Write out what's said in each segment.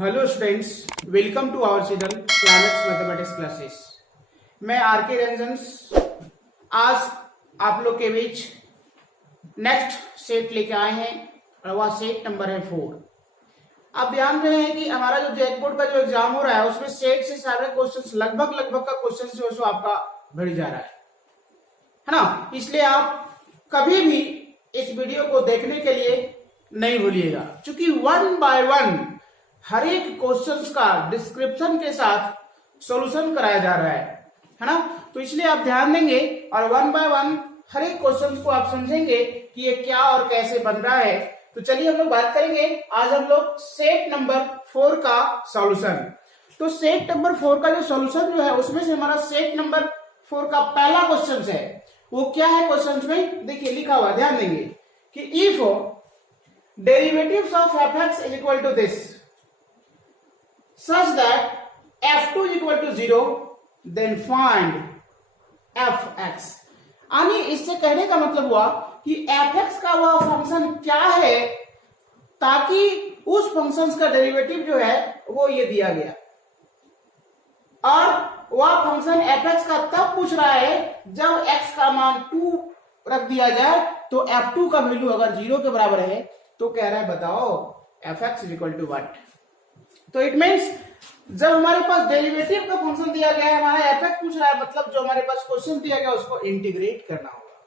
Hello students, welcome to our channel planets mathematics classes. मैं R K Ranjan आज आप लोग के बीच नेक्स्ट सेट लेके आए हैं और वह सेट नंबर है 4। आप ध्यान रहे हैं कि हमारा जो जैकबोर्ड का जो एग्जाम हो रहा है उसमें सेट से सारे क्वेश्चंस लगभग का क्वेश्चन जो है सो आपका बढ़ जा रहा है ना। इसलिए आप कभी भी इस वीडियो को देखने के लिए नहीं भूलिएगा, क्योंकि 1 बाय 1 हर एक क्वेश्चंस का डिस्क्रिप्शन के साथ सॉल्यूशन कराया जा रहा है ना। तो इसलिए आप ध्यान देंगे और 1 बाय 1 हर एक क्वेश्चंस को आप समझेंगे कि ये क्या और कैसे बन रहा है। तो चलिए हम लोग बात करेंगे आज हम लोग सेट नंबर 4 का सॉल्यूशन। तो सेट नंबर 4 का जो सॉल्यूशन जो है उसमें से हमारा सेट नंबर 4 का पहला क्वेश्चन है वो क्या है। क्वेश्चन में देखिए लिखा हुआ, ध्यान देंगे कि if derivatives of fx is equal to this such that f2 is equal to 0 then find fx। यानी इससे कहने का मतलब हुआ कि fx का वह फंक्शन क्या है ताकि उस फंक्शन का डेरिवेटिव जो है वो ये दिया गया, और वह फंक्शन fx का तब पूछ रहा है जब x का मान 2 रख दिया जाए तो f2 का वैल्यू अगर 0 के बराबर है तो कह रहा है बताओ fx is equal to what। तो इट मीन्स जब हमारे पास डेरिवेटिव का फंक्शन दिया गया है, हमारा fx पूछ रहा है, मतलब जो हमारे पास क्वेश्चन दिया गया उसको इंटीग्रेट करना होगा,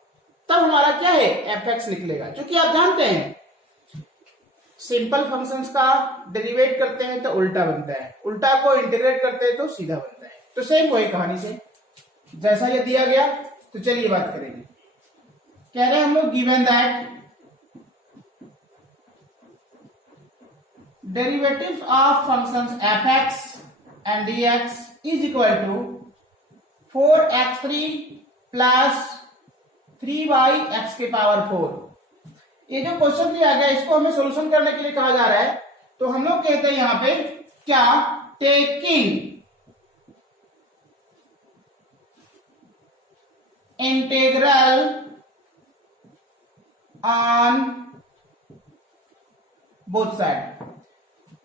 तब हमारा क्या है fx निकलेगा। क्योंकि आप जानते हैं सिंपल फंक्शंस का डेरिवेट करते हैं तो उल्टा बनता है, उल्टा को इंटीग्रेट करते हैं तो सीधा बनता है। तो सेम वही कहानी से जैसा ये दिया गया। तो चलिए बात करेंगे। कह रहे हैं हम लोग given that derivatives of functions fx and dx is equal to 4x3 plus 3yx के पावर 4। ये जो क्वेश्चन दिया गया इसको हमें सॉल्यूशन करने के लिए कहा जा रहा है। तो हम लोग कहते हैं यहां पे क्या, taking integral on both side,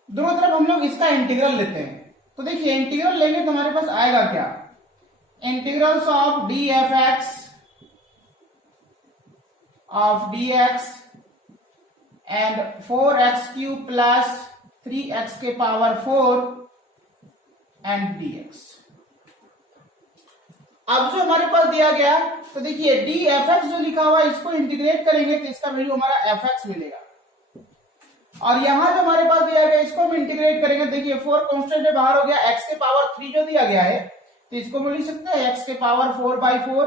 दोनों तरफ हम लोग इसका इंटीग्रल लेते हैं। तो देखिए इंटीग्रल लेंगे तो हमारे पास आएगा क्या, integrals of D F x of D x and 4x³ plus 3x के पावर 4 एंड dx। अब जो हमारे पास दिया गया तो देखिए डी एफ एक्स जो लिखा हुआ है इसको इंटीग्रेट करेंगे तो इसका वैल्यू हमारा एफ एक्स मिलेगा, और यहां जो हमारे पास दिया गया इसको हम इंटीग्रेट करेंगे। देखिए 4 कांस्टेंट है, बाहर हो गया, x के पावर 3 जो दिया गया है तो इसको हम लिख सकते हैं x के पावर 4/4,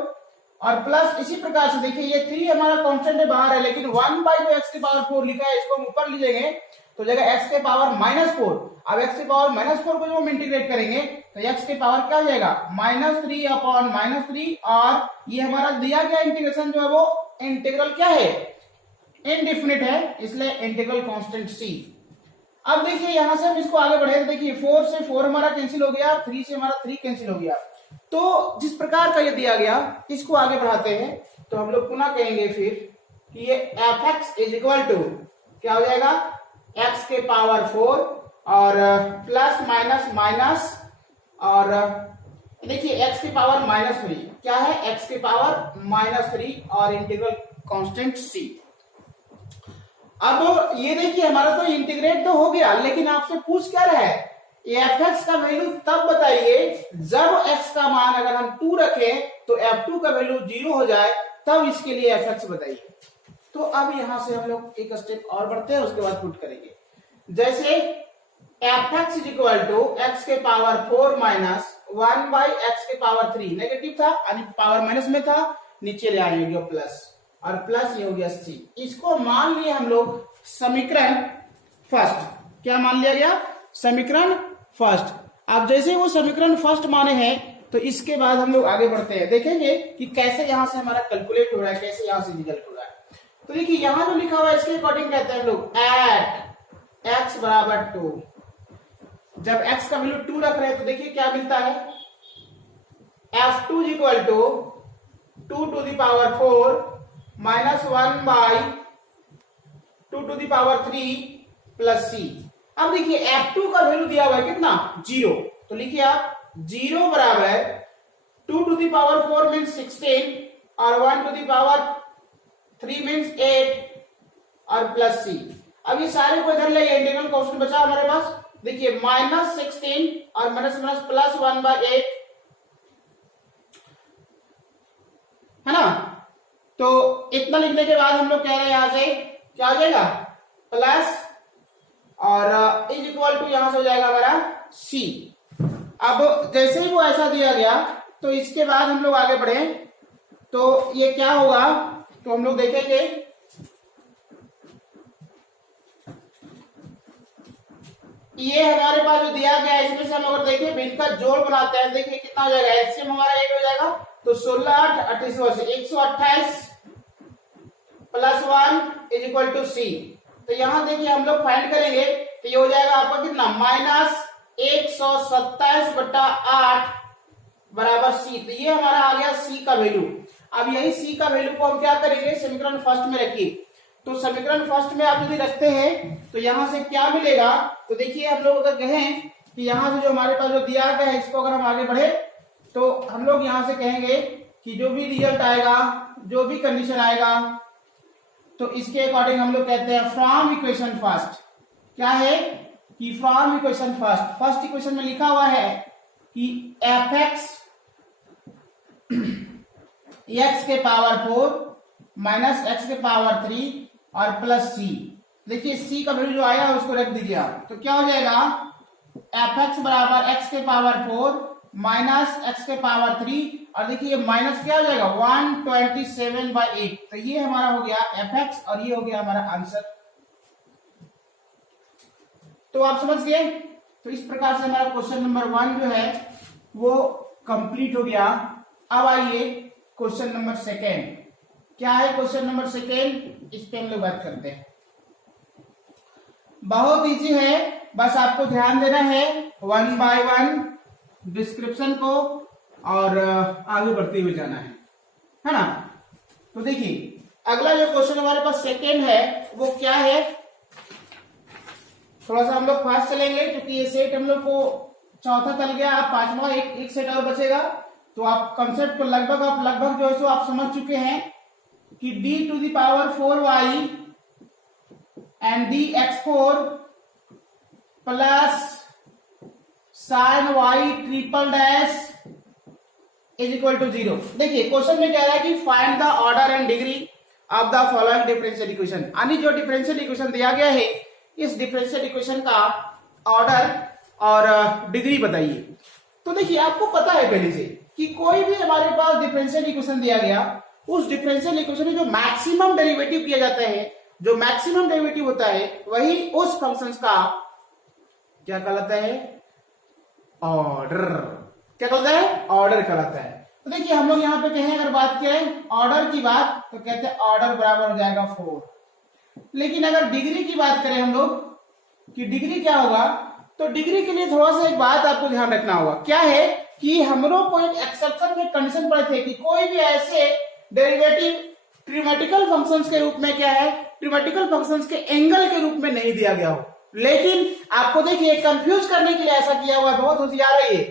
और प्लस इसी प्रकार से देखिए ये 3 हमारा कांस्टेंट है, बाहर है, लेकिन 1/जो x के पावर 4 लिखा है इसको हम ऊपर ले जाएंगे तो जगह x के पावर -4। अब x के पावर -4 को जो हम इंटीग्रेट करेंगे तो x के पावर क्या हो जाएगा -3/-3, और ये हमारा दिया गया इंटीग्रेशन जो है वो इंटीग्रल क्या है, इनडिफिनिट है, इसलिए इंटीग्रल कांस्टेंट c। अब देखिए यहां से हम इसको आगे बढ़े तो देखिए 4 से 4 हमारा कैंसिल हो गया, 3 से हमारा 3 कैंसिल हो गया। तो जिस प्रकार का ये दिया गया इसको आगे बढ़ाते हैं तो हम लोग पुनः कहेंगे फिर कि ये fx इज इक्वल टू क्या हो जाएगा, x के पावर 4 और प्लस माइनस माइनस, और देखिए x के पावर -3 क्या है, x के पावर -3 और इंटीग्रल कांस्टेंट c। अब ये देखिए हमारा तो इंटीग्रेट तो हो गया, लेकिन आपसे पूछ क्या रहा है, fx का वैल्यू तब बताइए जब x का मान अगर हम 2 रखें तो f2 का वैल्यू 0 हो जाए, तब इसके लिए fx बताइए। तो अब यहां से हम लोग एक स्टेप और बढ़ते हैं, उसके बाद पुट करेंगे। जैसे fx is equal to x के पावर 4 माइनस 1/x के पावर 3, नेगेटिव था यानी पावर माइनस में था, नीचे ले आएंगे प्लस, और प्लस ये हो गया c। इसको मान लिए हम लोग समीकरण फर्स्ट। क्या मान लिया गया, समीकरण फर्स्ट। अब जैसे वो समीकरण फर्स्ट माने हैं तो इसके बाद हम लोग आगे बढ़ते हैं, देखेंगे कि कैसे यहां से हमारा कैलकुलेट हो रहा है, कैसे यहां से रिजल्ट हो रहा है। तो देखिए यहां जो लिखा हुआ है इसके अकॉर्डिंग कहते हैं हम लोग एट x बराबर 2, जब x का वैल्यू 2 रख रहे हैं तो देखिए क्या मिलता है, f2 equal to 2 to the power 4 -1/2 to the power 3 plus c। अब देखिए F2 का वैल्यू दिया हुआ है कितना 0, तो लिखिए आप 0 बराबर 2 to the power 4 मीन्स 16 और 1 to the power 3 मीन्स 8 और प्लस सी। अब ये सारे को इधर ले इंटीग्रल क्वेश्चन बचा हमारे पास, देखिए -16 और माइनस माइनस प्लस 1/8 है ना। तो इतना लिखने के बाद हम लोग कह रहे हैं यहां से क्या हो जाएगा प्लस और इज इक्वल टू यहां से हो जाएगा हमारा सी। अब जैसे ही वो ऐसा दिया गया तो इसके बाद हम लोग आगे बढ़े तो ये क्या होगा, तो हम लोग देखेंगे ये हमारे पास जो दिया गया है इसमें से हम अगर देखें इनका जोड़ बनाते हैं, देखिए कितना हो जाएगा, एलसीएम हमारा 8 हो जाएगा, तो 16 8 28 से 128 प्लस 1 इज इक्वल टू सी। तो यहां देखिए हम लोग फाइंड करेंगे तो ये हो जाएगा आपका कितना -127/8 बराबर सी। तो ये हमारा आ गया सी का वैल्यू। अब यही सी का वैल्यू को हम क्या करेंगे समीकरण फर्स्ट में रखिए। तो समीकरण फर्स्ट में आप यदि रखते हैं तो यहां से क्या मिलेगा, तो देखिए हम लोग अगर कहें कि यहां से जो हमारे पास जो दिया गया है इसको अगर हम आगे बढ़े तो हम लोग यहां से कहेंगे कि जो भी रिजल्ट आएगा, जो भी कंडीशन आएगा, तो इसके अकॉर्डिंग हम लोग कहते हैं फ्रॉम इक्वेशन फर्स्ट। क्या है कि फ्रॉम इक्वेशन फर्स्ट इक्वेशन में लिखा हुआ है कि एफ एक्स के पावर 4 माइनस एक्स के पावर 3 और प्लस सी। देखिए सी का वैल्यू जो आया उसको रख दीजिए आप, तो क्या हो जाएगा एफ एक्स बराबर एक्स के पावर 4 माइनस एक्स के पावर 3 और देखिए माइनस क्या हो जाएगा 127/8। तो ये हमारा हो गया एफ एक्स और ये हो गया हमारा आंसर। तो आप समझ गए। तो इस प्रकार से हमारा क्वेश्चन नंबर 1 जो है वो कंप्लीट हो गया। अब आइए क्वेश्चन नंबर 2। क्या है क्वेश्चन नंबर 2, इस पे हम लोग बात करते हैं। बहुत इजी है, बस आपको ध्यान देना है 1 by 1 डिस्क्रिप्शन को और आगे बढ़ते हुए जाना है ना। तो देखिए अगला जो क्वेश्चन हमारे पास 2 है वो क्या है, थोड़ा सा हम लोग फास्ट चलेंगे क्योंकि ये सेट हम लोग को चौथा चल गया, अब 5वां एक सेट और बचेगा। तो आप कंसेप्ट को लगभग जो है सो आप समझ चुके हैं कि d to the power 4y and dx4 plus sin y triple dash is equal to 0। देखिए क्वेश्चन में कह रहा है कि find the order and degree of the following differential equation. यानी जो डिफरेंशियल इक्वेशन दिया गया है इस डिफरेंशियल इक्वेशन का ऑर्डर और डिग्री बताइए। तो देखिए आपको पता है पहले से कि कोई भी हमारे पास डिफरेंशियल इक्वेशन दिया गया, उस डिफरेंशियल इक्वेशन में जो मैक्सिमम डेरिवेटिव किया जाता है, जो मैक्सिमम डेरिवेटिव होता है वही उस फंक्शंस का क्या कहलाता है ऑर्डर। क्या कहलाता है ऑर्डर कहलाता है। तो देखिए हम लोग यहाँ पे कहें अगर बात करें ऑर्डर की बात तो कहते हैं ऑर्डर बराबर हो जाएगा 4। लेकिन अगर डिग्री की बात करें हम लोग कि डिग्री क्या होगा, तो डिग्री के लिए थोड़ा सा एक बात आपको ध्यान रखना होगा। क्या है कि हम लोग को एक एक्सेप्शन में कंडीशन पड़े थे कि कोई भी ऐसे डेरिवेटिव ट्रिमेटिकल फंक्शंस के रूप में क्या है, ट्रिमेटिकल फंक्शंस के एंगल के रूप में नहीं दिया गया हो। लेकिन आपको देखिए कंफ्यूज करने के लिए ऐसा किया हुआ है, बहुत होशियार है ये।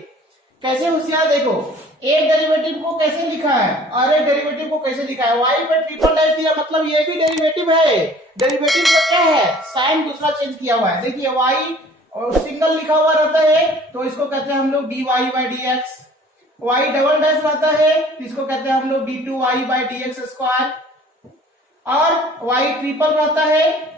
कैसे होशियार, देखो एक डेरिवेटिव को कैसे लिखा है और एक डेरिवेटिव को कैसे लिखा है। y पे ट्रिपल डैश दिया मतलब ये भी डेरिवेटिव है। डेरिवेटिव का क्या है साइन दूसरा चेंज किया हुआ है। देखिए y और सिंगल लिखा हुआ रहता है तो इसको कहते हैं हम लोग dy/dx। y डबल डैश रहता है तो इसको कहते हैं हम लोग d2y/dx²। और y ट्रिपल रहता है,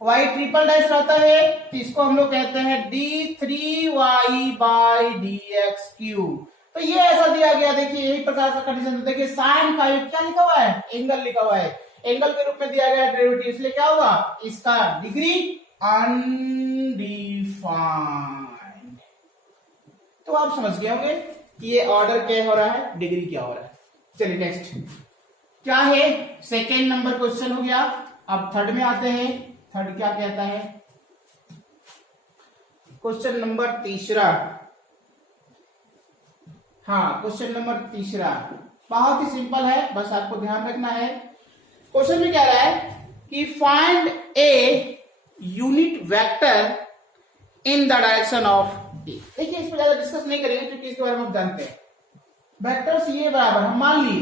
y ट्रिपल डैश रहता है तो इसको हम लोग कहते हैं d3y/dx3। तो ये ऐसा दिया गया। देखिए यही प्रकार का कंडीशन। देखिए साइन का क्या लिखा हुआ है, एंगल लिखा हुआ है, एंगल के रूप में दिया गया डेरिवेटिव, इसलिए क्या होगा इसका डिग्री अनडिफाइंड। तो आप समझ गए होंगे कि ये ऑर्डर क्या हो रहा है, डिग्री क्या हो रहा है। चलिए नेक्स्ट क्या है, 2 नंबर क्वेश्चन हो गया। अब 3rd में आते हैं। 3rd क्या कहता है, क्वेश्चन नंबर 3। हाँ क्वेश्चन नंबर 3 बहुत ही सिंपल है, बस आपको ध्यान रखना है। क्वेश्चन में कह रहा है कि find a unit vector in the direction of a. देखिए इस पर ज्यादा डिस्कस नहीं करेंगे क्योंकि इसके बारे में हम जानते हैं। वेक्टर सी ए बराबर, हम मान लिए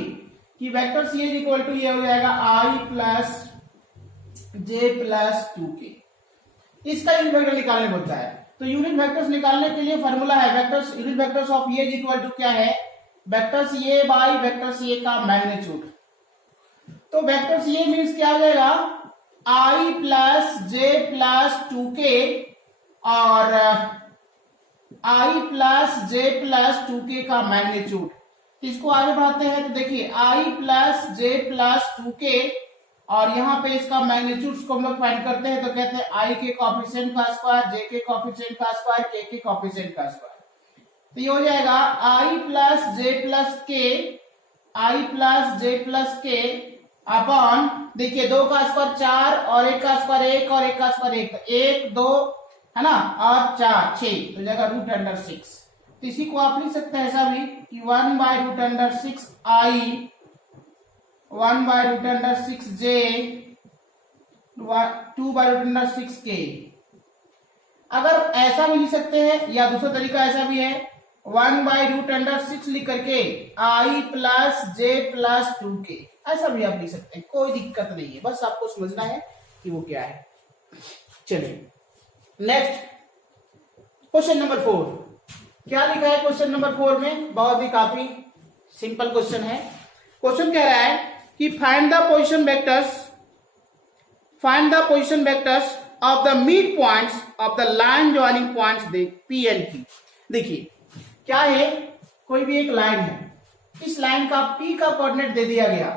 कि vector C A equal to ये हो जाएगा आई प्लस जे प्लस 2k। इसका यूनिट वेक्टर निकालने को होता है, तो यूनिट वेक्टर्स निकालने के लिए फॉर्मूला है vectors, unit vectors of a equal to क्या है, vector C a by vector C a का मैग्नीट्यूड। तो वेक्टर सी ए मीन्स क्या हो जाएगा, आई प्लस जे प्लस 2k और आई प्लस जे प्लस 2k का मैग्नीट्यूड। इसको आगे बढ़ाते हैं तो देखिए आई प्लस जे प्लस 2k और यहाँ पे इसका मैग्नीट्यूड को हम लोग फाइंड करते हैं तो कहते हैं आई के कोएफिशिएंट का स्क्वायर, जे के कोएफिशिएंट का स्क्वायर, के कोएफिशिएंट का स्क्वायर। तो ये हो जाएगा आई प्लस जे प्लस के, आई प्लस जे प्लस के अपॉन, देखिए 2 का स्क्वायर 4 और 1 का स्क्वायर 1 और 1 का स्क्वायर 1, 1 2 है ना और 4 6, तो जाएगा √6। तो इसी को आप लिख सकते हैं ऐसा भी कि 1/√6 आई 1/√6 जे 2/√6 के। अगर ऐसा भी लिख सकते हैं या दूसरा तरीका ऐसा भी है 1/√6 लिख करके आई प्लस जे प्लस 2k, ऐसा भी आप लिख सकते हैं, कोई दिक्कत नहीं है, बस आपको समझना है कि वो क्या है। चलिए नेक्स्ट क्वेश्चन नंबर 4, क्या लिखा है क्वेश्चन नंबर 4 में, बहुत ही काफी सिंपल क्वेश्चन है। क्वेश्चन कह रहा है कि find the position vectors of the mid points of the line joining points P and Q। देखिए क्या है, कोई भी एक लाइन है, इस लाइन का P का कोऑर्डिनेट दे दिया गया,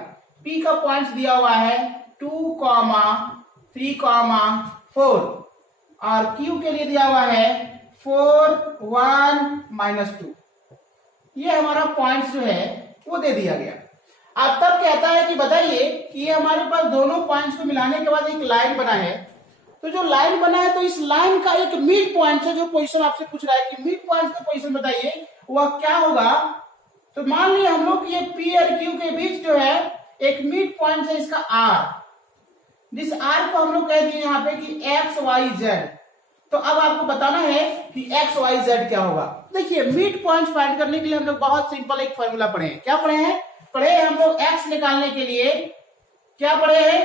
P का पॉइंट्स दिया हुआ है 2, 3, 4 और Q के लिए दिया हुआ है 4, 1, -2। ये हमारा पॉइंट्स जो है वो दे दिया गया। अब तब कहता है कि बताइए कि ये हमारे पास दोनों पॉइंट्स को मिलाने के बाद एक लाइन बना है, तो जो लाइन बना है तो इस लाइन का एक मिड पॉइंट है, जो पोजीशन आपसे पूछ रहा है कि मिड पॉइंट का पोजीशन बताइए वह क्या होगा। तो मान लीजिए हम लोग ये P और Q के बीच जो है एक मिड पॉइंट है इसका R, जिस R को हम लोग कह दिए यहाँ पे कि x y z। तो अब आपको बताना है कि x y z क्या होगा। देखिए मिड पॉइंट फाइंड करने के लिए हम लोग बहुत सिंपल एक फॉर्मूला पढ़े हैं। क्या पढ़े हैं, पढ़े हम लोग x निकालने के लिए क्या पढ़े हैं,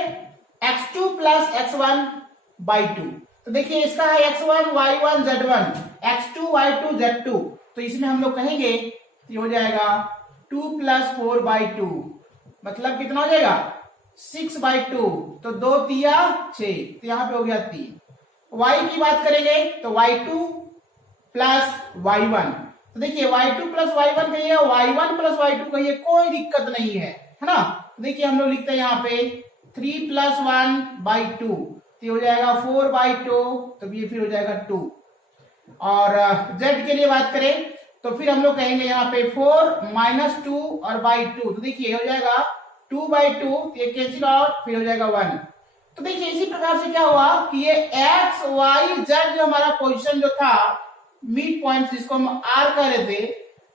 x2 प्लस x1/2। तो देखिए इसका है x1 y1 z1, x2 y2 z2। तो इसमें हम लोग कहेंगे ये हो जाएगा 2 + 4/2, मतलब कितना हो जाएगा 6/2। तो 2 तिया 6, तो यहाँ पे हो गया 3। y की बात करेंगे तो y2 प्लस y1। तो देखिए y2 प्लस y1 कहिए, y1 प्लस y2 कहिए, कोई दिक्कत नहीं है, है ना। देखिए हम लोग लिखते हैं यहाँ पे 3 + 1/2, तो हो जाएगा 4/2, तो ये फिर हो जाएगा 2। और z के लिए बात करें तो फिर हम लोग कहेंगे यहाँ पे 4 - 2 और /2, तो देखिए हो जाएगा 2/2, ये कैंसिल आउट, फिर हो जाएगा 1। तो देखिए इसी प्रकार से क्या हुआ कि ये x y z जो हमारा पोजीशन जो था मिड पॉइंट जिसको हम R कह रहे थे,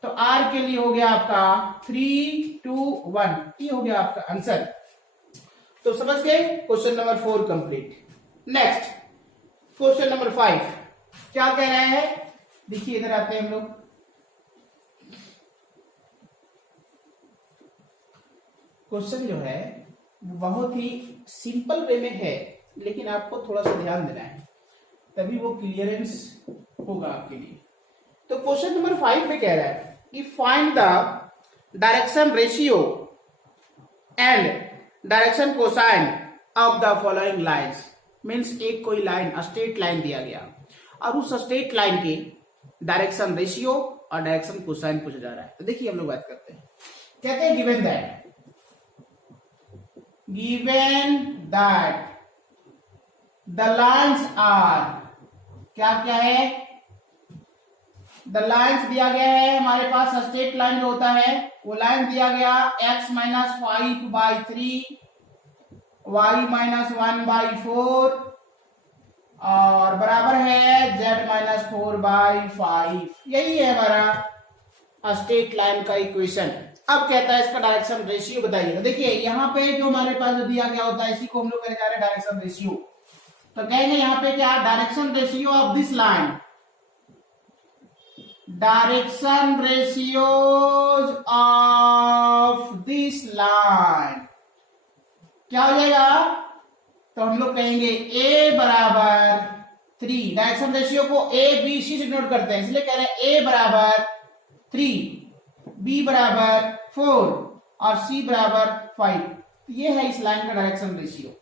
तो R के लिए हो गया आपका 3, 2, 1, ये हो गया आपका आंसर। तो समझ गए, question number 4 complete. Next question number 5 क्या कह रहे हैं, देखिए इधर आते हैं हम लोग। क्वेश्चन जो है बहुत ही सिंपल वे में है, लेकिन आपको थोड़ा सा ध्यान देना है तभी वो क्लियरेंस होगा आपके लिए। तो क्वेश्चन नंबर 5 में कह रहा है कि find the direction ratio and direction cosine of the following lines. Means एक कोई लाइन स्ट्रेट लाइन दिया गया और उस स्ट्रेट लाइन के डायरेक्शन रेशियो और डायरेक्शन कोसाइन पूछा जा रहा है। तो देखिए हम लोग बात करते हैं, कहते हैं given that the lines are, क्या क्या है, द लाइन्स दिया गया है हमारे पास, स्ट्रेट लाइन जो होता है वो लाइन दिया गया x - 5/3, y - 1/4 और बराबर है z - 4/5। यही है हमारा स्ट्रेट लाइन का इक्वेशन। अब कहता है इसका डायरेक्शन रेशियो बताइए। देखिए यहाँ पे जो हमारे पास जो दिया गया होता है इसी को हम लोग कहने जा रहे हैं डायरेक्शन रेशियो। तो कहेंगे यहाँ पे क्या, direction ratio of this line, direction ratios of this line क्या हो जाएगा, तो हम लोग कहेंगे A बराबर 3, डायरेक्शन रेशियो को A B C से नोट करते हैं, इसलिए कह रहे हैं A बराबर 3, B बराबर 4 और C बराबर 5। ये है इस लाइन का डायरेक्शन रेशियो।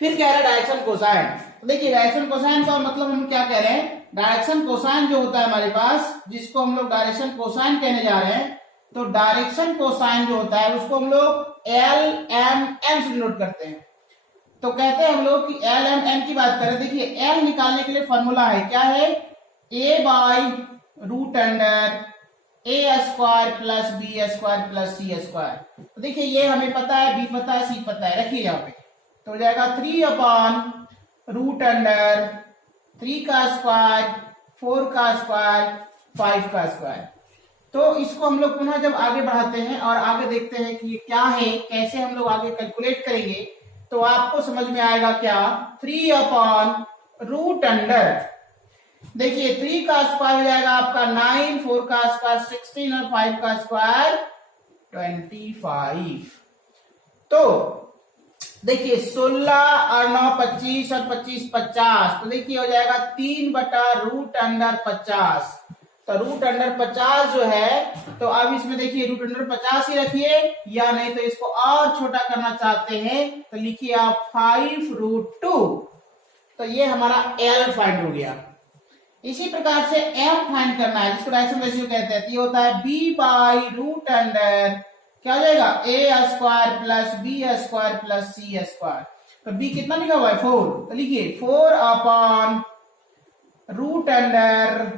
फिर कह रहा है डायरेक्शन कोसाइन। तो देखिए डायरेक्शन कोसाइन का मतलब हम क्या कह रहे हैं, डायरेक्शन कोसाइन जो होता है हमारे पास, जिसको हम लोग डायरेक्शन कोसाइन कहने जा रहे हैं, तो डायरेक्शन कोसाइन जो होता है उसको हम लोग L M N से नोट करते हैं। तो कहते हैं हम लोग कि L M N की बात करें, देखिए L निकालने के लिए फॉर्मूला है, क्या है, A by root under A square plus B square plus C square. तो देखिए ये हमें पता है, B पता है, C पता है, रखिए यहाँ पे, तो हो जाएगा 3 अपॉन रूट अंडर 3 का स्क्वायर 4 का स्क्वायर 5 का स्क्वायर। तो इसको हम लोग पुनः जब आगे बढ़ाते हैं और आगे देखते हैं कि ये क्या है, कैसे हम लोग आगे कैलकुलेट करेंगे, तो आपको समझ में आएगा क्या, 3 अपॉन रूट अंडर, देखिए 3 का स्क्वायर हो जाएगा आपका 9, 4 का स्क्वायर 16 और 5 का स्क्वायर 25। तो देखिए 16 और 9 25 और 25 50, तो देखिए हो जाएगा 3 बटा रूट अंडर 50। तो रूट अंडर 50 जो है, तो अब इसमें देखिए रूट अंडर 50 ही रखिए, या नहीं तो इसको और छोटा करना चाहते हैं तो लिखिए आप 5√2। तो ये हमारा L फाइंड हो गया। इसी प्रकार से M फाइंड करना है, जिसको डायरेक्शन रेशियो कहते हैं, ये होता है B बाई रूट अंडर क्या हो जाएगा, A square plus B square plus C square. तो B कितना लिखा हुआ है, 4, तो लिखिए 4 अपॉन रूट अंडर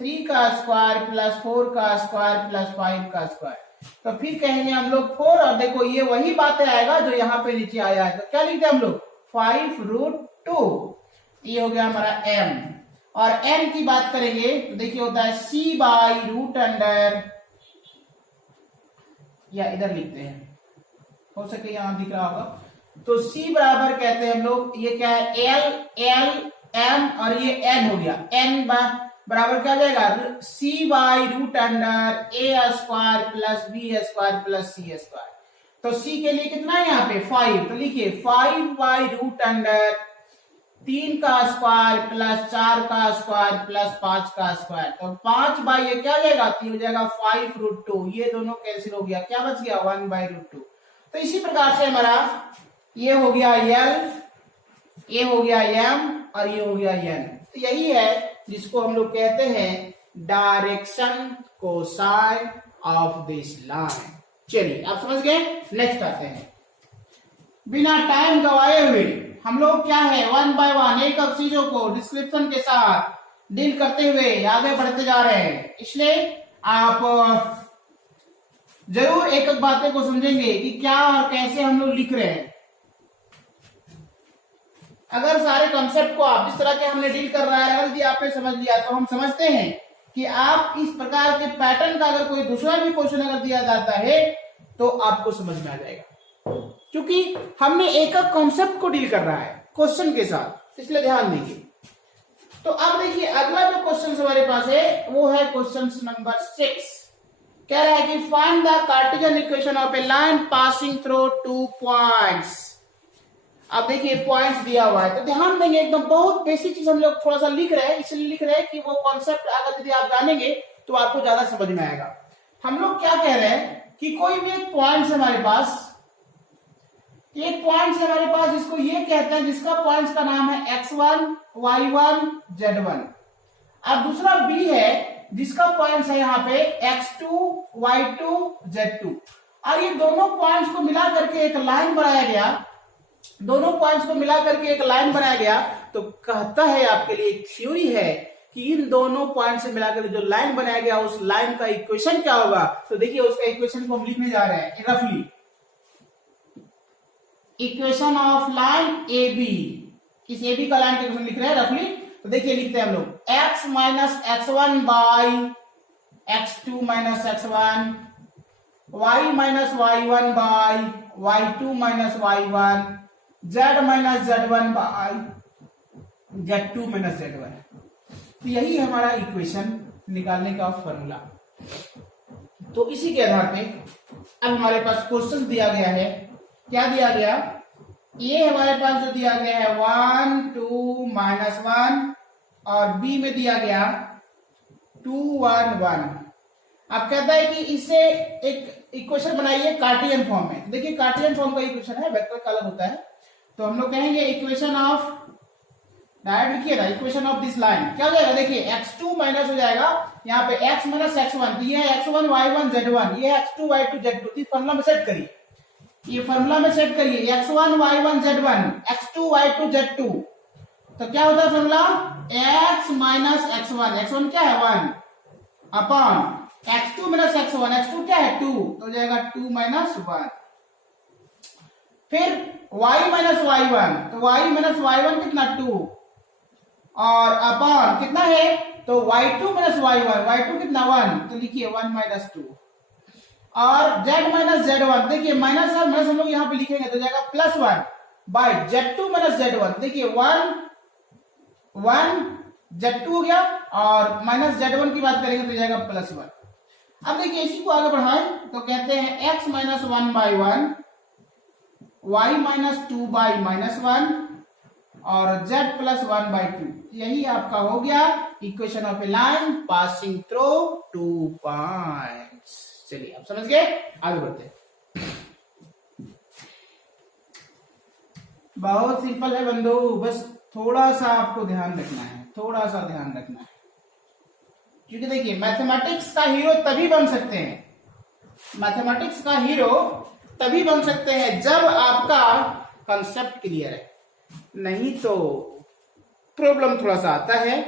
3 का स्क्वायर प्लस 4 का स्क्वायर प्लस 5 का स्क्वायर। तो फिर कहेंगे हम लोग 4, और देखो ये वही बातें आएगा जो यहाँ पे नीचे आया है, तो क्या लिखते हैं हम लोग 5√2। ये हो गया हमारा M। और N की बात करेंगे तो देखिए होता है C बाई रूट अंडर, या इधर लिखते हैं, हो सके यहां दिख रहा होगा, तो C बराबर कहते हैं हम लोग, ये क्या है L M और ये N हो गया, N बराबर क्या हो जाएगा, C by root under A square plus B square plus C square. तो C के लिए कितना है यहाँ पे 5, तो लिखिए 5 बाई रूट अंडर 3 का स्क्वायर प्लस 4 का स्क्वायर प्लस 5 का स्क्वायर। तो 5 बाई ये क्या हो जाएगा, हो जाएगा 5√2, ये दोनों कैंसिल हो गया, क्या बच गया 1/√2। तो इसी प्रकार से हमारा ये हो गया L, ये हो गया M और ये हो गया N। तो यही है जिसको हम लोग कहते हैं direction cosine of this line. चलिए आप समझ गए, नेक्स्ट आते हैं। बिना टाइम गवाए हुए हम लोग क्या है 1 बाय 1 एक एक चीजों को डिस्क्रिप्शन के साथ डील करते हुए आगे बढ़ते जा रहे हैं, इसलिए आप जरूर एक एक बातें को समझेंगे कि क्या और कैसे हम लोग लिख रहे हैं। अगर सारे कॉन्सेप्ट को आप जिस तरह के हमने डील कर रहा है, अगर यदि आपने समझ लिया, तो हम समझते हैं कि आप इस प्रकार के पैटर्न का अगर कोई दूसरा भी क्वेश्चन अगर दिया जाता है तो आपको समझ में आ जाएगा, क्योंकि हमने एक एक कॉन्सेप्ट को डील कर रहा है क्वेश्चन के साथ, इसलिए ध्यान दीजिए। तो अब देखिए अगला जो क्वेश्चन हमारे पास है वो है क्वेश्चन नंबर 6। कह रहा है कि find the Cartesian equation of A line passing through 2 points. अब देखिए पॉइंट्स दिया हुआ है, तो ध्यान देंगे, एकदम बहुत बेसिक चीज हम लोग थोड़ा सा लिख रहे हैं, इसलिए लिख रहे हैं कि वो कॉन्सेप्ट अगर यदि आप जानेंगे तो आपको ज्यादा समझ में आएगा। हम लोग क्या कह रहे हैं कि कोई भी एक पॉइंट हमारे पास, एक पॉइंट हमारे पास जिसको ये कहते हैं, जिसका पॉइंट्स का नाम है x1 y1 z1। अब दूसरा b है जिसका पॉइंट्स है यहाँ पे x2 y2 z2, और ये दोनों पॉइंट्स को मिला करके एक लाइन बनाया गया, दोनों पॉइंट्स को मिला करके एक लाइन बनाया गया। तो कहता है आपके लिए थ्योरी है कि इन दोनों पॉइंट से मिलाकर जो लाइन बनाया गया उस लाइन का इक्वेशन क्या होगा। तो देखिए उसका इक्वेशन को हम लिखने जा रहे हैं रफली, equation of line A B, इस ए बी का लाइन का इक्वेशन लिख रहे हैं रफली। तो देखिए लिखते हैं हम लोग x minus x1 by x2 minus x1, y minus y1 by y2 minus y1, z minus z1 by Z2 minus Z1। तो यही हमारा इक्वेशन निकालने का फॉर्मूला। तो इसी के आधार पे अब हमारे पास क्वेश्चन दिया गया है। क्या दिया गया? ये हमारे पास जो दिया गया है 1 2 माइनस 1 और बी में दिया गया 2 1 1। अब कहता है कि इसे एक इक्वेशन बनाइए कार्टियन फॉर्म में। देखिए कार्टियन फॉर्म का इक्वेशन है, वेक्टर का अलग होता है। तो हम लोग कहेंगे इक्वेशन ऑफ, डायरेक्ट लिखिए ना, इक्वेशन ऑफ दिस लाइन क्या हो जाएगा? देखिए x2 माइनस हो जाएगा यहाँ पे x माइनस x1, तो ये है x1 y1 z1, ये है x2 y2 z2। तो फॉर्मूला में सेट करिए, ये फॉर्मूला में सेट करिए x1 y1 z1 x2 y2 z2। तो क्या होता है formula? x minus x1, x1 क्या है 1 upon x2 minus x1, x2 क्या है 2, तो हो जाएगा 2 माइनस 1। फिर y माइनस y1, तो y माइनस y1 कितना 2 और अपॉन कितना है तो y2 माइनस y1, y2 कितना 1, तो लिखिए 1 माइनस 2 और z माइनस z1। देखिए माइनस और माइनस हम लोग यहाँ पे लिखेंगे तो जाएगा plus 1 bye z2 minus z1। देखिए 1 1 z2 हो गया और माइनस z1 की बात करेंगे तो जाएगा प्लस 1। अब देखिए इसी को आगे बढ़ाएं तो कहते हैं x minus 1 by 1 y minus 2 by minus 1 और z प्लस 1 बाई 2। यही आपका हो गया equation of A line passing through 2 points. चलिए आप समझ गए, आगे बढ़ते हैं। बहुत सिंपल है बंधु, बस थोड़ा सा आपको ध्यान रखना है, थोड़ा सा ध्यान रखना है। क्योंकि देखिए मैथमेटिक्स का हीरो तभी बन सकते हैं, मैथमेटिक्स का हीरो तभी बन सकते हैं जब आपका कंसेप्ट क्लियर है, नहीं तो प्रॉब्लम थोड़ा सा आता है।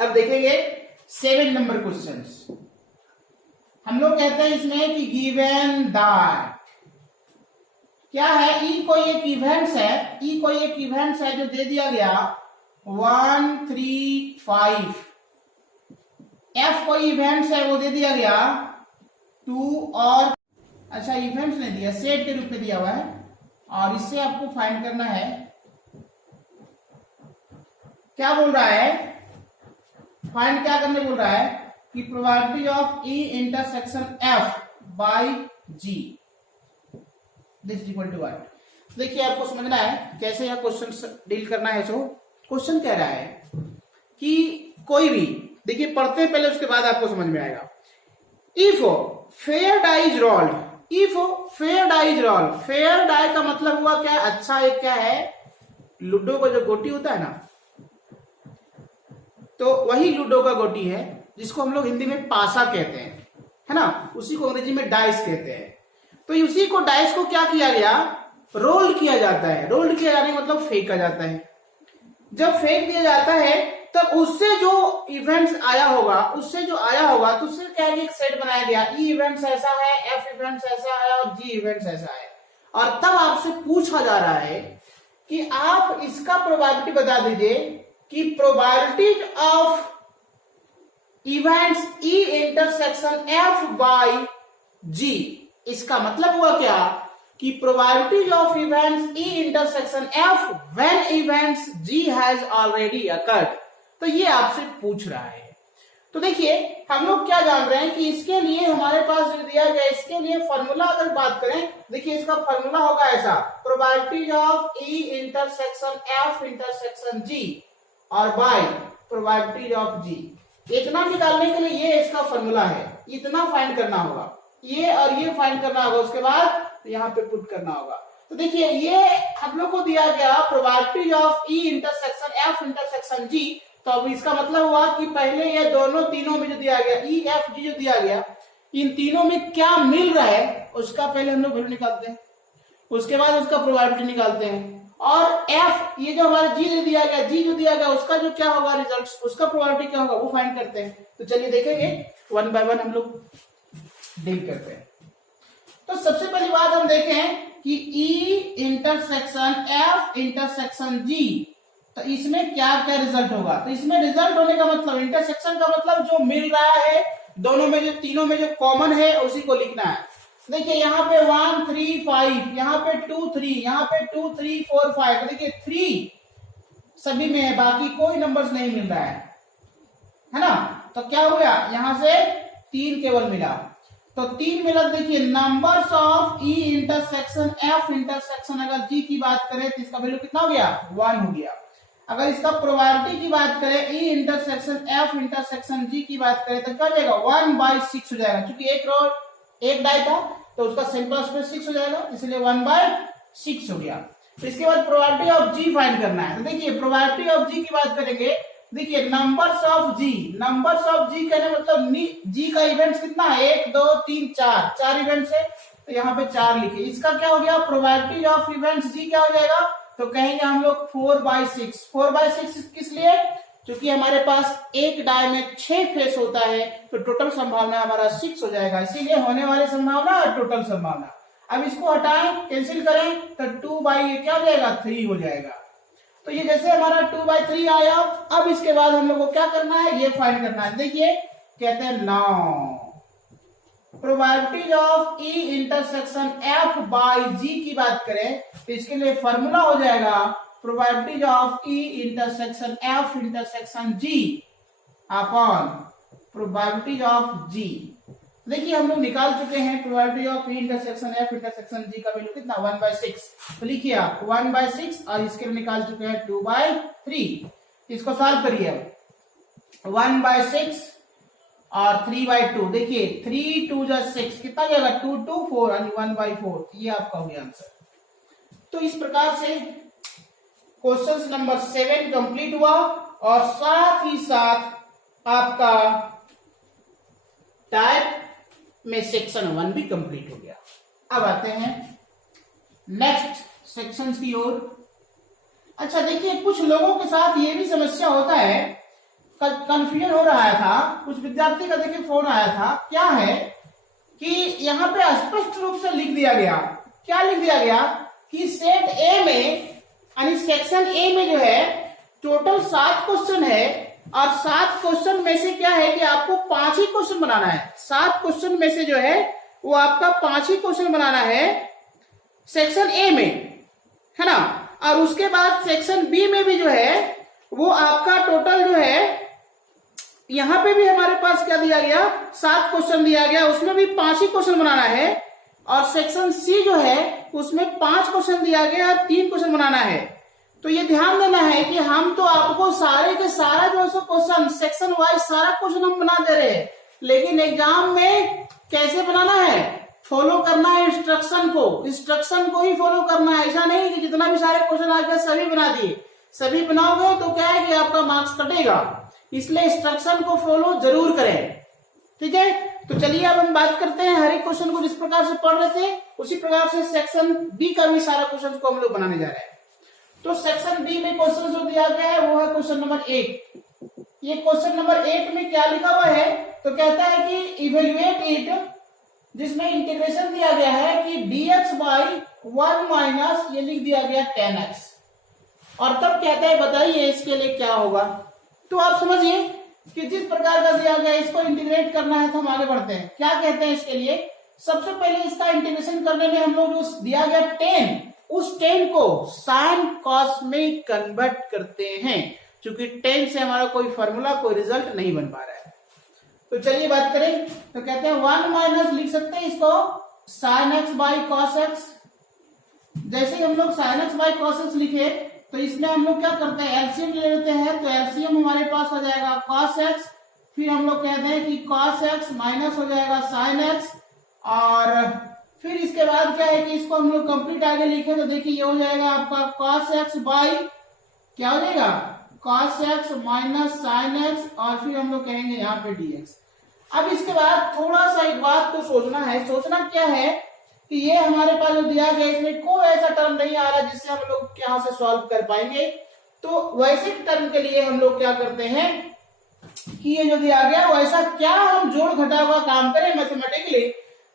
अब देखेंगे 7 नंबर क्वेश्चन। हम लोग कहते हैं इसमें कि गिवन दैट क्या है, ई कोई एक इवेंट्स है, ई कोई एक इवेंट्स है जो दे दिया गया 1 3 5, एफ कोई इवेंट्स है वो दे दिया गया 2 और अच्छा इवेंट्स नहीं दिया, सेट के रूप में दिया हुआ है और इससे आपको फाइंड करना है। क्या बोल रहा है, फाइंड क्या करने बोल रहा है कि probability of E intersection F by G this equal to what. देखिए आपको समझना है कैसे यह क्वेश्चन डील करना है। सो क्वेश्चन कह रहा है कि कोई भी, देखिए पढ़ते हैं पहले उसके बाद आपको समझ में आएगा। If fair die is rolled, if fair die is rolled, fair die का मतलब हुआ क्या, अच्छा एक क्या है, लूडो का जो गोटी होता है ना, तो वही लूडो का गोटी है जिसको हम लोग हिंदी में पासा कहते हैं, है ना, उसी को अंग्रेजी में डाइस कहते हैं। तो उसी को डाइस को क्या किया गया, रोल किया जाता है। रोल किया जाने का मतलब फेंका जाता है। जब फेंक दिया जाता है तब उससे जो इवेंट्स आया होगा, उससे जो आया होगा तो उससे क्या है, एक सेट बनाया गया, ई इवेंट्स ऐसा है, एफ इवेंट्स ऐसा है और जी इवेंट्स ऐसा है। और तब आपसे पूछा जा रहा है कि आप इसका प्रोबेबिलिटी बता दीजिए कि probability of events e intersection F by g, इसका मतलब हुआ क्या कि probability of events e intersection f when events g has already occurred. तो ये आपसे पूछ रहा है। तो देखिए हम लोग क्या जान रहे हैं कि इसके लिए हमारे पास जो दिया गया, इसके लिए फॉर्मूला अगर बात करें, देखिए इसका फॉर्मूला होगा ऐसा, probability of E intersection f intersection g और बाय प्रोबेबिलिटी ऑफ जी। इतना निकालने के लिए ये इसका फॉर्मूला है, इतना फाइंड करना होगा, ये और ये फाइंड करना होगा, उसके बाद यहाँ पे पुट करना होगा। तो देखिए ये हम लोग को दिया गया probability of E intersection f intersection g. तो अब इसका मतलब हुआ कि पहले ये दोनों तीनों में जो दिया गया ई एफ जी जो दिया गया, इन तीनों में क्या मिल रहा है उसका पहले हम लोग वैल्यू निकालते हैं, उसके बाद उसका प्रोबेबिलिटी निकालते हैं। और एफ ये जो हमारा जी जो दिया गया, जी जो दिया गया उसका जो क्या होगा रिजल्ट, उसका प्रोबेबिलिटी क्या होगा वो फाइंड करते हैं। तो चलिए देखेंगे 1 बाय 1 हम लोग डील करते हैं। तो सबसे पहली बात हम देखें कि ई इंटरसेक्शन एफ इंटरसेक्शन जी, तो इसमें क्या क्या रिजल्ट होगा। तो इसमें रिजल्ट होने का मतलब, इंटरसेक्शन का मतलब जो मिल रहा है दोनों में, जो तीनों में जो कॉमन है उसी को लिखना है। देखिए यहाँ पे 1 3 5, यहाँ पे 2 3, यहाँ पे 2 3 4 5। देखिए 3 सभी में है, बाकी कोई नंबर्स नहीं मिल रहा है ना। तो क्या हो गया, यहां से 3 केवल मिला। तो 3 मिला, देखिए numbers of E intersection f intersection अगर जी की बात करें तो इसका वैल्यू कितना हो गया, 1 हो गया। अगर इसका प्रोबेबिलिटी की बात करें ई इंटरसेक्शन एफ इंटरसेक्शन जी की बात करें तो क्या हो जाएगा, 1/6 हो जाएगा, क्योंकि एक डाई था तो उसका सिंपल स्पेस 6 हो जाएगा, इसलिए 1/6 हो गया। तो इसके बाद प्रोबेबिलिटी ऑफ जी फाइंड करना है। तो देखिए प्रोबेबिलिटी ऑफ जी की बात करेंगे, देखिए नंबर्स ऑफ जी कहने मतलब जी का इवेंट्स कितना है, 1 2 3 4 इवेंट्स है, तो यहाँ पे 4 लिखे। इसका क्या हो गया, प्रोबेबिलिटी ऑफ इवेंट्स जी क्या हो जाएगा, तो कहेंगे हम लोग 4/6। 4/6 किस लिए, क्योंकि हमारे पास एक डाई में 6 फेस होता है, तो टोटल संभावना हमारा 6 हो जाएगा, इसीलिए होने वाली संभावना और टोटल संभावना। अब इसको हटाएं, कैंसिल करें तो 2 क्या हो जाएगा, 3 हो जाएगा। तो ये जैसे हमारा 2/3 आया, अब इसके बाद हम लोग को क्या करना है, ये फाइंड करना है। देखिए कहते हैं now probability of E intersection F by g की बात करें तो इसके लिए फॉर्मूला हो जाएगा probability of E intersection f intersection g upon probability of g. देखिए हम लोग निकाल चुके हैं probability of E intersection f intersection g का वैल्यू कितना, 1/6। तो लिखिए आप 1/6 और इसके लिए निकाल चुके हैं 2/3। इसको सॉल्व करिए, 1/6 और 3/2, देखिए 3 2 6 कितना जाएगा, 2 2 4 और 1/4, ये आपका हो गया आंसर। तो इस प्रकार से क्वेश्चन नंबर 7 कंप्लीट हुआ और साथ ही साथ आपका टाइप में सेक्शन 1 भी कंप्लीट हो गया। अब आते हैं नेक्स्ट सेक्शंस की ओर। अच्छा देखिए कुछ लोगों के साथ ये भी समस्या होता है, कंफ्यूजन हो रहा था, कुछ विद्यार्थी का देखिए फोन आया था, क्या है कि यहाँ पे स्पष्ट रूप से लिख दिया गया, क्या लिख दिया गया कि सेट ए में यानी सेक्शन ए में जो है टोटल 7 क्वेश्चन है और 7 क्वेश्चन में से क्या है कि आपको 5 ही क्वेश्चन बनाना है। 7 क्वेश्चन में से जो है वो आपका 5 ही क्वेश्चन बनाना है सेक्शन ए में, है ना। और उसके बाद सेक्शन बी में भी जो है वो आपका टोटल जो है, यहां पे भी हमारे पास क्या दिया गया, 7 क्वेश्चन दिया गया, उसमें भी 5 ही क्वेश्चन बनाना है। और सेक्शन सी जो है उसमें 5 क्वेश्चन दिया गया और 3 क्वेश्चन बनाना है। तो ये ध्यान देना है कि हम तो आपको सारे के सारा जो है क्वेश्चन सेक्शन वाइज सारा क्वेश्चन हम बना दे रहे हैं, लेकिन एग्जाम में कैसे बनाना है, फॉलो करना है इंस्ट्रक्शन को ही फॉलो करना है। ऐसा नहीं कि जितना भी सारे क्वेश्चन आ गए सभी बना दिए, सभी बनाओगे तो क्या है कि आपका मार्क्स कटेगा, इसलिए इंस्ट्रक्शन को फॉलो जरूर करें, ठीक है। तो चलिए अब हम बात करते हैं हर एक क्वेश्चन को जिस प्रकार से पढ़ रहे थे उसी प्रकार से सेक्शन बी का भी सारा क्वेश्चन को हम लोग बनाने जा रहे हैं। तो सेक्शन बी में क्वेश्चन जो दिया गया है वो है क्वेश्चन नंबर 8। ये क्वेश्चन नंबर 8 में क्या लिखा हुआ है, तो कहता है कि इवेल्युएट इट, जिसमें इंटीग्रेशन दिया गया है कि dx बाई 1 माइनस ये लिख दिया गया 10x, और तब कहता है बताइए इसके लिए क्या होगा। तो आप समझिए कि जिस प्रकार का दिया गया इसको इंटीग्रेट करना है तो हम आगे बढ़ते हैं। क्या कहते हैं इसके लिए, सबसे पहले इसका इंटीग्रेशन करने में हम लोग जो दिया गया 10, उस 10 को साइन कॉस में कन्वर्ट करते हैं, क्योंकि 10 से हमारा कोई फॉर्मूला कोई रिजल्ट नहीं बन पा रहा है। तो चलिए बात करें, तो कहते हैं 1 माइनस लिख सकते हैं इसको sine x by cos x. जैसे ही हम लोग sine x by cos x लिखे तो इसमें हम लोग क्या करते हैं, एलसीएम ले लेते हैं, तो एलसीएम हमारे पास हो जाएगा कॉस एक्स, फिर हम लोग कहते हैं कि कॉस एक्स माइनस हो जाएगा साइन एक्स, और फिर इसके बाद क्या है कि इसको हम लोग कंप्लीट आगे लिखे तो देखिए ये हो जाएगा आपका कॉस एक्स बाई क्या हो जाएगा, cos x minus sine x, और फिर हम लोग कहेंगे यहाँ पे डीएक्स। अब इसके बाद थोड़ा सा एक बात को सोचना है, सोचना क्या है कि ये हमारे पास जो दिया गया इसमें कोई ऐसा टर्म नहीं आ रहा जिससे हम लोग यहाँ से सॉल्व कर पाएंगे। तो वैसे टर्म के लिए हम लोग क्या करते हैं कि ये जो दिया गया वैसा क्या हम जोड़ घटाव का काम करें मैथमेटिकली,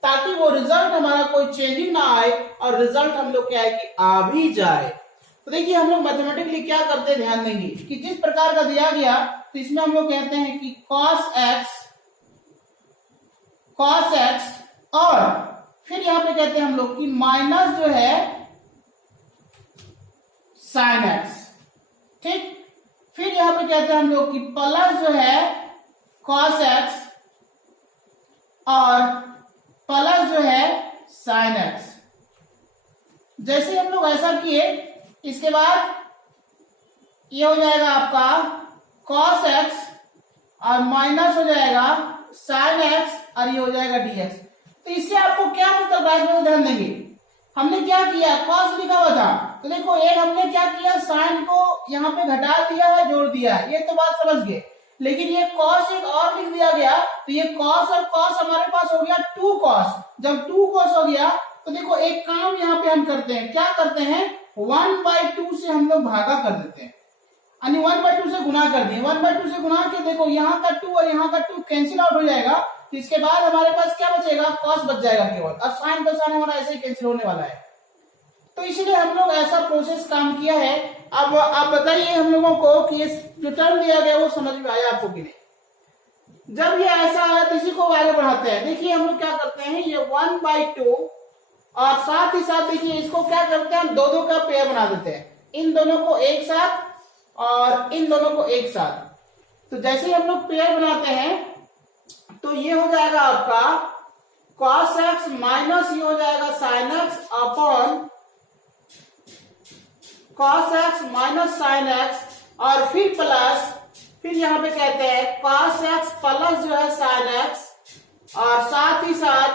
ताकि वो रिजल्ट हमारा कोई चेंजिंग ना आए और रिजल्ट हम लोग क्या है कि आ भी जाए। तो देखिए हम लोग मैथमेटिकली क्या करते हैं, ध्यान देंगे कि जिस प्रकार का दिया गया तो इसमें हम लोग कहते हैं कि cos x और फिर यहां पे कहते हैं हम लोग कि माइनस जो है sin x, ठीक। फिर यहां पे कहते हैं हम लोग कि प्लस जो है cos x और प्लस जो है sin x। जैसे हम लोग ऐसा किए, इसके बाद ये हो जाएगा आपका cos x और माइनस हो जाएगा sin x और ये हो जाएगा dx। तो इससे आपको क्या मतलब है, ध्यान देंगे। हमने क्या किया, cos लिखा हुआ था, तो देखो एक हमने क्या किया, sin को यहाँ पे घटा दिया है, जोड़ दिया है, ये तो बात समझ गए। लेकिन ये cos एक और लिख दिया गया, तो ये cos और cos हमारे पास हो गया 2 cos। जब 2 cos हो गया तो देखो एक काम यहाँ पे हम करते हैं, क्या करते हैं, 1/2 से हम लोग भागा कर देते हैं, यानी 1/2 से गुना कर दिए। 1/2 से गुना के देखो यहाँ का 2 और यहाँ का 2 कैंसिल आउट हो जाएगा। इसके बाद हमारे पास क्या बचेगा, cos बच जाएगा केवल, और sin तो sin हमारा ऐसे ही कैंसिल होने वाला है। तो इसलिए हम लोग ऐसा प्रोसेस काम किया है। अब आप बताइए हम लोगों को कि ये जो टर्म दिया गया वो समझ में आया आपको कि नहीं। जब ये ऐसा आया तो इसी को आगे बढ़ाते हैं। देखिए हम लोग क्या करते हैं, ये 1/2 और साथ ही साथ देखिए इसको क्या करते हैं, दो का पेयर बना देते हैं, इन दोनों को एक साथ और इन दोनों को एक साथ। तो जैसे ही हम लोग पेयर बनाते हैं तो ये हो जाएगा आपका cos x माइनस ये हो जाएगा sin x upon cos x minus sin x और फिर प्लस, फिर यहां पे कहते हैं cos x प्लस जो है sin x और साथ ही साथ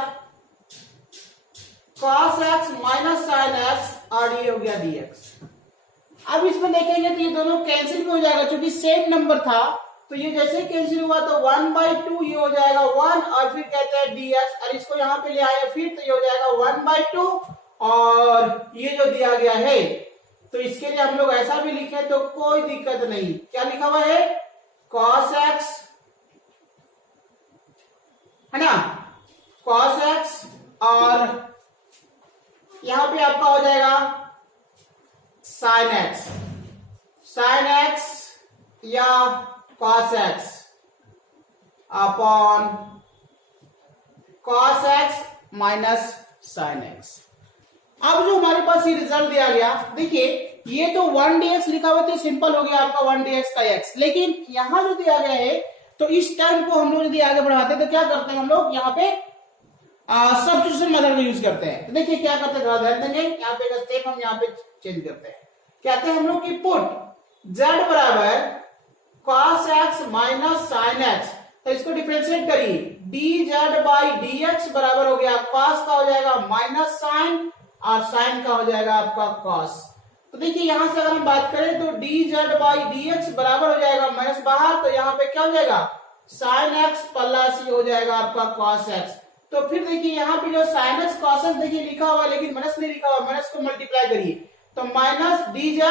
cos x minus sin x और ये हो गया dx। अब इसमें देखेंगे तो ये दोनों कैंसिल भी हो जाएगा, क्योंकि सेम नंबर था। तो ये जैसे कैंसिल हुआ तो 1/2 ये हो जाएगा 1 और फिर कहते हैं dx, और इसको यहाँ पे ले आए फिर तो ये हो जाएगा 1/2 और ये जो दिया गया है तो इसके लिए हम लोग ऐसा भी लिखे तो कोई दिक्कत नहीं। क्या लिखा हुआ है, cos x है ना, cos x और यहां पे आपका हो जाएगा sin x, sin x या cos x upon cos x minus sin x। अब जो हमारे पास ये रिजल्ट दिया गया, देखिए ये तो 1dx लिखा हुआ तो सिंपल हो गया आपका 1dx का x, लेकिन यहां जो दिया गया है तो इस टर्म को हम लोग यदि आगे बढ़ाते हैं तो क्या करते हैं, हम लोग यहाँ पे सब्स्टिट्यूशन मेथड को यूज करते हैं। तो देखिए क्या करते हैं, ध्यान देंगे, यहाँ पे एक स्टेप हम यहाँ पे चेंज करते हैं। कहते हैं हम लोग की पुट z बराबर cos x minus sin x, तो इसको डिफरेंशिएट करिए, dz बाई dx बराबर हो गया cos का हो जाएगा माइनस sin और sin का हो जाएगा आपका cos। तो देखिए यहां से अगर हम बात करें तो dz बाई dx बराबर हो जाएगा माइनस बाहर, तो यहाँ पे क्या हो जाएगा sin x प्लस ये हो जाएगा आपका cos x। तो फिर देखिए यहाँ पे जो sin x cos x देखिए लिखा हुआ है लेकिन माइनस नहीं लिखा हुआ, माइनस को मल्टीप्लाई करिए तो माइनस dz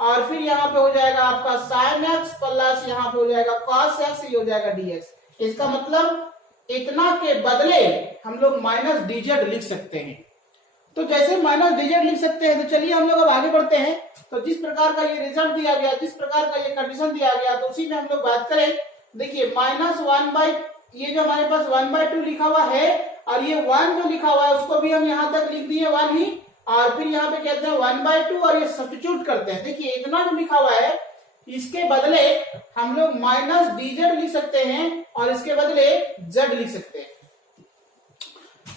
और फिर यहाँ पे हो जाएगा आपका sin x प्लस यहाँ पे हो जाएगा cos x, ये हो जाएगा dx। इसका मतलब इतना के बदले हम लोग माइनस dz लिख सकते हैं। तो जैसे माइनस dz लिख सकते हैं तो चलिए हम लोग अब आगे बढ़ते हैं। तो जिस प्रकार का ये रिजल्ट दिया गया, जिस प्रकार का ये कंडीशन दिया गया, तो उसी में हम लोग बात करें। देखिए माइनस 1/, ये जो हमारे पास 1/2 लिखा हुआ है और ये 1 जो लिखा हुआ है उसको भी हम यहाँ तक लिख दिए 1 ही, और फिर यहाँ पे कहते हैं 1/2 और ये सब्स्टिट्यूट करते हैं। देखिए इतना जो लिखा हुआ है इसके बदले हम लोग माइनस dz लिख सकते हैं और इसके बदले z लिख सकते हैं।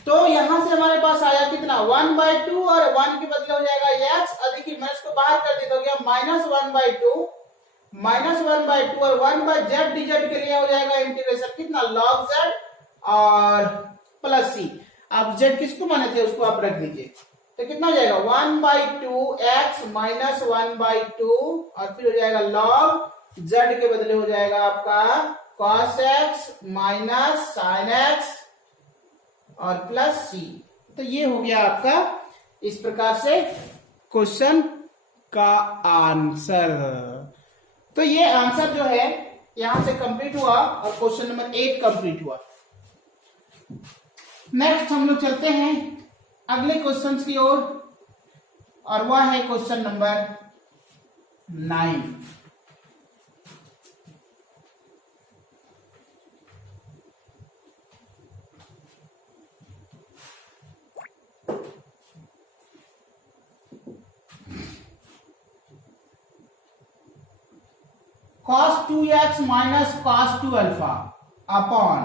तो यहां से हमारे पास आया कितना 1/2 और 1 के बदले हो जाएगा x, और देखिए मैं इसको बाहर कर देता हूं, गया माइनस 1/2 और 1/z dz के लिए हो जाएगा इंटीग्रेशन कितना log z और प्लस c। अब z किसको माने थे उसको आप रख दीजिए, तो कितना हो जाएगा 1/2x माइनस 1/2 और फिर हो जाएगा log z के बदले हो जाएगा आपका cos x minus sin x और प्लस c। तो ये हो गया आपका इस प्रकार से क्वेश्चन का आंसर। तो ये आंसर जो है यहां से कंप्लीट हुआ और क्वेश्चन नंबर 8 कंप्लीट हुआ। नेक्स्ट हम लोग चलते हैं अगले क्वेश्चंस की ओर और वह है question number 9। cos 2x minus cos 2 alpha upon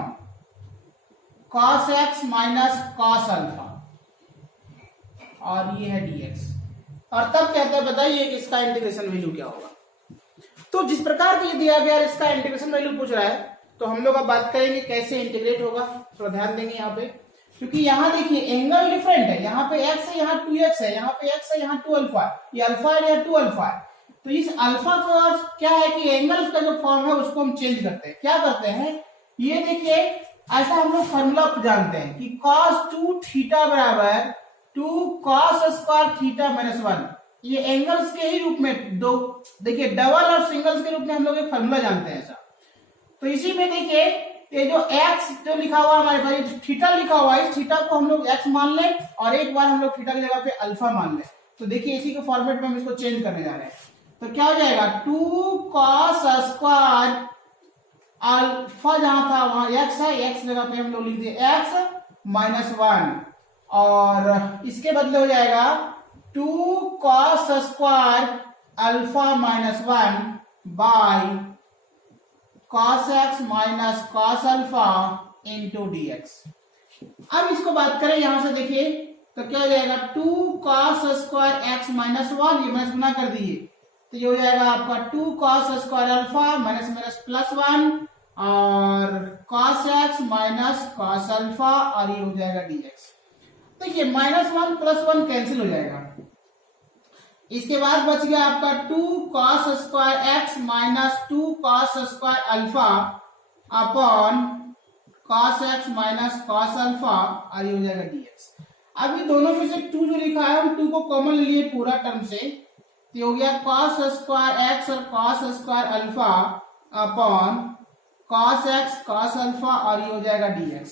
cos x minus cos alpha, और ये है dx। और तब कहते हैं बताइए कि इसका इंटीग्रेशन वैल्यू क्या होगा। तो जिस प्रकार का ये दिया गया इसका इंटीग्रेशन वैल्यू पूछ रहा है, तो हम लोग अब बात करेंगे कैसे इंटीग्रेट होगा। थोड़ा ध्यान देंगे यहाँ पे, क्योंकि यहाँ देखिए एंगल डिफरेंट है, यहाँ पे x है, यहाँ 2x है, यहाँ पे x है, यहाँ 2 अल्फा है, ये अल्फा है, यहाँ 2 अल्फा है। तो इस अल्फा का क्या है कि एंगल का जो फॉर्म है उसको हम चेंज करते हैं। क्या करते हैं, ये देखिए ऐसा हम लोग फॉर्मूला जानते हैं कि cos 2 थीटा बराबर 2 cos स्क्वायर थीटा माइनस 1। ये एंगल्स के ही रूप में दो, देखिए डबल और सिंगल्स के रूप में हम लोग एक फॉर्मूला जानते हैं ऐसा। तो इसी में देखिए ये जो x जो लिखा हुआ हमारे पास थीटा लिखा हुआ है, इस थीटा को हम लोग x मान लें और एक बार हम लोग थीटा की जगह पे अल्फा मान लें। तो देखिए इसी के फॉर्मेट में हम इसको चेंज करने जा रहे हैं। तो क्या हो जाएगा 2 cos स्क्वायर अल्फा, जहां था वहां x है, x जगह पे हम लोग लिख दिए x माइनस 1, और इसके बदले हो जाएगा 2 cos square alpha minus 1 by cos x minus cos alpha into dx। अब इसको बात करें यहां से देखिए तो क्या हो जाएगा 2 cos स्क्वायर x माइनस 1, ये माइनस गुना कर दिए, तो ये हो जाएगा आपका 2 cos square alpha minus minus plus 1 और cos x minus cos alpha, और ये हो जाएगा dx। देखिए -1 प्लस 1 कैंसिल हो जाएगा। इसके बाद बच गया आपका 2 cos square x minus 2 cos square alpha upon cos x minus cos alpha, और ये हो जाएगा dx। अब ये दोनों में से 2 जो लिखा है हम 2 को कॉमन ले लिए पूरा टर्म से, तो ये हो गया cos स्क्वायर x और cos square alpha upon cos x cos alpha, और ये हो जाएगा dx।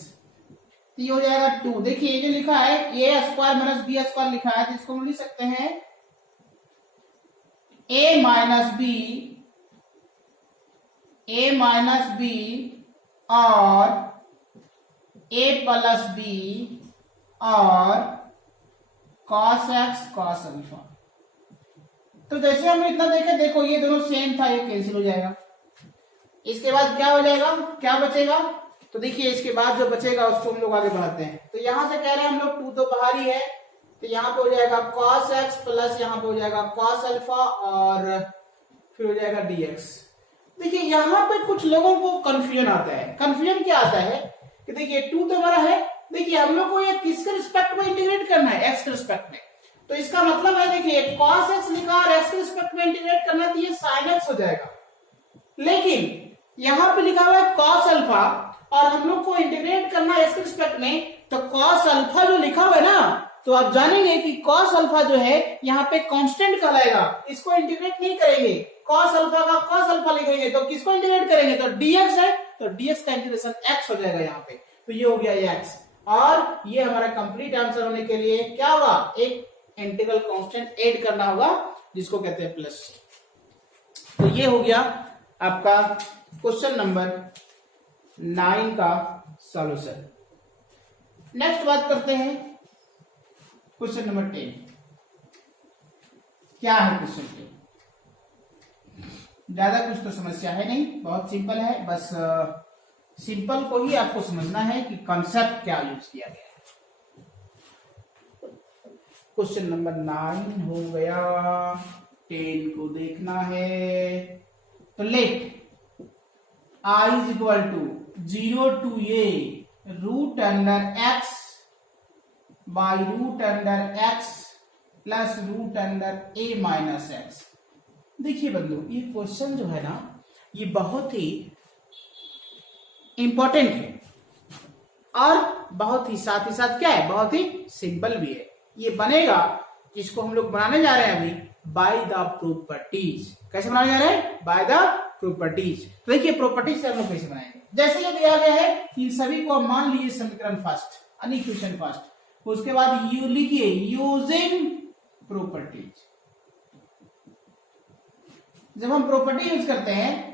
तो ये हो जाएगा 2। देखिए ये जो लिखा है a square minus b square लिखा है, तो इसको हम लिख सकते हैं a माइनस b और a प्लस b और cos x cos अल्फा। तो जैसे हम इतना देखे, देखो ये दोनों सेम था, ये कैंसिल हो जाएगा। इसके बाद क्या हो जाएगा, क्या बचेगा, तो देखिए इसके बाद जो बचेगा उसको हम लोग आगे बढ़ाते हैं। तो यहां से कह रहे हैं हम लोग 2 तो बाहर ही है, तो यहाँ पे हो जाएगा cos x प्लस यहाँ पे हो जाएगा cos अल्फा और फिर हो जाएगा dx। देखिए यहाँ पे कुछ लोगों को कंफ्यूजन आता है। कंफ्यूजन क्या आता है कि देखिए 2 तो हमारा है, देखिए हम लोग को ये किसके रिस्पेक्ट में इंटीग्रेट करना है, x के रिस्पेक्ट में। तो इसका मतलब है देखिए cos x लिखा और x के रिस्पेक्ट में इंटीग्रेट करना, तो ये sin x हो जाएगा। लेकिन यहाँ पे लिखा हुआ है cos अल्फा और हम लोग को इंटीग्रेट करना है x के रिस्पेक्ट में, तो cos अल्फा जो लिखा हुआ है ना, तो आप जानेंगे कि cos अल्फा जो है यहाँ पे कांस्टेंट कहलाएगा, इसको इंटीग्रेट नहीं करेंगे। cos अल्फा का cos अल्फा लिखेंगे तो किसको इंटीग्रेट करेंगे, तो dx है, तो dx का इंटीग्रेशन x हो जाएगा यहाँ पे। तो ये हो गया x, और ये हमारा कंप्लीट आंसर होने के लिए क्या होगा, एक इंटीग्रल कांस्टेंट ऐड करना होगा जिसको कहते हैं प्लस। तो ये हो गया आपका क्वेश्चन नंबर 9 का सॉल्यूशन। नेक्स्ट बात करते हैं क्वेश्चन नंबर 10। क्या है क्वेश्चन 10? ज्यादा कुछ तो समस्या है नहीं, बहुत सिंपल है, बस सिंपल को ही आपको समझना है कि कॉन्सेप्ट क्या यूज किया गया है। क्वेश्चन नंबर 9 हो गया, 10 को देखना है। तो let I is equal to 0 to a root under x by root under x plus root under a minus x। देखिए बंधु, ये क्वेश्चन जो है ना, ये बहुत ही इंपॉर्टेंट है और बहुत ही साथ क्या है, बहुत ही सिंपल भी है। ये बनेगा जिसको हम लोग बनाने जा रहे हैं अभी बाय द प्रॉपर्टीज। कैसे बनाने जा रहे हैं, बाय द प्रॉपर्टीज। तो देखिए प्रॉपर्टीज से हम लोग कैसे बनाएंगे। जैसे ये दिया गया है इन सभी को मान लीजिए समीकरण फर्स्ट, इक्वेशन फर्स्ट, उसके बाद यू लिखिए यूजिंग प्रॉपर्टीज। जब हम प्रॉपर्टी यूज करते हैं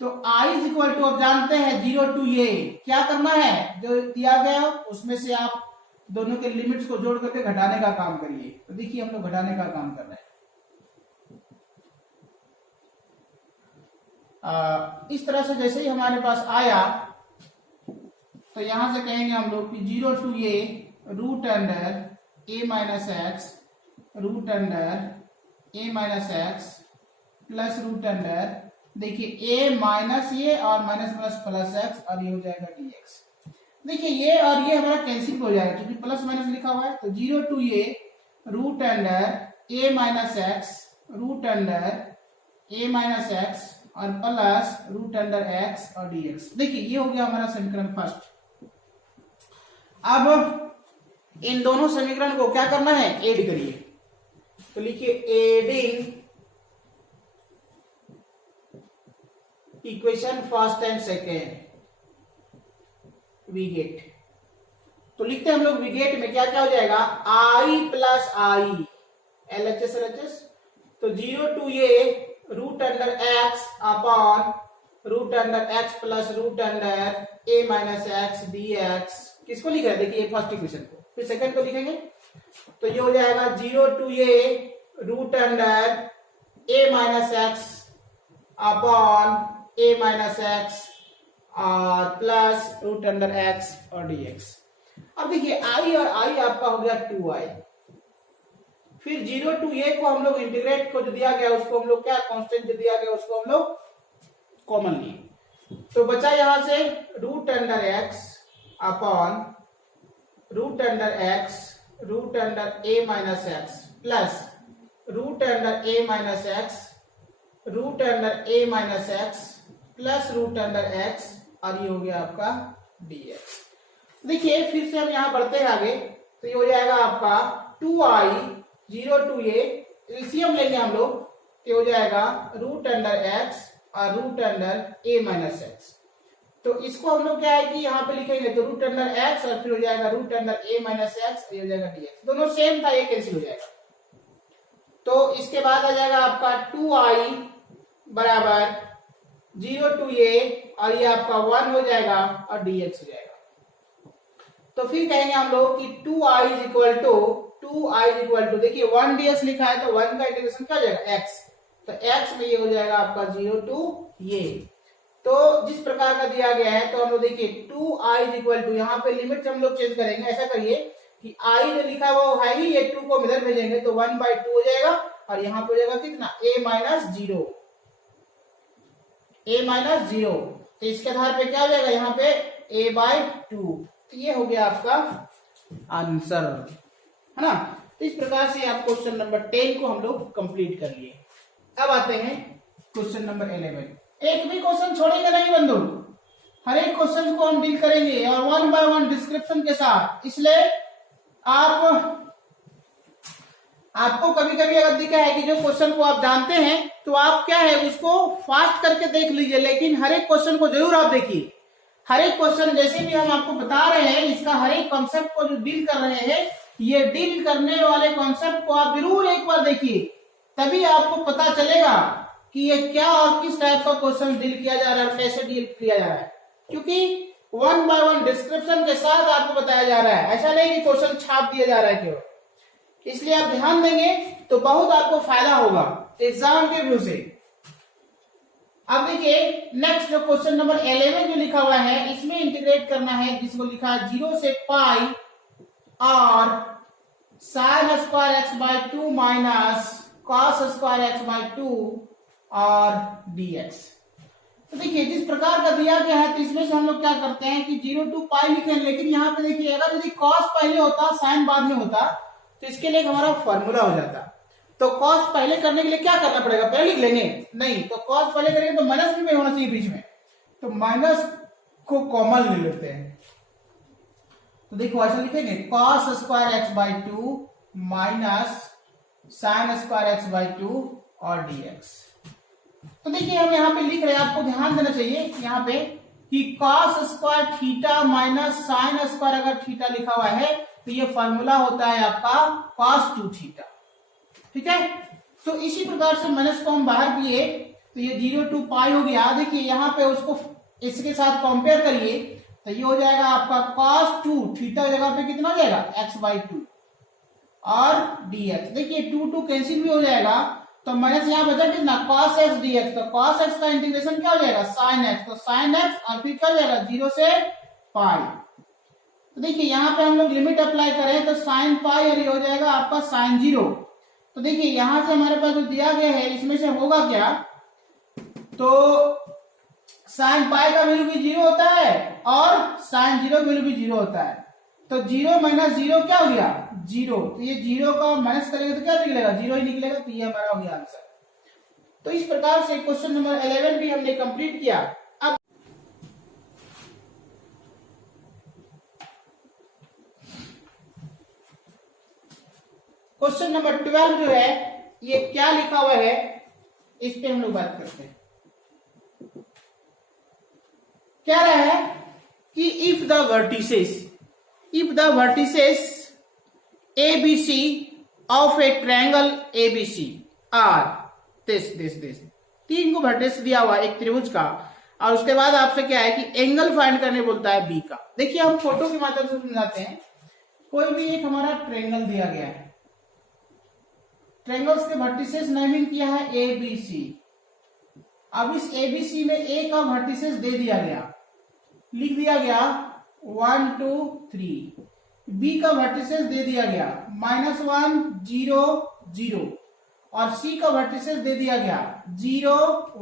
तो I इज इक्वल टू, आप जानते हैं 0 to a, क्या करना है, जो दिया गया उसमें से आप दोनों के लिमिट्स को जोड़ करके घटाने का काम करिए। तो देखिए हम लोग घटाने का काम कर रहे हैं। इस तरह से जैसे ही हमारे पास आया तो यहां से कहेंगे हम लोग कि 0 to a root under a minus X root under a minus X plus root under, देखिए a माइनस ये और माइनस प्लस प्लस एक्स और ये हो जाएगा dx। देखिए ये और ये हमारा कैंसिल हो जाएगा क्योंकि प्लस माइनस लिखा हुआ है, तो 0 to a root under a minus X root under a minus X और प्लस रूट अंडर x और dx। देखिए ये हो गया हमारा समीकरण फर्स्ट। अब इन दोनों समीकरण को क्या करना है, ऐड करिए, तो लिखिए adding equation first and second we get, तो लिखते हैं हम लोग वी गेट में क्या क्या हो जाएगा, i plus I LHS LHS, तो 0 to a root under X upon root under X plus root under a minus X dx। किसको लिखा है, देखिए फर्स्ट इक्वेशन को, फिर सेकंड को लिखेंगे, तो ये हो जाएगा 0 to a root under a minus X upon a minus X और प्लस रूट अंडर x और dx। अब देखिए i और i आपका हो गया 2i, फिर 0 to a को हम लोग इंटीग्रेट को जो दिया गया उसको हम लोग क्या कांस्टेंट जो दिया गया उसको हम लोग कॉमन लिए, तो बचा यहां से root under x upon root under x root under a minus X plus root under a minus X root under a minus X plus root under x और ये हो गया आपका dx। देखिए फिर से हम यहां बढ़ते हैं आगे, तो ये हो जाएगा आपका 2i 0 to a एलसीएम लेंगे हम लोग, ये हो जाएगा रूट अंडर x और root under a minus X, तो इसको हम लोग क्या है कि यहाँ पे लिखेंगे तो रूट अंडर x और फिर हो जाएगा root under a minus X, ये हो जाएगा dx, दोनों सेम था, ये कैंसिल हो जाएगा, तो इसके बाद आ जाएगा आपका 2i बराबर 0 to a और ये आपका 1 हो जाएगा और dx हो जाएगा, तो फिर कहेंगे हम लोग कि 2i इज इक्वल टू देखिए 1 dx लिखा है तो 1 का इंटीग्रेशन क्या हो जाएगा x, तो x में ये हो जाएगा आपका 0 to a, तो जिस प्रकार का दिया गया है तो हम लोग देखिए 2i इज इक्वल टू, यहाँ पे लिमिट हम लोग चेंज करेंगे, ऐसा करिए कि i जो लिखा हुआ वो है ही, ये 2 को इधर भेजेंगे तो 1/2 हो जाएगा और यहाँ पे हो जाएगा कितना a माइनस 0, तो इसके आधार पे क्या हो जाएगा यहाँ पे a/2, तो ये हो गया आपका आंसर, है ना। तो इस प्रकार से आप क्वेश्चन नंबर 10 को हम लोग कंप्लीट कर लिए। अब आते हैं क्वेश्चन नंबर 11। एक भी क्वेश्चन छोड़ेंगे नहीं बंधु, हर एक क्वेश्चन को हम डील करेंगे और 1 by 1 डिस्क्रिप्शन के साथ, इसलिए आपको कभी कभी अगर दिखा है कि जो क्वेश्चन को आप जानते हैं तो आप क्या है उसको फास्ट करके देख लीजिए, लेकिन हर एक क्वेश्चन को जरूर आप देखिए। हर एक क्वेश्चन जैसे भी हम आपको बता रहे हैं, इसका हर एक कॉन्सेप्ट को जो डील कर रहे हैं, ये डील करने वाले कॉन्सेप्ट को आप जरूर एक बार देखिए, तभी आपको पता चलेगा कि ये क्या और किस टाइप का क्वेश्चन डील किया जा रहा है, कैसे डील किया जा रहा है, क्योंकि 1 by 1 डिस्क्रिप्शन के साथ आपको बताया जा रहा है, ऐसा नहीं कि क्वेश्चन छाप दिया जा रहा है केवल, इसलिए आप ध्यान देंगे तो बहुत आपको फायदा होगा एग्जाम के व्यू से। अब देखिए नेक्स्ट जो क्वेश्चन नंबर 11 जो लिखा हुआ है, इसमें इंटीग्रेट करना है, जिसको लिखा है 0 से पाई और sin square x by 2 minus cos square x by 2 और dx। तो देखिए जिस प्रकार का दिया गया है तो इसमें से हम लोग क्या करते हैं कि 0 to पाई लिखें, लेकिन यहाँ पे देखिए अगर यदि cos पहले होता sin बाद में होता तो इसके लिए हमारा फॉर्मूला हो जाता, तो cos पहले करने के लिए क्या करना पड़ेगा, पहले लिख लेंगे, नहीं तो cos पहले करेंगे तो माइनस भी होना चाहिए बीच में, तो माइनस को कॉमन ले लेते हैं, तो देखो ऐसा लिखेंगे cos square x by 2 minus sin square x by 2 और dx। तो देखिए हम यहाँ पे लिख रहे हैं, आपको ध्यान देना चाहिए यहाँ पे कि cos square theta minus sin square अगर थीटा लिखा हुआ है तो ये फॉर्मूला होता है आपका cos 2 थीटा, ठीक है। तो इसी प्रकार से माइनस को हम बाहर किए तो ये 0 to पाई हो गया। देखिए यहाँ पे उसको इसके साथ कंपेयर करिए तो ये हो जाएगा आपका cos 2 थीटा जगह पे कितना हो जाएगा x बाई 2 और dx। देखिए 2 2 कैंसिल भी हो जाएगा तो माइनस यहाँ बचा कितना cos x dx, तो cos x का इंटीग्रेशन क्या हो जाएगा sin x, तो sin x और फिर क्या हो जाएगा 0 से पाई। तो देखिए यहाँ पे हम लोग लिमिट अप्लाई करें तो sin पाई और ये हो जाएगा आपका sin 0। तो देखिए यहां से हमारे पास जो दिया गया है इसमें से होगा क्या, तो sin पाई का वैल्यू भी 0 होता है और sin 0 का वैल्यू भी 0 होता है। तो 0 माइनस 0 क्या हो गया 0, तो ये 0 का माइनस करेंगे तो क्या निकलेगा 0 ही निकलेगा, तो ये हमारा हो गया आंसर। तो इस प्रकार से क्वेश्चन नंबर 11 भी हमने कंप्लीट किया। अब क्वेश्चन नंबर 12 जो है ये क्या लिखा हुआ है इस पे हम लोग बात करते हैं। क्या रहा है कि if the vertices ABC of a triangle ABC are this 3 को वर्टेक्स दिया हुआ एक त्रिभुज का, और उसके बाद आपसे क्या है कि एंगल फाइंड करने बोलता है बी का। देखिए हम फोटो के माध्यम से समझाते हैं। कोई भी एक हमारा ट्रायंगल दिया गया है, ट्रायंगल्स के वर्टिसेस नेमिंग किया है ABC। अब इस ABC में A का वर्टिसेस दे दिया गया, लिख दिया गया 1 2 3, B का वर्टिसेस दे दिया गया -1 0 0, और C का वर्टिसेस दे दिया गया 0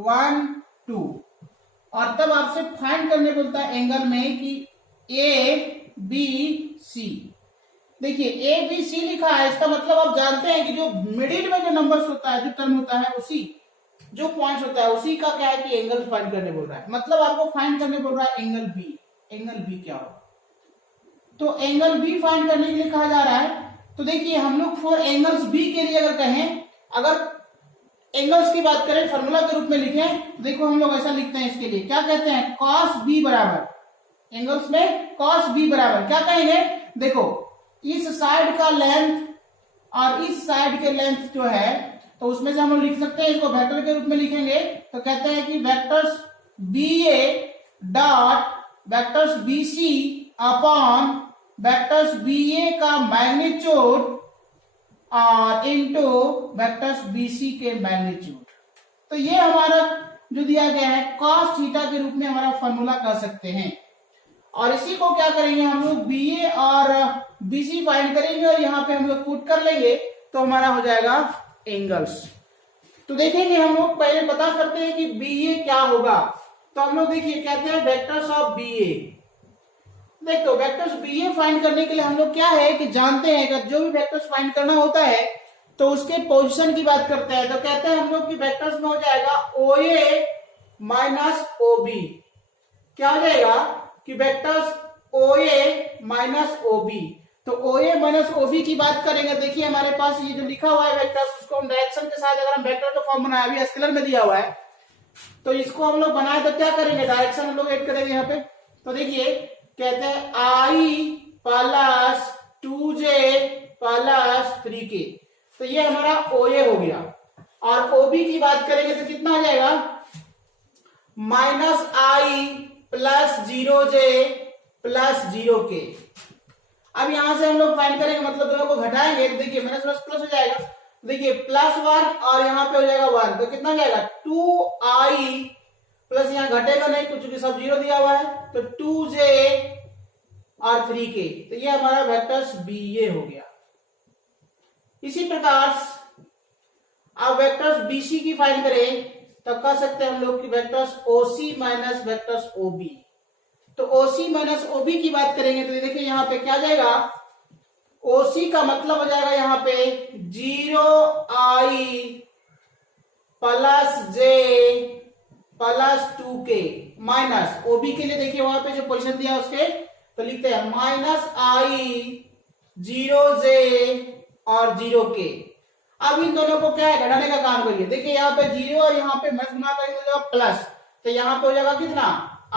1 2, और तब आपसे फाइंड करने बोलता है एंगल में कि ABC। देखिए ABC लिखा है, इसका मतलब आप जानते हैं कि जो मिडिल में जो नंबर्स होता है, जो टर्म होता है, उसी जो पॉइंट्स होता है उसी का क्या है कि एंगल फाइंड करने बोल रहा है। मतलब आपको फाइंड करने बोल रहा है एंगल B। एंगल B क्या हो, तो एंगल B फाइंड करने के लिए कहा जा रहा है। तो देखिए हम लोग फॉर एंगल्स B के लिए अगर कहें, अगर एंगल्स की बात करें फॉर्मूला के रूप में लिखें, तो देखो हम लोग ऐसा लिखते हैं, इसके लिए क्या कहते हैं cos B बराबर, एंगल्स में cos B बराबर क्या कहेंगे, देखो इस साइड का लेंथ और इस साइड के लेंथ जो है, तो उसमें से हम लोग लिख सकते हैं, इसको वेक्टर के रूप में लिखेंगे तो कहते हैं कि vectors BA dot vectors BC upon vectors BA का मैग्नीट्यूड और इनटू वेक्टर्स BC के मैग्नीट्यूड। तो ये हमारा जो दिया गया है cos थीटा के रूप में हमारा फॉर्मूला कर सकते हैं, और इसी को क्या करेंगे हम लोग BA और BC फाइंड करेंगे और यहाँ पे हम लोग पुट कर लेंगे तो हमारा हो जाएगा एंगल्स। तो देखेंगे हम लोग पहले पता करते हैं कि BA क्या होगा। तो हम लोग देखिए कहते हैं वेक्टर्स ऑफ BA। देखो वेक्टर्स BA फाइंड करने के लिए हम लोग क्या है कि जानते हैं कि जो भी वेक्टर्स फाइंड करना होता है तो उसके पोजीशन की बात करते हैं। तो कहते हैं हम लोग कि वेक्टर्स में हो जाएगा OA माइनस OB। क्या हो जाएगा कि वेक्टर्स OA माइनस OB। तो OA माइनस OB की बात करेंगे, देखिए हमारे पास ये जो लिखा हुआ है वेक्टर्स, उसको हम डायरेक्शन के साथ अगर हम वेक्टर का फॉर्म बनाए, अभी स्केलर में दिया हुआ है, तो इसको हम लोग बनाए तो क्या करेंगे डायरेक्शन हम लोग ऐड करेंगे यहाँ पे। तो देखिए कहते हैं I plus 2J plus 3K, तो ये हमारा OA हो गया। और OB की बात करेंगे तो कितना आ जाएगा -I plus 0J plus 0K। अब यहां से हम लोग फाइंड करेंगे, मतलब दोनों को घटाएंगे तो देखिए माइनस प्लस प्लस हो जाएगा, देखिए +1 और यहाँ पे हो जाएगा 1, तो कितना हो जाएगा 2I प्लस यहाँ घटेगा नहीं कुछ, क्योंकि सब 0 दिया हुआ है, तो 2J और 3K। तो ये हमारा वेक्टर्स BA हो गया। इसी प्रकार अब वेक्टर्स BC की फाइंड करें तो कह सकते हैं हम लोग कि vectors OC minus vectors OB। तो OC माइनस OB की बात करेंगे तो देखिए यहाँ पे क्या जाएगा, OC का मतलब हो जाएगा यहाँ पे 0I plus J plus 2K minus OB के लिए देखिए वहां पे जो पोजीशन दिया है उसके, तो लिखते हैं -I 0J और 0K। अब इन दोनों को क्या है घटाने का काम करिए, देखिए यहाँ पे 0 और यहाँ पे माइनस गुना करेंगे तो प्लस, तो यहाँ पे हो जाएगा कितना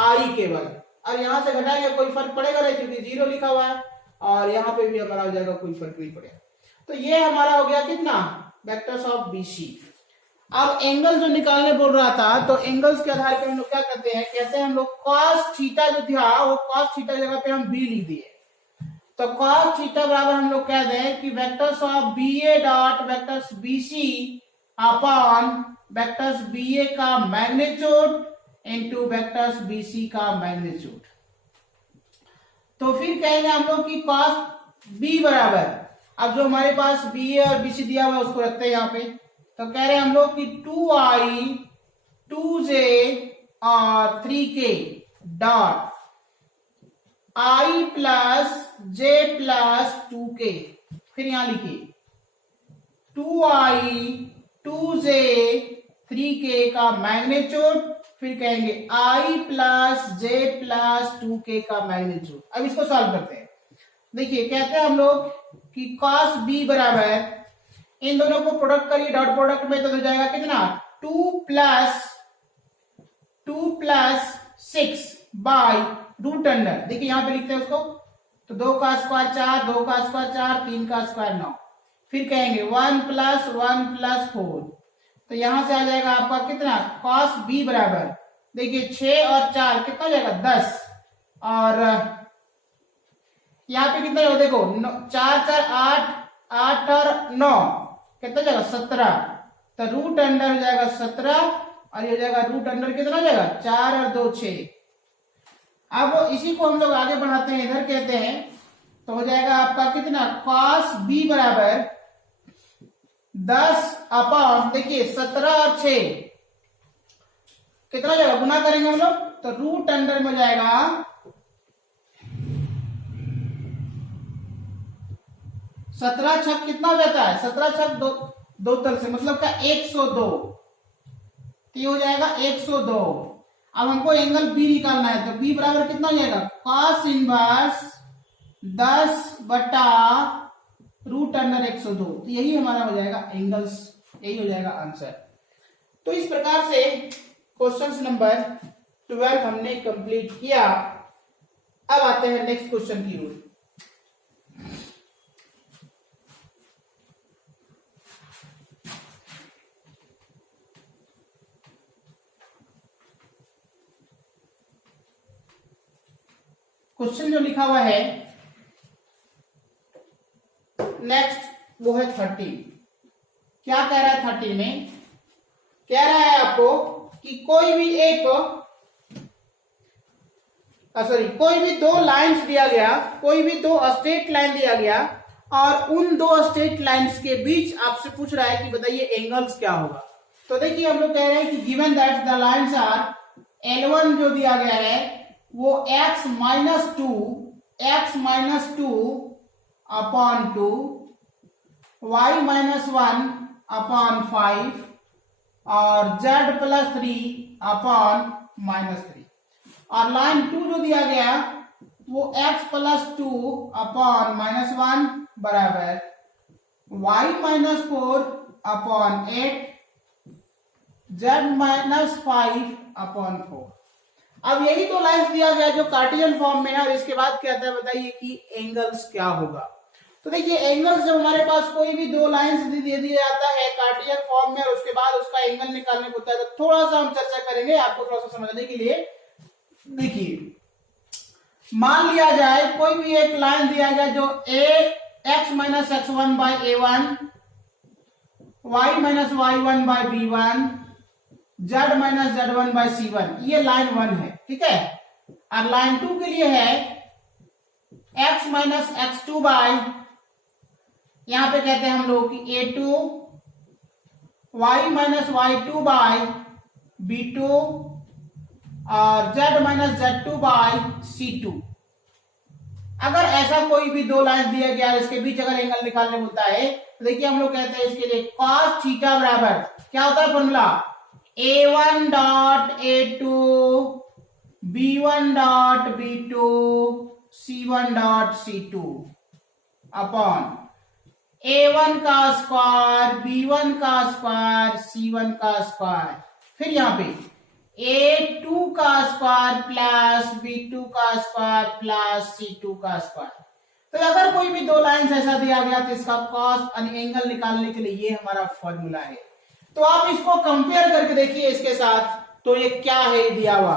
I केवल, और यहां से घटाएंगे कोई फर्क पड़ेगा नहीं क्योंकि 0 लिखा हुआ है, और यहाँ पे भी हमारा हो जाएगा कोई फर्क नहीं पड़ेगा। तो ये हमारा हो गया कितना वेक्टर्स ऑफ BC। अब एंगल जो निकालने बोल रहा था, तो एंगल्स के आधार पर हम लोग क्या करते हैं, कहते हैं हम लोग cos थीटा जो था वो cos थीटा जगह पे हम B लिख दिए, तो cos थीटा बराबर हम लोग कह दें कि vectors of BA dot vectors BC upon vectors b a का magnitude into vectors b c का मैग्नीट्यूड। तो फिर कहेंगे हम लोग कि कॉस बी बराबर, अब जो हमारे पास बी ए और बी सी दिया हुआ है उसको रखते हैं यहाँ पे। तो कह रहे हैं हम लोग कि 2i 2j और 3k dot i plus j plus 2k। फिर यहां लिखिए 2i 2j 3k का मैग्नीट्यूड, फिर कहेंगे i plus j plus 2k का मैग्नीट्यूड। अब इसको सॉल्व करते हैं। देखिए कहते हैं हम लोग कि cos b बराबर, इन दोनों को प्रोडक्ट करिए डॉट प्रोडक्ट में, तो हो जाएगा कितना 2 प्लस 6 बाई रूट अंडर। देखिए यहां पे लिखते हैं उसको, तो 2 का स्क्वायर 4, 2 का स्क्वायर 4, 3 का स्क्वायर 9। फिर कहेंगे 1 प्लस 4, तो यहां से आ जाएगा आपका कितना cos b बराबर, देखिए 6 और 4 कितना हो जाएगा 10, और यहाँ पे कितना होगा देखो 4 4 8, 8 और 9 कितना हो जाएगा 17, तो रूट अंडर हो जाएगा 17, और ये हो जाएगा रूट अंडर कितना हो जाएगा 4 और 2 6। अब इसी को हम लोग आगे बढ़ाते हैं, इधर कहते हैं, तो हो जाएगा आपका कितना cos b बराबर 10 अपॉन, देखिए 17 और 6 कितना हो जाएगा, गुना करेंगे हम लोग, तो रूट अंडर में हो जाएगा 17 छक कितना हो जाता है, 17 छक दो तल से मतलब का 102, तो ये हो जाएगा 102। अब हमको एंगल बी निकालना है, तो बी बराबर कितना हो जाएगा cos इनवर्स 10 बटा रूट अंडर 102, तो यही हमारा हो जाएगा एंगल्स, यही हो जाएगा आंसर। तो इस प्रकार से क्वेश्चन नंबर 12 हमने कंप्लीट किया। अब आते हैं नेक्स्ट क्वेश्चन की रूल। क्वेश्चन जो लिखा हुआ है नेक्स्ट वो है 13। क्या कह रहा है 13 में, कह रहा है आपको कि कोई भी एक कोई भी दो लाइंस दिया गया, कोई भी दो स्ट्रेट लाइन दिया गया, और उन दो स्ट्रेट लाइंस के बीच आपसे पूछ रहा है कि बताइए एंगल्स क्या होगा। तो देखिए हम लोग कह रहे हैं कि given that the lines are L1 जो दिया गया है वो x minus two upon 2, y minus 1 upon 5 और z प्लस 3 अपॉन माइनस 3, और लाइन 2 जो दिया गया वो x प्लस 2 अपॉन माइनस 1 बराबर y minus 4 upon 8, z minus 5 upon 4। अब यही तो लाइंस दिया गया जो कार्टेशियन फॉर्म में है, और इसके बाद कहता है बताइए कि एंगल्स क्या होगा। तो देखिए एंगल्स जब हमारे पास कोई भी दो लाइंस दे दिया जाता है कार्टेशियन फॉर्म में, और उसके बाद उसका एंगल निकालने को होता है, तो थोड़ा सा हम चर्चा करेंगे आपको थोड़ा सा समझने के लिए। देखिए मान लिया जाए कोई भी एक लाइन दिया गया जो x minus x1 by a1, y minus y1 by b1, z minus z1 by c1, ये लाइन 1 है, ठीक है। और लाइन 2 के लिए है x माइनस x2 बाई, यहां पे कहते हैं हम लोग कि a2, y minus y2 by b2 और z minus z2 by c2। अगर ऐसा कोई भी दो लाइन दिया गया इसके बीच अगर एंगल निकालने होता है, तो देखिए हम लोग कहते हैं इसके लिए cos थीटा बराबर क्या होता है formula, a1 dot a2 b1 dot b2 c1 dot c2 upon a1 का स्क्वायर b1 का स्क्वायर c1 का स्क्वायर, फिर यहां पे a2 का स्क्वायर प्लस b2 का स्क्वायर प्लस c2 का स्क्वायर। तो अगर कोई भी दो लाइंस ऐसा दिया गया तो इसका कॉस एंगल निकालने के लिए ये हमारा फॉर्मूला है। तो आप इसको कंपेयर करके देखिए इसके साथ, तो ये क्या है दिया हुआ,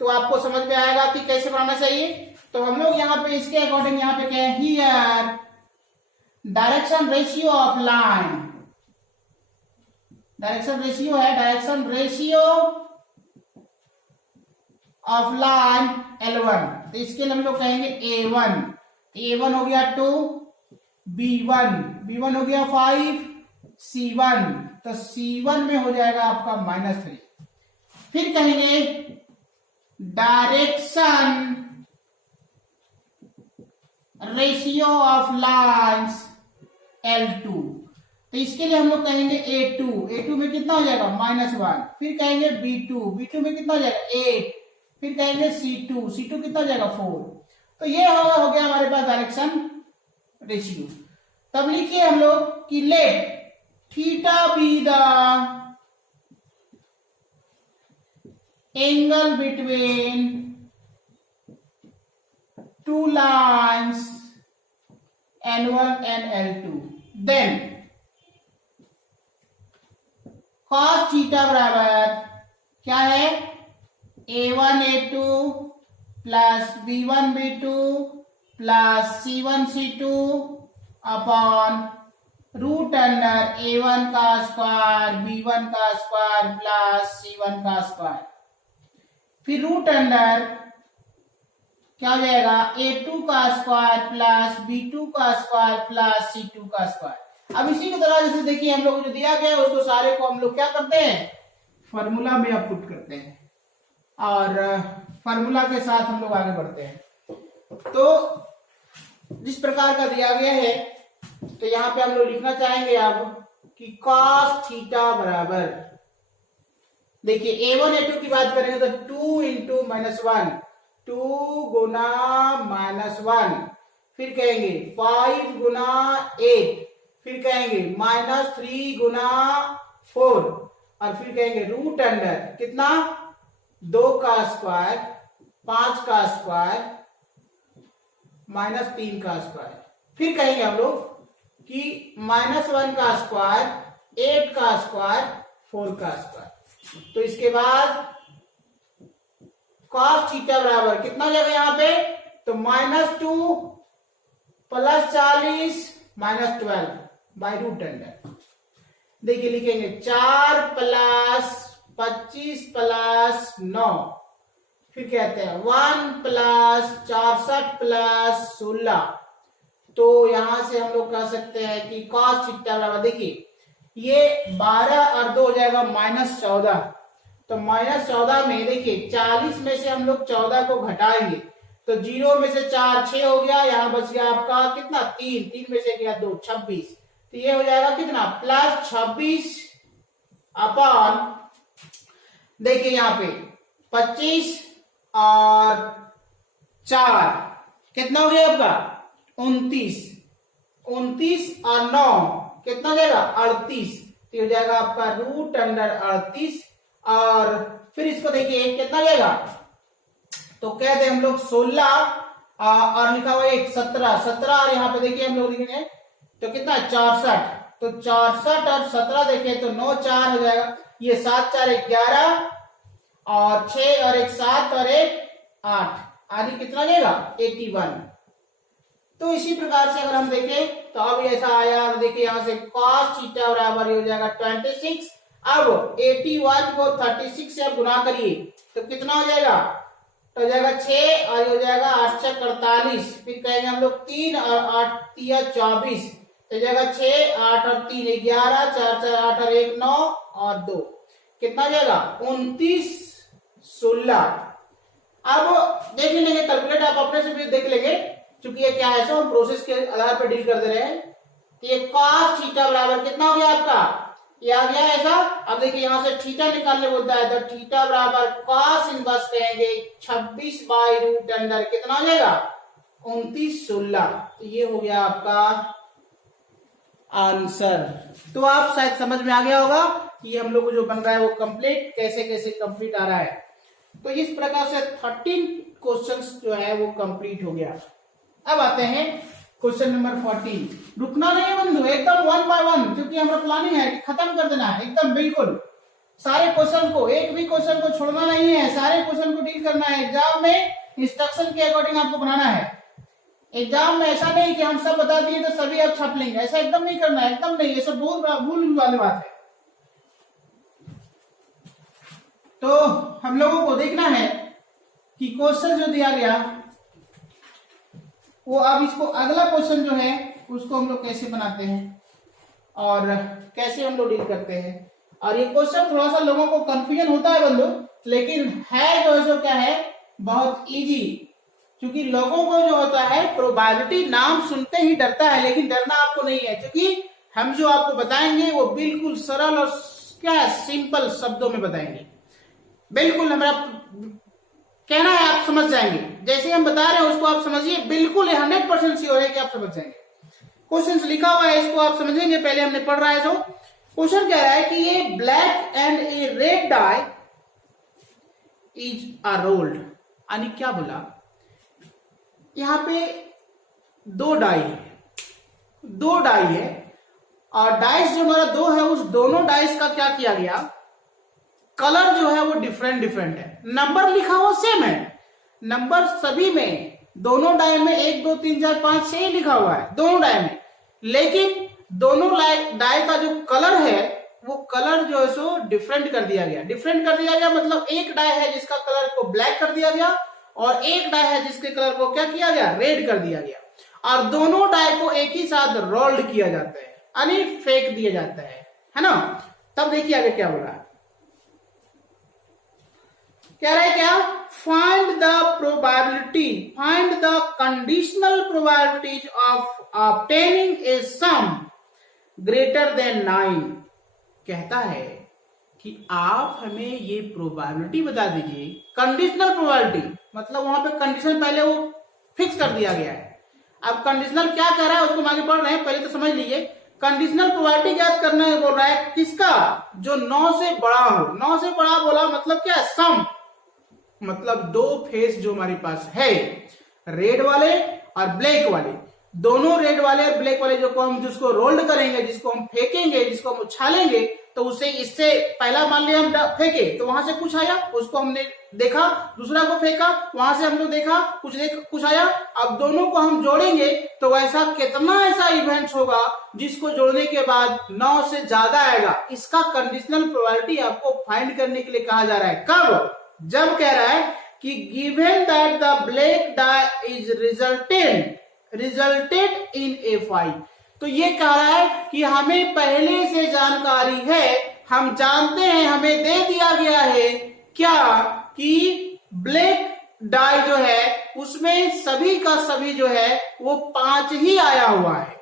तो आपको समझ में आएगा कि कैसे बनाना चाहिए। तो हम लोग यहाँ पे इसके अकॉर्डिंग यहाँ पे क्या है, here direction ratio of line, direction ratio है, direction ratio of line L1, तो इसके लिए हम लोग कहेंगे A1, A1 हो गया 2, B1 हो गया 5, C1, तो C1 में हो जाएगा आपका -3। फिर कहेंगे direction ratio of lines L2, तो इसके लिए हम लोग कहेंगे A2 में कितना हो जाएगा -1। फिर कहेंगे B2 में कितना हो जाएगा 8। फिर कहेंगे C2 कितना हो जाएगा 4। तो ये हो गया हमारे पास डायरेक्शन रेशियो। तब लिखिए हम लोग कि let theta be the angle between two lines L1 and L2, then cos theta बराबर क्या है, A1 A2 plus B1 B2 plus C1 C2 upon root under A1 का स्क्वायर B1 का स्क्वायर प्लस C1 का square. फिर root under क्या हो जाएगा, A2 का स्क्वायर प्लस B2 का स्क्वायर प्लस C2 का स्क्वायर। अब इसी की तरह जैसे देखिए हम लोग जो दिया गया है उसको सारे को हम लोग क्या करते हैं, फॉर्मूला में आप पुट करते हैं और फॉर्मूला के साथ हम लोग आगे बढ़ते हैं। तो जिस प्रकार का दिया गया है तो यहाँ पे हम लोग लिखना चाहेंगे अब कि cos थीटा बराबर, देखिए A1 A2 की बात करेंगे तो 2 इंटू -1, 2 गुना -1, फिर कहेंगे 5 गुना 8, फिर कहेंगे -3 गुना 4 और फिर कहेंगे रूट अंडर कितना 2 का स्क्वायर 5 का स्क्वायर -3 का स्क्वायर। फिर कहेंगे हम लोग कि -1 का स्क्वायर 8 का स्क्वायर 4 का स्क्वायर। तो इसके बाद cos थीटा बराबर कितना हो जाएगा यहाँ पे, तो -2 प्लस 40 -12 बाई रूट अंडर। देखिए लिखेंगे 4 प्लस 25 प्लस 9, फिर कहते हैं 1 प्लस 64 प्लस 16। तो यहां से हम लोग कह सकते हैं कि cos थीटा बराबर, देखिए ये 12 और 2 हो जाएगा -14, तो -14 में देखिए 40 में से हम लोग 14 को घटाएंगे तो 0 में से 4 6 हो गया, यहां बच गया आपका कितना 3 में से गया 2 26, तो ये हो जाएगा कितना +26 अपॉन, देखिए यहाँ पे 25 और 4 कितना हो गया आपका 29 और 9 कितना हो जाएगा 38, तो हो जाएगा आपका रूट अंडर 38। और फिर इसको देखिए कितना जाएगा, तो कहते हैं हम लोग 16 और लिखा हुआ है 17 और यहाँ पे देखिए हम लोग लिखेंगे तो कितना 64, तो 64 और 17 देखिए तो 9 4 हो जाएगा, ये 7 4 11 और 6 और 1 7 और 1 8 आदि कितना जाएगा 81। तो इसी प्रकार से अगर हम देखें तो अब ऐसा आया, देखिए यहाँ से cos थीटा बराबर हो जाएगा 26। अब 81 को 36 से आप गुना करिए तो कितना हो जाएगा, तो हो जाएगा 6 और हो जाएगा 8 6 48, फिर कहेंगे हम लोग 3 और 8 3 24, तो हो जाएगा 6 8 और 3 11 4 4 8 और 1 9 और 2 कितना हो जाएगा 29 16। अब देख लेंगे कैलकुलेट, आप अपने से भी देख लेंगे क्योंकि ये क्या है, सो हम प्रोसेस के आधार पर डील कर दे रहे हैं। तो ये cos थीटा बराबर कितना हो गया आपका, ये आ गया ऐसा। अब देखिए यहां से थीटा निकालने बोलता है तो थीटा बराबर cos इनवर्स कहेंगे 26 बाई रूट अंडर कितना हो जाएगा 29 16। तो ये हो गया आपका आंसर। तो आप शायद समझ में आ गया होगा कि हम लोग को जो बन रहा है वो कंप्लीट कैसे कैसे कंप्लीट आ रहा है। तो इस प्रकार से 13 क्वेश्चंस जो है वो कंप्लीट हो गया। अब आते हैं क्वेश्चन नंबर 14। रुकना नहीं है बंधु, एकदम 1 बाय 1, क्योंकि हमारा प्लानिंग है कि खत्म कर देना है एकदम बिल्कुल सारे क्वेश्चन को, एक भी क्वेश्चन को छोड़ना नहीं है, सारे क्वेश्चन को डील करना है। एग्जाम में इंस्ट्रक्शन के अकॉर्डिंग आपको बनाना है। एग्जाम में ऐसा नहीं कि हम सब बता दिए तो सभी आप छाप लेंगे, ऐसा एकदम नहीं करना है, एकदम नहीं, ये सब बहुत भूल वाली बात है। तो हम लोगों को देखना है कि क्वेश्चन जो दिया गया वो, अब इसको अगला क्वेश्चन जो है उसको हम लोग कैसे बनाते हैं और कैसे हम लोग डील करते हैं। और ये क्वेश्चन थोड़ा सा लोगों को कंफ्यूजन होता है बंधु, लेकिन है जो क्या है, बहुत इजी। क्योंकि लोगों को जो होता है प्रोबेबिलिटी नाम सुनते ही डरता है, लेकिन डरना आपको नहीं है, क्योंकि हम जो आपको बताएंगे वो बिल्कुल सरल और क्या है, सिंपल शब्दों में बताएंगे। बिल्कुल हमारा कहना है आप समझ जाएंगे, जैसे हम बता रहे हैं उसको आप समझिए, बिल्कुल 100% श्योर है कि आप समझ जाएंगे। क्वेश्चन लिखा हुआ है, इसको आप समझेंगे। पहले हमने पढ़ रहा है जो क्वेश्चन कह रहा है कि ये black and a red die is are rolled, यानी क्या बोला, यहां पे दो डाई है और डाइस जो हमारा दो है, उस दोनों डाइस का क्या किया गया, कलर जो है वो डिफरेंट है, नंबर लिखा हुआ सेम है, नंबर सभी में दोनों डाई में 1 2 3 4 5 6 लिखा हुआ है दोनों डाई में, लेकिन दोनों डाई का जो कलर है वो कलर जो है सो डिफरेंट कर दिया गया। मतलब एक डाई है जिसका कलर को ब्लैक कर दिया गया और एक डाई है जिसके कलर को क्या किया गया, रेड कर दिया गया, और दोनों डाई को एक ही साथ रोल्ड किया जाता है, यानी फेंक दिया जाता है ना। तब देखिए आगे क्या बोला, कह रहा है क्या, find the conditional probabilities of obtaining A some greater than 9। कहता है कि आप हमें ये प्रोबेबिलिटी बता दीजिए, कंडीशनल प्रोबेबिलिटी मतलब वहां पे कंडीशन पहले वो फिक्स कर दिया गया है। अब कंडीशनल क्या कह रहा है उसको हम आगे पढ़ रहे हैं, पहले तो समझ लीजिए। कंडीशनल प्रोबेबिलिटी ज्ञात करना है, बोल रहा है किसका, जो 9 से बड़ा हो। 9 से बड़ा बोला मतलब क्या, सम मतलब दो फेस जो हमारे पास है, रेड वाले और ब्लैक वाले, दोनों रेड वाले और ब्लैक वाले जो को हम जिसको रोल्ड करेंगे, जिसको हम फेंकेंगे, जिसको हम उछालेंगे, तो उसे इससे पहला मान लिया हम फेंके तो वहां से कुछ आया, उसको हमने देखा, दूसरा को फेंका, वहां से हम लोग देखा कुछ आया। अब दोनों को हम जोड़ेंगे तो ऐसा कितना ऐसा इवेंट्स होगा जिसको जोड़ने के बाद 9 से ज्यादा आएगा। इसका कंडीशनल प्रोबेबिलिटी आपको फाइंड करने के लिए कहा जा रहा है। कब, जब कह रहा है कि given that the black die is resulted in a 5। तो ये कह रहा है कि हमें पहले से जानकारी है, हम जानते हैं, हमें दे दिया गया है क्या, कि ब्लैक डाई जो है उसमें सभी का सभी जो है वो 5 ही आया हुआ है,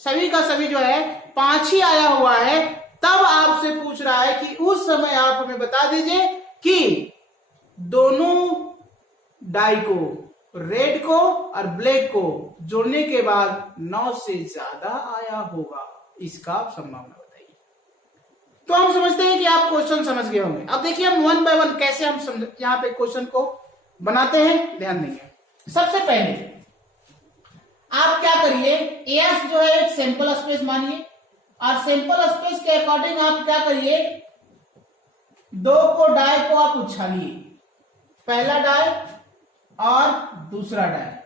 सभी का सभी जो है 5 ही आया हुआ है। तब आपसे पूछ रहा है कि उस समय आप हमें बता दीजिए कि दोनों डाई को, रेड को और ब्लैक को जोड़ने के बाद 9 से ज्यादा आया होगा, इसका संभावना बताइए। तो हम समझते हैं कि आप क्वेश्चन समझ गए होंगे। अब देखिए हम 1 बाय 1 कैसे हम यहां पे क्वेश्चन को बनाते हैं, ध्यान देंगे। सबसे पहले आप क्या करिए, एस जो है एक सैंपल स्पेस मानिए, और सैंपल स्पेस के अकॉर्डिंग आप क्या करिए, 2 डाई को आप उछालिए, पहला डाई और दूसरा डाई।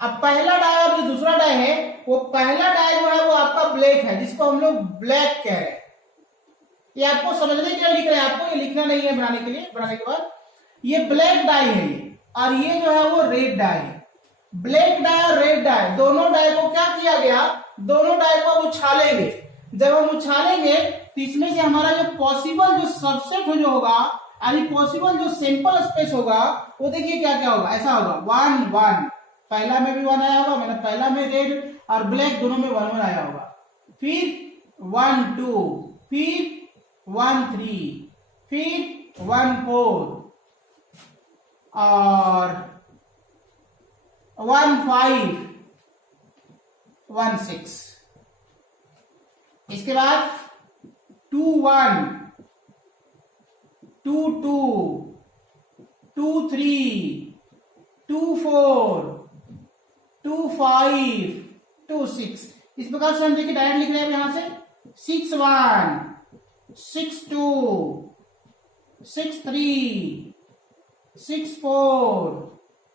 अब पहला डाई और जो दूसरा डाई है, वो पहला डाई जो है वो आपका ब्लैक है, जिसको हम लोग ब्लैक कह रहे हैं। ये आपको समझने के लिए लिख रहे हैं, आपको ये लिखना नहीं है बनाने के लिए। बनाने के बाद ये ब्लैक डाई है और ये जो है वो रेड डाई है। ब्लैक डाई और रेड डाई दोनों डाई को क्या किया गया, दोनों डाई को अब उछालेंगे। जब हम उछालेंगे तो इसमें से हमारा जो पॉसिबल जो सबसेट जो होगा, यानी पॉसिबल जो सैंपल स्पेस होगा, वो देखिए क्या क्या होगा, ऐसा होगा 1 1, पहला में भी 1 आया होगा, मैंने पहला में रेड और ब्लैक दोनों में 1 1 आया होगा, फिर 1 2, फिर 1 3, फिर 1 4 और 1 5 1 6। इसके बाद 2 1 2 2 2 3 2 4 2 5 2 6। इस प्रकार से हम देखिए डायरेक्ट लिख रहे हैं यहां से 6 1 6 2 6 3 6 4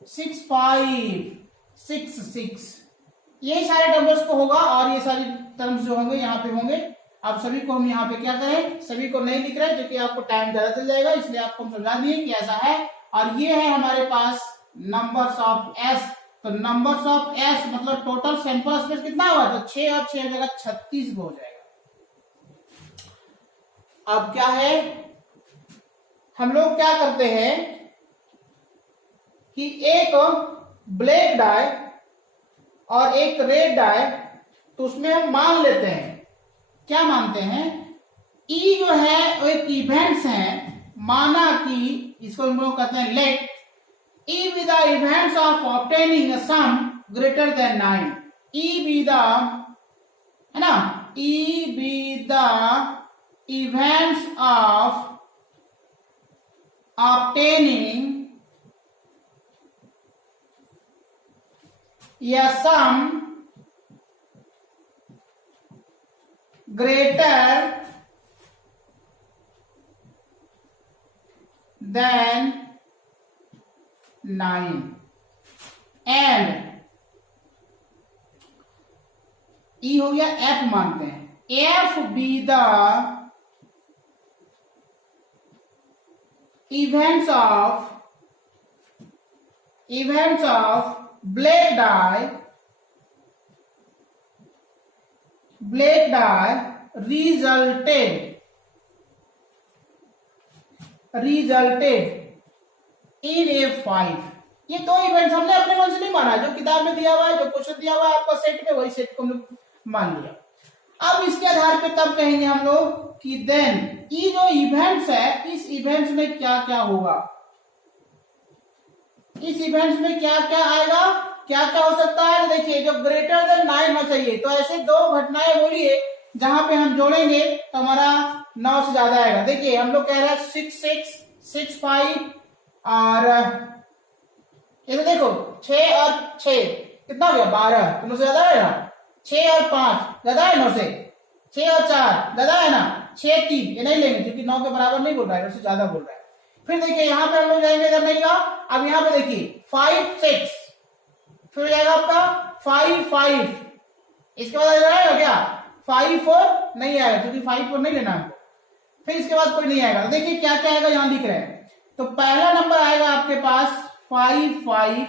6 5 6 6। ये सारे नंबर्स को होगा और ये सारे टर्म्स जो होंगे यहाँ पे होंगे। अब सभी को हम यहाँ पे क्या करें, सभी को नहीं लिख रहे क्योंकि आपको टाइम ज्यादा चल जाएगा, इसलिए आपको हम समझा दिए कि ऐसा है। और ये है हमारे पास नंबर्स ऑफ एस। तो नंबर्स ऑफ एस मतलब टोटल सैंपल स्पेस कितना हुआ, तो 6 और 6 जगह 36 हो जाएगा। अब क्या है, हम लोग क्या करते हैं कि एक ब्लैक डाई और एक रेड डाई, तो उसमें हम मान लेते हैं, क्या मानते हैं, ई जो है वो एक इवेंट्स है, माना कि इसको हम लोग कहते हैं let E be the events of obtaining a sum greater than 9, E be the, है ना, E be the events of obtaining या sum greater than 9 and E हो गया, F मानते हैं, F be the events of black die resulted in a 5। ये दो events हमने अपने मन से नहीं माना, जो किताब में दिया हुआ है, जो क्वेश्चन दिया हुआ है आपका सेट में, वही सेट को हम लोग मान लिया। अब इसके आधार पे तब कहेंगे हम लोग कि देन ये जो इवेंट्स है, इस इवेंट्स में क्या क्या होगा, इस इवेंट्स में क्या क्या आएगा, क्या क्या हो सकता है। देखिए जो ग्रेटर देन 9 होना चाहिए, तो ऐसे दो घटनाएं बोलिए जहां पे हम जोड़ेंगे तो हमारा 9 से ज्यादा आएगा। देखिए हम लोग कह रहे हैं 6 6 6 5 और ये देखो 6 और 6 कितना हो गया 12, तो 9 से ज्यादा है ना। 6 और 5 ज्यादा है 9 से, 6 और 4 ज्यादा है ना, 6 3 ये नहीं लेंगे क्योंकि 9 के बराबर नहीं बोल रहा है, 9 से ज्यादा बोल रहा है। फिर देखिए यहाँ पे हम लोग जाएंगे, इधर नहीं का, अब यहाँ पे देखिए 5 6, फिर हो जाएगा आपका 5 5, इसके बाद आएगा क्या 5 4 नहीं आएगा क्योंकि 5 4 नहीं लेना हमको, फिर इसके बाद कोई नहीं आएगा। तो देखिए क्या क्या आएगा, यहां लिख रहे हैं। तो पहला नंबर आएगा आपके पास 5 5,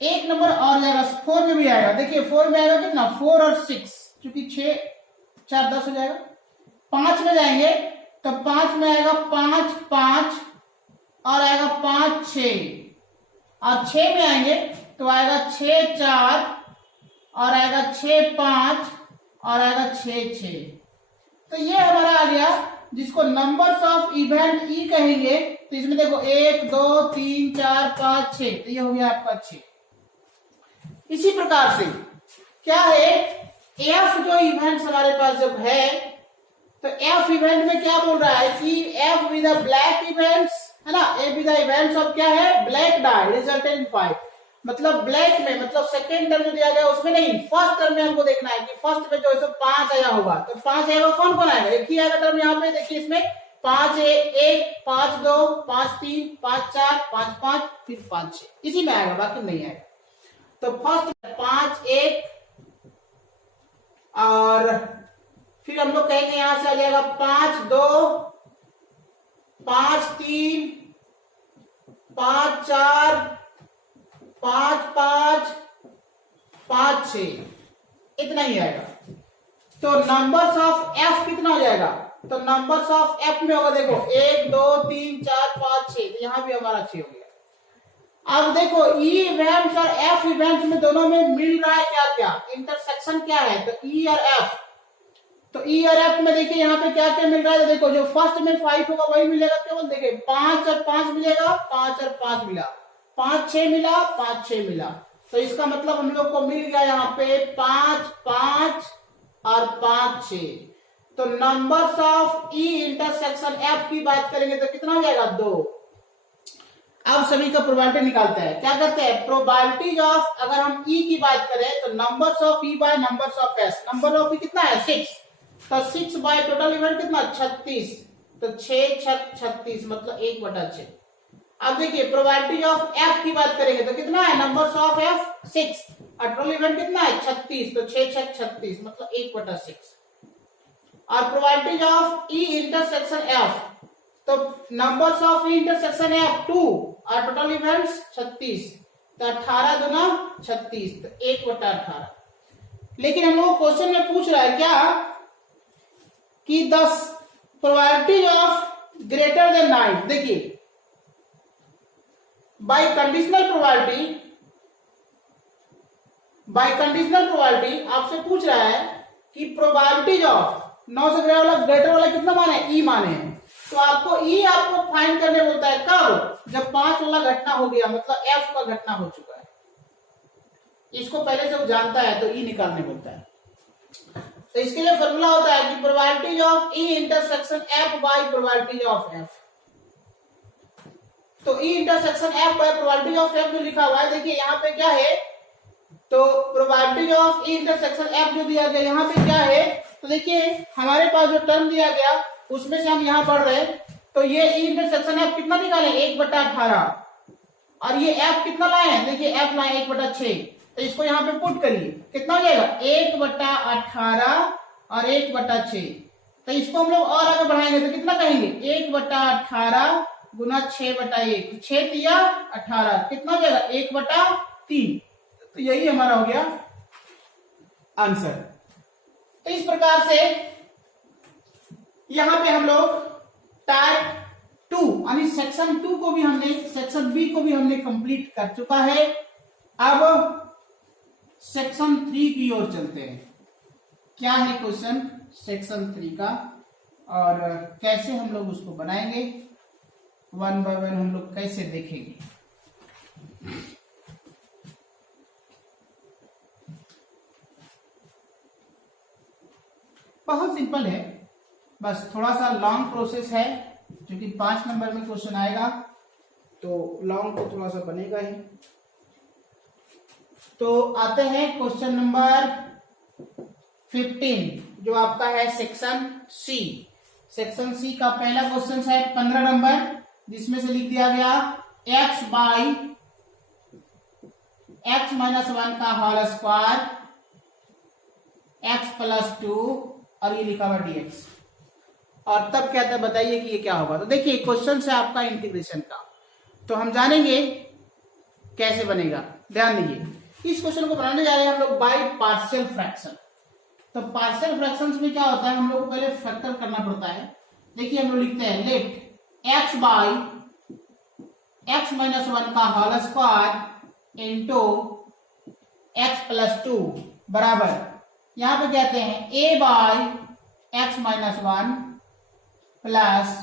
एक नंबर और जाएगा 4 में भी आएगा। देखिए 4 में आएगा कितना 4 और 6, क्योंकि 6 4 10 हो जाएगा। 5 में जाएंगे तो 5 में आएगा 5 5 और आएगा 5 6, और 6 में आएंगे तो आएगा 6 4 और आएगा 6 5 और आएगा 6 6। तो ये हमारा आ गया जिसको नंबर्स ऑफ इवेंट ई कहेंगे। तो इसमें देखो 1 2 3 4 5 6, तो ये हो गया आपका 6। इसी प्रकार से क्या है, एफ जो इवेंट्स हमारे पास जब है, तो एफ इवेंट में क्या बोल रहा है कि F with the black events, है ना, F with the events of क्या है ब्लैक डाई रिजल्टेड इन 5। मतलब ब्लैक में, मतलब सेकेंड टर्म जो दिया गया उसमें नहीं, फर्स्ट टर्म में हमको देखना है कि फर्स्ट में जो है 5 आया होगा। तो 5 आएगा, कौन कौन आएगा, एक ही आएगा टर्म यहाँ पे। देखिए इसमें 5 1 5 2 5 3 5 4 5 5 फिर 5 6, इसी में आएगा, बाकी नहीं आएगा। तो फर्स्ट 5 1 और फिर हम लोग कहेंगे यहां से आ जाएगा 5 2 5 3 5 4 5 5 5 6, इतना ही आएगा। तो नंबर्स ऑफ एफ कितना हो जाएगा, तो नंबर्स ऑफ एफ में होगा, देखो 1 2 3 4 5 6, तो यहां भी हमारा 6 हो गया। अब देखो ई इवेंट्स और एफ इवेंट्स में दोनों में मिल रहा है क्या क्या, इंटरसेक्शन क्या है, तो ई और एफ। तो ई और एफ में देखिए यहाँ पे क्या क्या मिल रहा है, तो देखो जो फर्स्ट में 5 होगा वही मिलेगा केवल। देखिए 5 और 5 मिलेगा, 5 और 5 मिला, 5 6 मिला, 5 6 मिला। तो इसका मतलब हम लोग को मिल गया यहाँ पे 5 5 और 5 6। तो numbers of E intersection F की बात करेंगे तो कितना हो जाएगा 2। अब सभी का प्रोबेबिलिटी निकालते हैं, क्या करते हैं प्रोबेबिलिटीज ऑफ, अगर हम ई की बात करें तो numbers of e by numbers of s. Number of e कितना है 6, तो 6 बाय टोटल इवेंट कितना 36, तो 6 6 36 मतलब 1/6। अब देखिए प्रोबेबिलिटी ऑफ एफ की बात करेंगे तो कितना है, नंबर्स ऑफ एफ 6 और टोटल इवेंट कितना है 36, तो 6 6 36 मतलब 1/6। और probability of E intersection f, तो numbers of E intersection f 2 और टोटल इवेंट्स 36, तो 18 गुना 36 तो 1/18। लेकिन हम लोग क्वेश्चन में पूछ रहा है क्या कि 10 प्रोबेबिलिटी ऑफ ग्रेटर देन 9। देखिए बाय कंडीशनल प्रोबेबिलिटी आपसे पूछ रहा है कि प्रोबेबिलिटी ऑफ 9 से ग्रेटर वाला कितना माने है, ई माने है। तो आपको ई आपको फाइंड करने बोलता है कब, जब 5 वाला घटना हो गया, मतलब एफ का घटना हो चुका है। इसको पहले से वो जानता है तो ई निकालने बोलता है। तो इसके लिए फॉर्मूला होता है कि probability of E intersection f by probability of f. तो e intersection f by probability of f जो लिखा हुआ है, देखिए यहाँ पे क्या है, तो probability of E intersection F जो दिया गया यहाँ पे क्या है, तो देखिए हमारे पास जो टर्म दिया गया उसमें से हम यहाँ पढ़ रहे हैं, तो ये ई इंटरसेक्शन एफ कितना निकाले 1/18 और ये एफ कितना लाए हैं, देखिए एफ लाए 1/6, तो इसको यहाँ पे पुट करिए कितना हो जाएगा 1/18 और 1/6। तो इसको हम लोग और आगे बढ़ाएंगे तो कितना कहेंगे 1/18 गुना 6/1, 6 तिया 18 कितना हो जाएगा 1/3। तो यही हमारा हो गया आंसर। तो इस प्रकार से यहां पे हम लोग टाइप 2 यानी सेक्शन 2 को भी हमने, सेक्शन बी को भी हमने कंप्लीट कर चुका है। अब सेक्शन 3 की ओर चलते हैं। क्या है क्वेश्चन सेक्शन 3 का और कैसे हम लोग उसको बनाएंगे, वन बाय वन हम लोग कैसे देखेंगे। बहुत सिंपल है, बस थोड़ा सा लॉन्ग प्रोसेस है, क्योंकि 5 नंबर में क्वेश्चन आएगा तो लॉन्ग तो थोड़ा सा बनेगा ही। तो आते हैं क्वेश्चन नंबर 15 जो आपका है सेक्शन सी। सेक्शन सी का पहला क्वेश्चन है 15 नंबर, जिसमें से लिख दिया गया x बाई x माइनस 1 का होल स्क्वायर x प्लस 2 और ये लिखा हुआ dx। और तब कहता है बताइए कि ये क्या होगा। तो देखिए क्वेश्चन से आपका इंटीग्रेशन का, तो हम जानेंगे कैसे बनेगा। ध्यान दीजिए इस क्वेश्चन को बनाने जा रहे हैं हम लोग बाय पार्शियल फ्रैक्शन। तो पार्शियल फ्रैक्शंस में क्या होता है, हम लोग को पहले फैक्टर करना पड़ता है। देखिए हम लोग लिखते हैं let x by x minus 1 का whole square into x plus 2 बराबर, यहां पे कहते हैं a by x minus 1 plus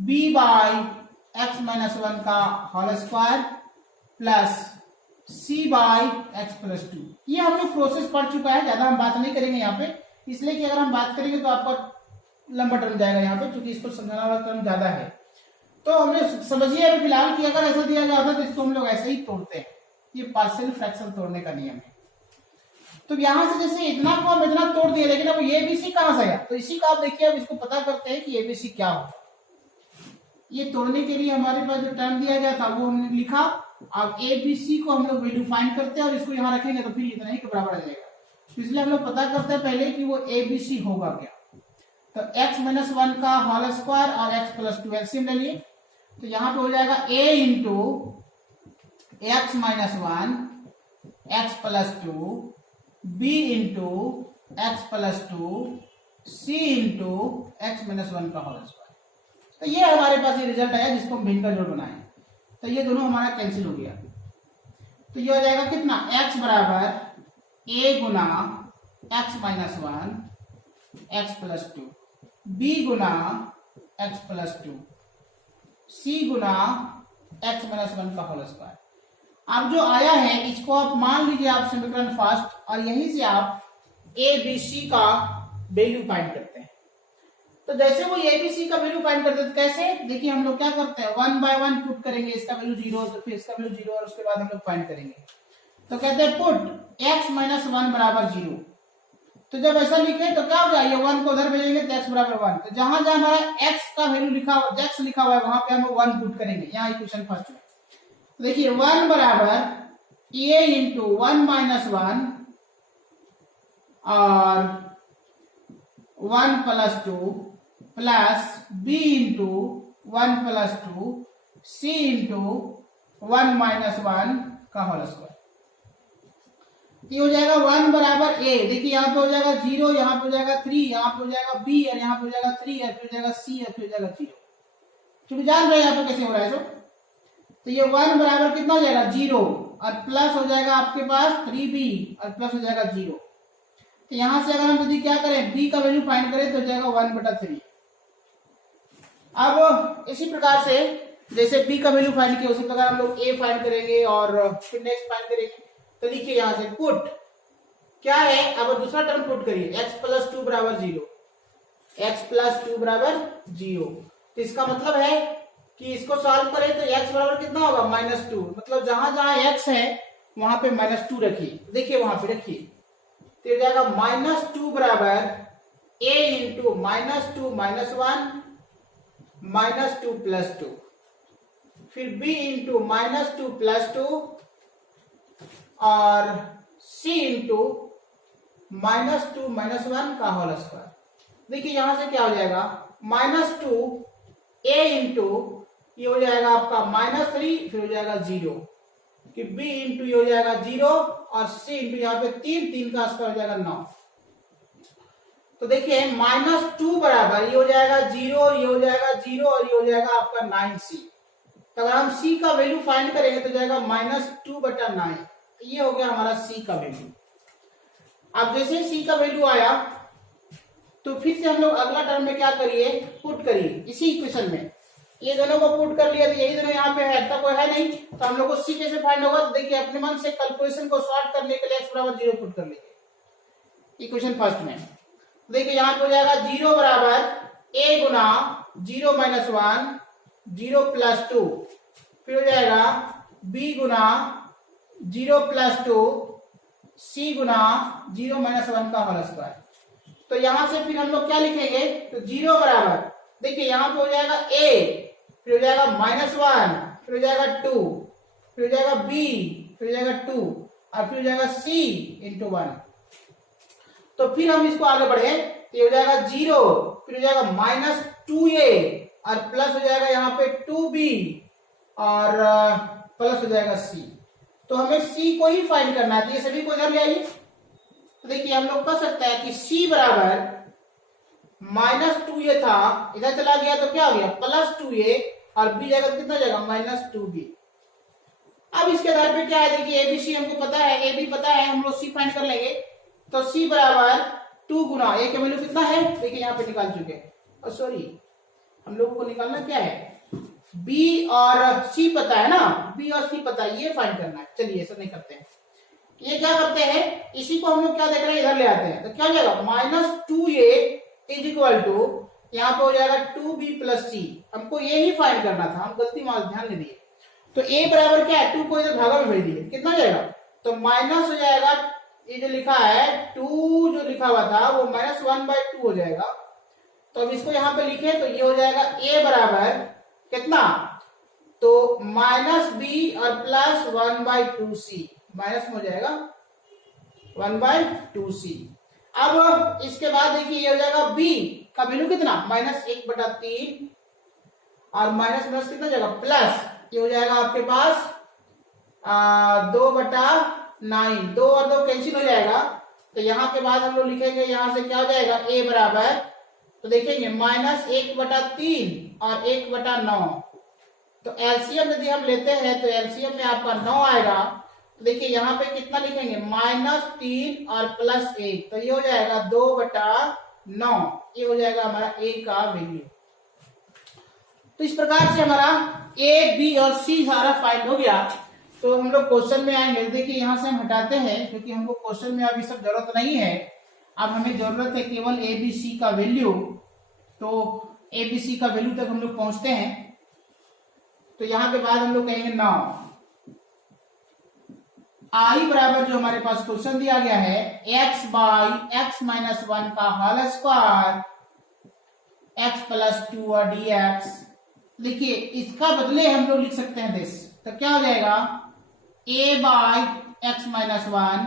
b by x minus 1 का whole square plus c by x plus 2। ये हम लोग प्रोसेस पढ़ चुका है, ज्यादा हम बात नहीं करेंगे यहाँ पे, इसलिए कि अगर हम बात करेंगे तो आपका लंबा टर्म जाएगा यहाँ पे, क्योंकि इसको समझाना वाला टर्म ज्यादा है। तो हमें समझिए अभी फिलहाल कि अगर ऐसा दिया गया होता तो इसको हम लोग ऐसे ही तोड़ते हैं। ये पार्शियल फ्रैक्शन तोड़ने का नियम है। तो यहां से जैसे इतना को हम इतना तोड़ दिया, लेकिन अब एबीसी कहां से आया, तो इसी का आप देखिए, अब इसको पता करते हैं कि एबीसी क्या होगा। ये तोड़ने के लिए हमारे पास जो टर्म दिया गया था वो हमने लिखा। अब एबीसी को हम लोग वैल्यू फाइंड करते हैं और इसको यहाँ रखेंगे तो फिर इतना ही के बराबर आ जाएगा। तो इसलिए हम लोग पता करते हैं पहले कि वो एबीसी होगा क्या। तो x माइनस 1 का होल स्क्वायर और x प्लस 2 एलसीएम ले लिए, तो यहां पे हो जाएगा a into x minus 1 x plus 2 b into x plus 2 c into x minus 1 का होल स्क्वायर। तो ये हमारे पास ये रिजल्ट आया जिसको हम भिन्न का जोड़ बनाए। तो ये दोनों हमारा कैंसिल हो गया। तो ये हो जाएगा कितना, x बराबर a Guna x minus 1 x plus 2 b Guna x plus 2 c Guna x minus 1 का होल स्क्वायर। अब जो आया है इसको आप मान लीजिए आप समीकरण फर्स्ट, और यहीं से आप a b c का वैल्यू फाइंड करते हैं। तो जैसे वो a b c का वैल्यू फाइंड करते हैं कैसे, देखिए हम लोग क्या करते हैं 1 बाय 1 पुट करेंगे, इसका वैल्यू 0 तो फिर इसका वैल्यू 0 और उसके बाद हम लोग फाइंड करेंगे। तो कहते हैं पुट x माइनस 1 बराबर 0। तो जब ऐसा लिखे तो क्या हो जाए, ये 1 को उधर भेजेंगे तो x बराबर 1। तो जहां जहां हमारा x का वैल्यू लिखा हुआ, x लिखा हुआ है, वहां पे हम 1 पुट करेंगे। यहाँ इक्वेशन फर्स्ट में तो देखिए 1 बराबर a इंटू 1 माइनस 1 और 1 plus 2 plus b into 1 plus 2 c into 1 minus 1 का होल स्क्वायर। ये हो जाएगा 1 बराबर a, देखिए यहाँ पे हो जाएगा 0, यहाँ पे हो जाएगा 3, यहाँ पे हो जाएगा b और यहाँ पे हो जाएगा 3 और फिर हो जाएगा c और फिर हो जाएगा 0। क्योंकि जान रहे हैं यहाँ पे कैसे हो रहा है तो ये 1 बराबर कितना हो जाएगा 0 और प्लस हो जाएगा आपके पास 3b और प्लस हो जाएगा 0। तो यहां से अगर हम यदि क्या करें b का वैल्यू फाइंड करें तो हो जाएगा 1/3। अब इसी प्रकार से जैसे b का वैल्यू फाइंड किया उसी प्रकार हम लोग a फाइंड करेंगे और फिर नेक्स्ट फाइंड करेंगे। तो लिखिए यहां से पुट क्या है, अब दूसरा टर्म पुट करिए x प्लस 2 बराबर 0, x प्लस 2 बराबर 0। तो इसका मतलब है कि इसको सॉल्व करें तो x बराबर कितना होगा -2, मतलब जहां जहां x है वहां पे -2 रखिए। देखिए वहां पे रखिए तो हो जाएगा -2 बराबर a इंटू -2 माइनस 1 -2 प्लस 2, फिर b इंटू -2 प्लस 2 और c इंटू -2 माइनस 1 का होल स्क्वायर। देखिए यहां से क्या हो जाएगा -2 a इंटू ये हो जाएगा आपका -3 फिर हो जाएगा 0 कि b इंटू ये हो जाएगा 0 और c इंटू यहाँ पे 3 का स्क्वायर हो जाएगा 9। तो देखिए -2 बराबर ये हो जाएगा 0, ये हो जाएगा 0 और ये हो जाएगा आपका 9c। तो अगर हम c का वैल्यू फाइंड करेंगे तो जाएगा -2/9। ये हो गया हमारा c का वैल्यू। अब जैसे c का वैल्यू आया तो फिर से हम लोग अगला टर्म में क्या करिए, पुट करिए इसी इक्वेशन में। ये दोनों को पुट कर लिया तो यही दोनों यहाँ पे है, तो कोई है नहीं, तो हम लोग को c कैसे फाइंड होगा। तो देखिए अपने मन से कैलकुलेशन को सॉर्ट करने के लिए x बराबर 0 पुट कर लीजिए इक्वेशन फर्स्ट में। देखिए यहाँ पे हो जाएगा 0 बराबर a गुना 0 माइनस 1 0 प्लस 2, फिर हो जाएगा b गुना 0 प्लस 2 c गुना 0 माइनस 1 का होल स्क्वायर। तो यहां से फिर हम लोग क्या लिखेंगे, तो 0 बराबर देखिए यहाँ पे हो जाएगा a, फिर हो जाएगा -1, फिर हो जाएगा 2, फिर हो जाएगा b, फिर हो जाएगा 2 और फिर हो जाएगा c इंटू 1। तो फिर हम इसको आगे बढ़े तो ये हो जाएगा 0, फिर हो जाएगा -2a और प्लस हो जाएगा यहाँ पे 2b और प्लस हो जाएगा c। तो हमें c को ही फाइंड करना है, तो ये सभी को इधर ले आइए। तो देखिए हम लोग कर सकते हैं कि c बराबर -2a था, इधर चला गया तो क्या हो गया +2a और b जाएगा कितना जाएगा -2b। अब इसके आधार पे क्या है, देखिए abc हमको पता है, ab पता है, हम लोग c फाइंड कर लेंगे। तो c बराबर 2 गुना a का वैल्यू कितना है, देखिए यहाँ पे निकाल चुके हैं, और सॉरी हम लोगों को निकालना क्या है, b और c पता है ना, b और c पता है, ये फाइंड करना है। चलिए ऐसा नहीं करते हैं, ये क्या करते हैं, इसी को हम लोग क्या देख रहे हैं इधर ले आते हैं। तो क्या हो जाएगा -2a इज इक्वल टू यहाँ पे हो जाएगा 2b प्लस c। हमको ये ही फाइंड करना था, हम गलती मार ध्यान नहीं दिए। तो a बराबर क्या है, 2 को इधर भागा में भेज दिए, कितना जाएगा, तो माइनस हो जाएगा, ये जो लिखा है 2 जो लिखा हुआ था वो -1/2 हो जाएगा। तो अब इसको यहाँ पे लिखे तो ये हो जाएगा a बराबर कितना, तो -b और प्लस 1/2c, माइनस में हो जाएगा 1/2c। अब इसके बाद देखिए ये हो जाएगा b का वैल्यू कितना -1/3 और माइनस माइनस कितना जाएगा प्लस, ये हो जाएगा आपके पास 2/9, 2 और 2 कैंसिल हो जाएगा। तो यहाँ के बाद हम लोग लिखेंगे यहाँ से क्या हो जाएगा a बराबर, तो देखेंगे -1/3 और 1/9। तो एलसीएम यदि हम लेते हैं तो एलसीएम में आपका 9 आएगा। तो देखिए यहाँ पे कितना लिखेंगे -3 और +1, तो ये हो जाएगा 2/9, ये हो जाएगा हमारा a का वैल्यू। तो इस प्रकार से हमारा a, b और c सारा फाइंड हो गया। तो हम लोग क्वेश्चन में आएंगे, देखिए यहाँ से हम हटाते हैं क्योंकि हमको क्वेश्चन में अभी सब जरूरत नहीं है। अब हमें जरूरत है केवल a, b, c का वैल्यू। तो a, b, c का वैल्यू तक हम लोग पहुंचते हैं। तो यहाँ के बाद हम लोग कहेंगे 9, आई बराबर जो हमारे पास क्वेश्चन दिया गया है x by x minus one का whole square x plus two और dx। देखिए इसका बदले हम लोग लिख सकते हैं दिस, तो क्या हो जाएगा a by x minus one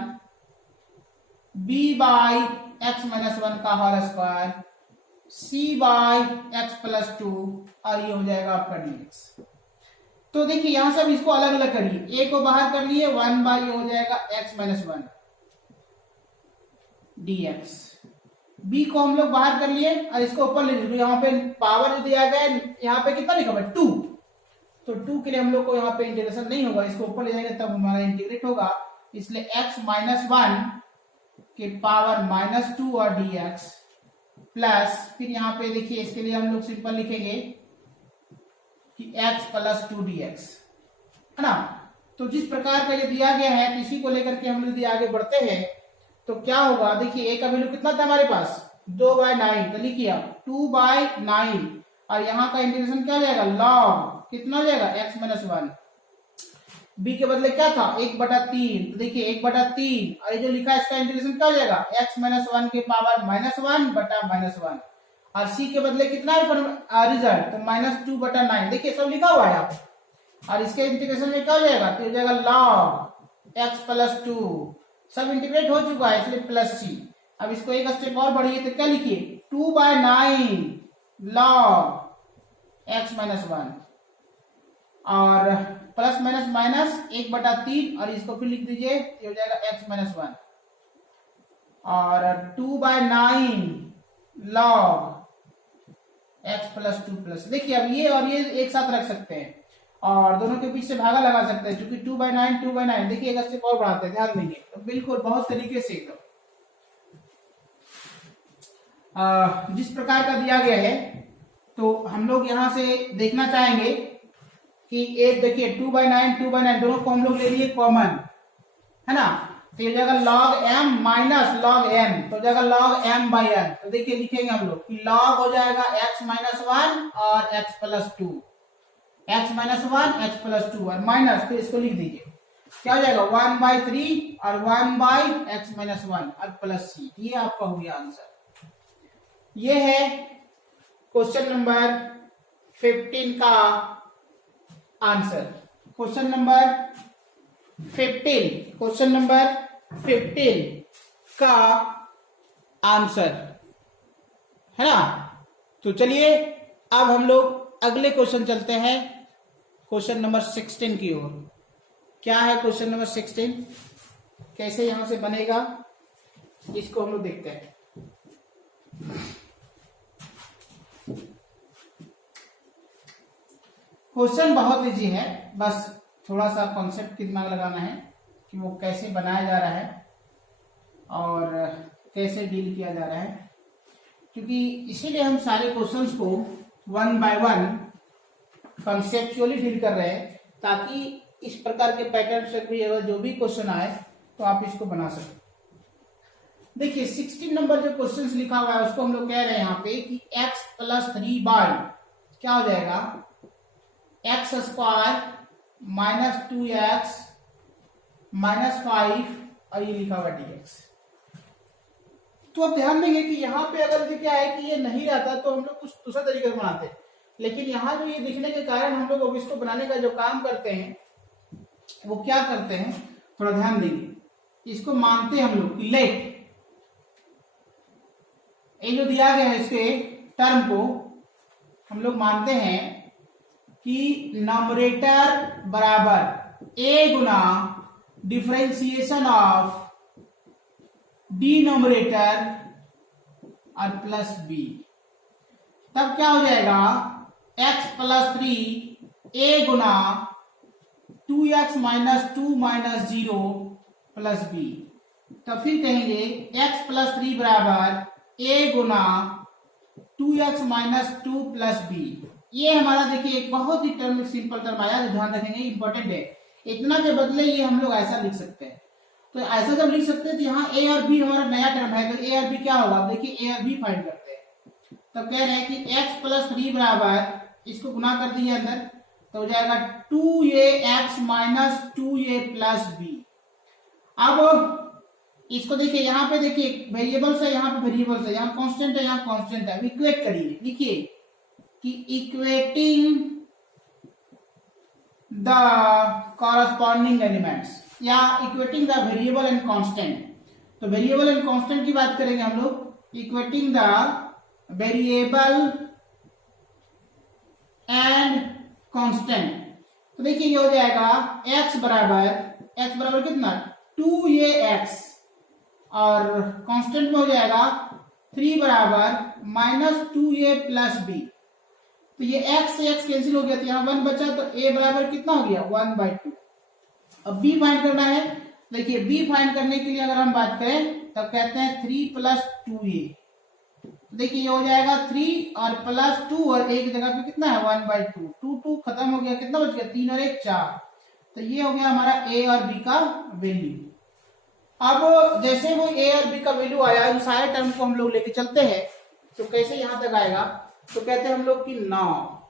b by x minus one का whole square c by x plus two और ये हो जाएगा आपका dx। तो देखिए यहां से अब इसको अलग अलग करिए, a को बाहर कर लिए, वन बाई हो जाएगा x minus one dx, b को हम लोग बाहर कर लिए और इसको ऊपर ले लीजिए। यहाँ पे पावर जो दिया गया है यहाँ पे कितना लिखा हुआ है 2, तो 2 के लिए हम लोग को यहाँ पे इंटीग्रेशन नहीं होगा, इसको ऊपर ले जाएंगे तब हमारा इंटीग्रेट होगा, इसलिए x माइनस वन के पावर माइनस टू और dx प्लस फिर यहाँ पे देखिए इसके लिए हम लोग सिंपल लिखेंगे कि x प्लस टू dx, है ना। तो जिस प्रकार का ये दिया गया है तो इसी को लेकर के हम यदि आगे बढ़ते हैं तो क्या होगा, देखिए a का वैल्यू कितना था हमारे पास 2/9, तो लिखिए आप 2/9 और यहाँ का इंटीग्रेशन क्या हो जाएगा log कितना हो जाएगा x माइनस वन, b के बदले क्या था 1/3, तो देखिए 1/3 और ये जो लिखा है इसका इंटीग्रेशन क्या हो जाएगा x माइनस वन के पावर माइनस वन बटा माइनस वन और c के बदले कितना है रिजल्ट तो -2/9, देखिए सब लिखा हुआ है यहाँ पे और इसके इंटीग्रेशन में क्या हो जाएगा तो हो जाएगा log x प्लस टू, सब इंटीग्रेट हो चुका है इसलिए प्लस c। अब इसको एक स्टेप और बढ़िए तो क्या लिखिए 2/9 log x माइनस वन और प्लस माइनस माइनस 1/3 और इसको फिर लिख दीजिए ये हो जाएगा x माइनस वन और 2/9 log x plus two plus, देखिए अब ये और ये एक साथ रख सकते हैं और दोनों के बीच से भागा लगा सकते हैं क्योंकि 2/9 देखिए एक स्टेप और बढ़ाते हैं, ध्यान देंगे तो बिल्कुल बहुत तरीके से एकदम जिस प्रकार का दिया गया है तो हम लोग यहां से देखना चाहेंगे कि एक देखिए 2/9 दोनों को हम लोग ले लिए कॉमन, है ना, तो ये जाएगा log m minus log m, तो जाएगा log m बाई n, तो देखिए लिखेंगे हम लोग कि log हो जाएगा x माइनस वन और x plus to, x minus one x plus two और माइनस फिर इसको लिख दीजिए क्या हो जाएगा 1/3 और 1/x माइनस वन और प्लस c, ये आपका हो गया आंसर। ये है क्वेश्चन नंबर 15 का आंसर। क्वेश्चन नंबर 15 का आंसर, है ना। तो चलिए अब हम लोग अगले क्वेश्चन चलते हैं, क्वेश्चन नंबर 16 की ओर। क्या है क्वेश्चन नंबर 16, कैसे यहां से बनेगा इसको हम लोग देखते हैं। क्वेश्चन बहुत इजी है, बस थोड़ा सा कॉन्सेप्ट की दिमाग लगाना है कि वो कैसे बनाया जा रहा है और कैसे डील किया जा रहा है, क्योंकि इसीलिए हम सारे क्वेश्चंस को one by one conceptually deal कर रहे हैं ताकि इस प्रकार के पैटर्न से भी अगर जो भी क्वेश्चन आए तो आप इसको बना सकें। देखिए 16 नंबर जो क्वेश्चंस लिखा हुआ है उसको हम लोग कह रहे हैं यहाँ पे कि x प्लस 3 बाई क्या हो जाएगा x square minus 2x minus 5 और ये लिखा हुआ dx। तो अब ध्यान देंगे कि यहाँ पे अगर क्या है कि ये नहीं रहता तो हम लोग कुछ दूसरा तरीके से बनाते, लेकिन यहाँ जो ये दिखने के कारण हम लोग अब इसको बनाने का जो काम करते हैं वो क्या करते हैं, थोड़ा ध्यान देंगे, इसको मानते हैं हम लोग लेट, ये जो दिया गया है इसके टर्म को हम लोग मानते हैं कि नंबरेटर बराबर a Guna differentiation of denominator और प्लस b, तब क्या हो जाएगा x plus 3 a Guna 2x minus 2 minus 0 plus b, तब फिर कहेंगे x प्लस 3 बराबर a Guna 2x minus 2 plus b। ये हमारा देखिए एक बहुत ही टर्म सिंपल टर्म आया, ध्यान रखेंगे इंपॉर्टेंट है, इतना के बदले ये हम लोग ऐसा लिख सकते हैं। तो ऐसा जब लिख सकते हैं तो यहाँ a और b हमारा नया टर्म है, तो a और b क्या होगा, देखिए a और b फाइंड करते हैं। तो कह रहे हैं कि x प्लस 3 बराबर इसको गुना कर दिए अंदर तो हो जाएगा 2ax minus 2a plus b, अब इसको देखिए, यहां पे देखिए वेरिएबल्स है, यहाँ पे वेरिएबल्स है, यहाँ कांस्टेंट है, यहाँ कांस्टेंट है। इक्वेट करिए, लिखिए कि इक्वेटिंग द कॉरस्पॉन्डिंग एलिमेंट्स या equating the variable and constant. तो वेरिएबल एंड कांस्टेंट की बात करेंगे हम लोग। Equating the variable and constant, तो देखिए ये हो जाएगा x बराबर कितना 2ax और कांस्टेंट में हो जाएगा 3 बराबर -2a प्लस b। तो ये x से x कैंसिल हो गया, तो यहाँ 1 बचा, तो a बराबर कितना हो गया 1/2। अब b फाइंड करना है। देखिए b फाइंड करने के लिए अगर हम बात करें तब कहते हैं 3 + 2a। देखिए ये हो जाएगा 3 और +2 और एक जगह पे कितना है 1/2। 2 खत्म हो गया, कितना बच गया 3 और 1 4। तो ये हो गया हमारा a और b का वैल्यू। अब जैसे वो a और b का वैल्यू आया, उन सारे टर्म को हम लोग लेके चलते हैं। तो कैसे यहां तक आएगा, तो कहते हैं हम लोग कि नौ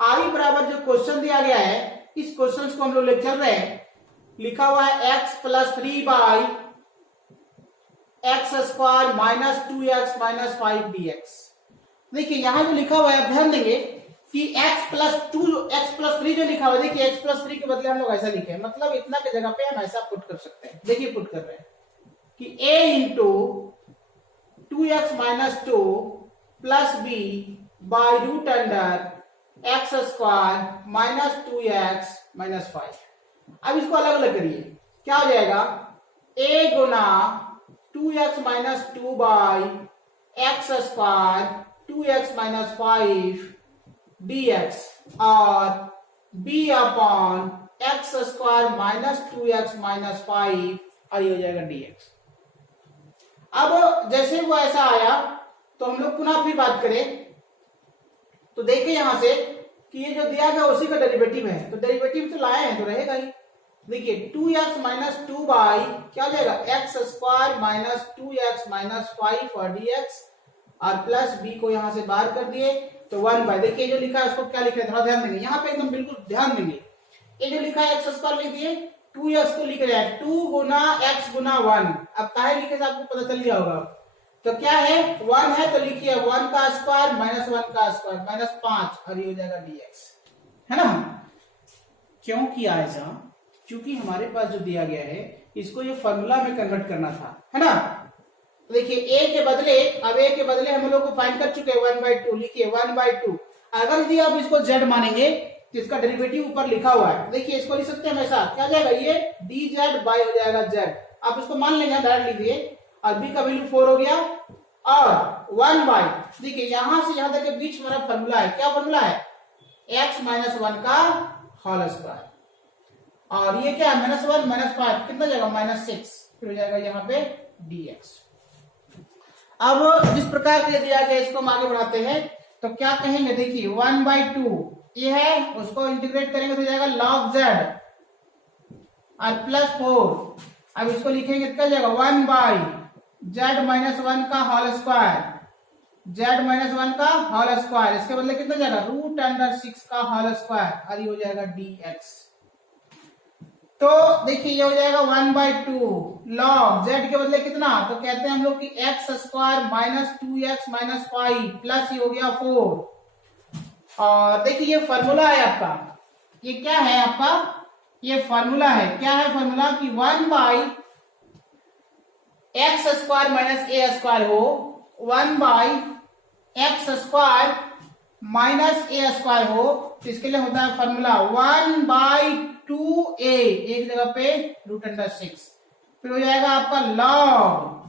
आई बराबर जो क्वेश्चन दिया गया है, इस क्वेश्चन को हम लोग लेके चल रहे हैं। लिखा हुआ है x + 3 x² -2x - 5 dx। देखिए यहां जो लिखा हुआ है, ध्यान देंगे कि x + 3 जो लिखा हुआ है, देखिए x + 3 के बदले हम लोग ऐसा लिखे, मतलब इतना की जगह पे हम ऐसा पुट कर सकते हैं। देखिए पुट कर रहे हैं कि a × 2x - 2 + b √x² -2x - 5। अब इसको अलग अलग करिए, क्या हो जाएगा a × 2x - 2 x² 2x - 5 dx और b/x² -2x - 5 और ये हो जाएगा dx। अब जैसे वो ऐसा आया तो हम लोग पुनः फिर बात करें, तो देखिए यहां से कि ये जो दिया गया उसी का डेरिवेटिव है, तो डेरिवेटिव तो लाए हैं तो रहेगा ही। देखिए 2x - 2 क्या हो जाएगा x² -2x - 5 और dx और प्लस b को यहां से बाहर कर दिए तो 1/। देखिए जो लिखा है उसको क्या लिखा है, थोड़ा ध्यान देंगे, यहाँ पे एकदम बिल्कुल ध्यान देंगे। ये जो लिखा है x² लिख दिए, 2x को लिख रहे हैं 2 × x × 1। अब काहे लिखे से आपको पता चल गया होगा। तो क्या है 1 है तो लिखिए 1 का स्क्वायर -1 का स्क्वायर -5 और ये हो जाएगा dx, है ना। क्यों किया ऐसा, क्योंकि हमारे पास जो दिया गया है इसको ये फॉर्मूला में कन्वर्ट करना था, है ना। तो देखिए a के बदले, अब a के बदले हम लोग को फाइंड कर चुके हैं 1/2, लिखिए 1/2। अगर यदि आप इसको z मानेंगे तो इसका डेरिवेटिव ऊपर लिखा हुआ है, देखिए इसको लिख सकते हैं हमेशा, क्या जाएगा ये dz बाय हो जाएगा z। आप इसको मान लेंगे, डायरेक्ट लिखिए और b का वैल्यू 4 हो गया और 1/, देखिए यहां से यहां तक के बीच में हमारा फॉर्मूला है, क्या फॉर्मूला है x - 1 का होल स्क्वायर और ये क्या है -1 -5 कितना जाएगा -6, फिर हो जाएगा यहाँ पे dx। अब जिस प्रकार से दिया गया इसको हम आगे बढ़ाते हैं तो क्या कहेंगे, देखिए 1/2 ये है, उसको इंटीग्रेट करेंगे तो जाएगा log z और +4। अब इसको लिखेंगे क्या जाएगा 1/z - 1 का होल स्क्वायर, z - 1 का होल स्क्वायर, इसके बदले कितना जाएगा √6 का होल स्क्वायर और ये हो जाएगा dx। तो देखिए ये हो जाएगा 1/2 log z के बदले कितना, तो कहते हैं हम लोग कि x² -2x - 5 प्लस ये हो गया 4। और देखिए ये फॉर्मूला है आपका, ये क्या है आपका, ये फॉर्मूला है, क्या है फॉर्मूला कि 1/x² -a² हो 1/x² -a² हो, तो इसके लिए होता है फॉर्मूला 1/2a, एक जगह पे √6, फिर हो जाएगा आपका log,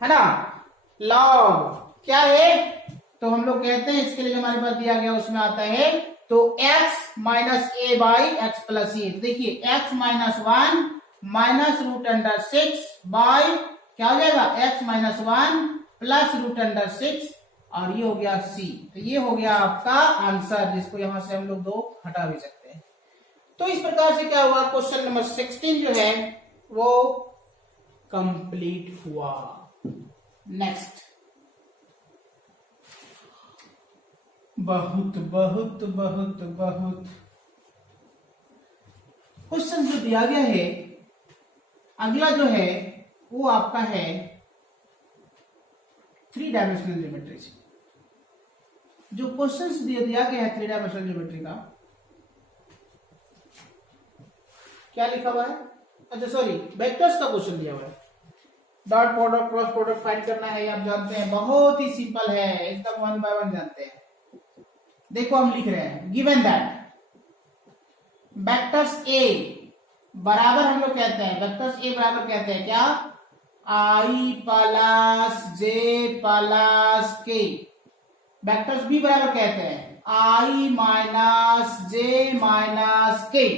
है ना। log क्या है, तो हम लोग कहते हैं इसके लिए जो हमारे पास दिया गया उसमें आता है तो x - a/x + a। देखिए x - 1 -√6 बाय क्या हो जाएगा x - 1 + √6 और ये हो गया c। तो ये हो गया आपका आंसर, जिसको यहां से हम लोग 2 हटा भी सकते हैं। तो इस प्रकार से क्या हुआ, क्वेश्चन नंबर 16 जो है वो कंप्लीट हुआ। नेक्स्ट, बहुत बहुत बहुत बहुत क्वेश्चन जो दिया गया है, अगला जो है वो आपका है 3 डायमेंशनल ज्योमेट्री से। जो क्वेश्चंस दिया गया है 3 डायमेंशनल ज्योमेट्री का, क्या लिखा हुआ है, अच्छा सॉरी, वेक्टर्स का क्वेश्चन दिया हुआ है। Dot product cross product find करना है, आप जानते हैं, बहुत ही सिंपल है, एकदम 1 बाय 1 जानते हैं। देखो हम लिख रहे हैं, गिवन दैट वेक्टर्स ए बराबर, हम लोग कहते हैं वेक्टर्स ए बराबर कहते हैं क्या, आई प्लस जे प्लस के। वेक्टर्स बी बराबर कहते हैं आई माइनस जे माइनस के।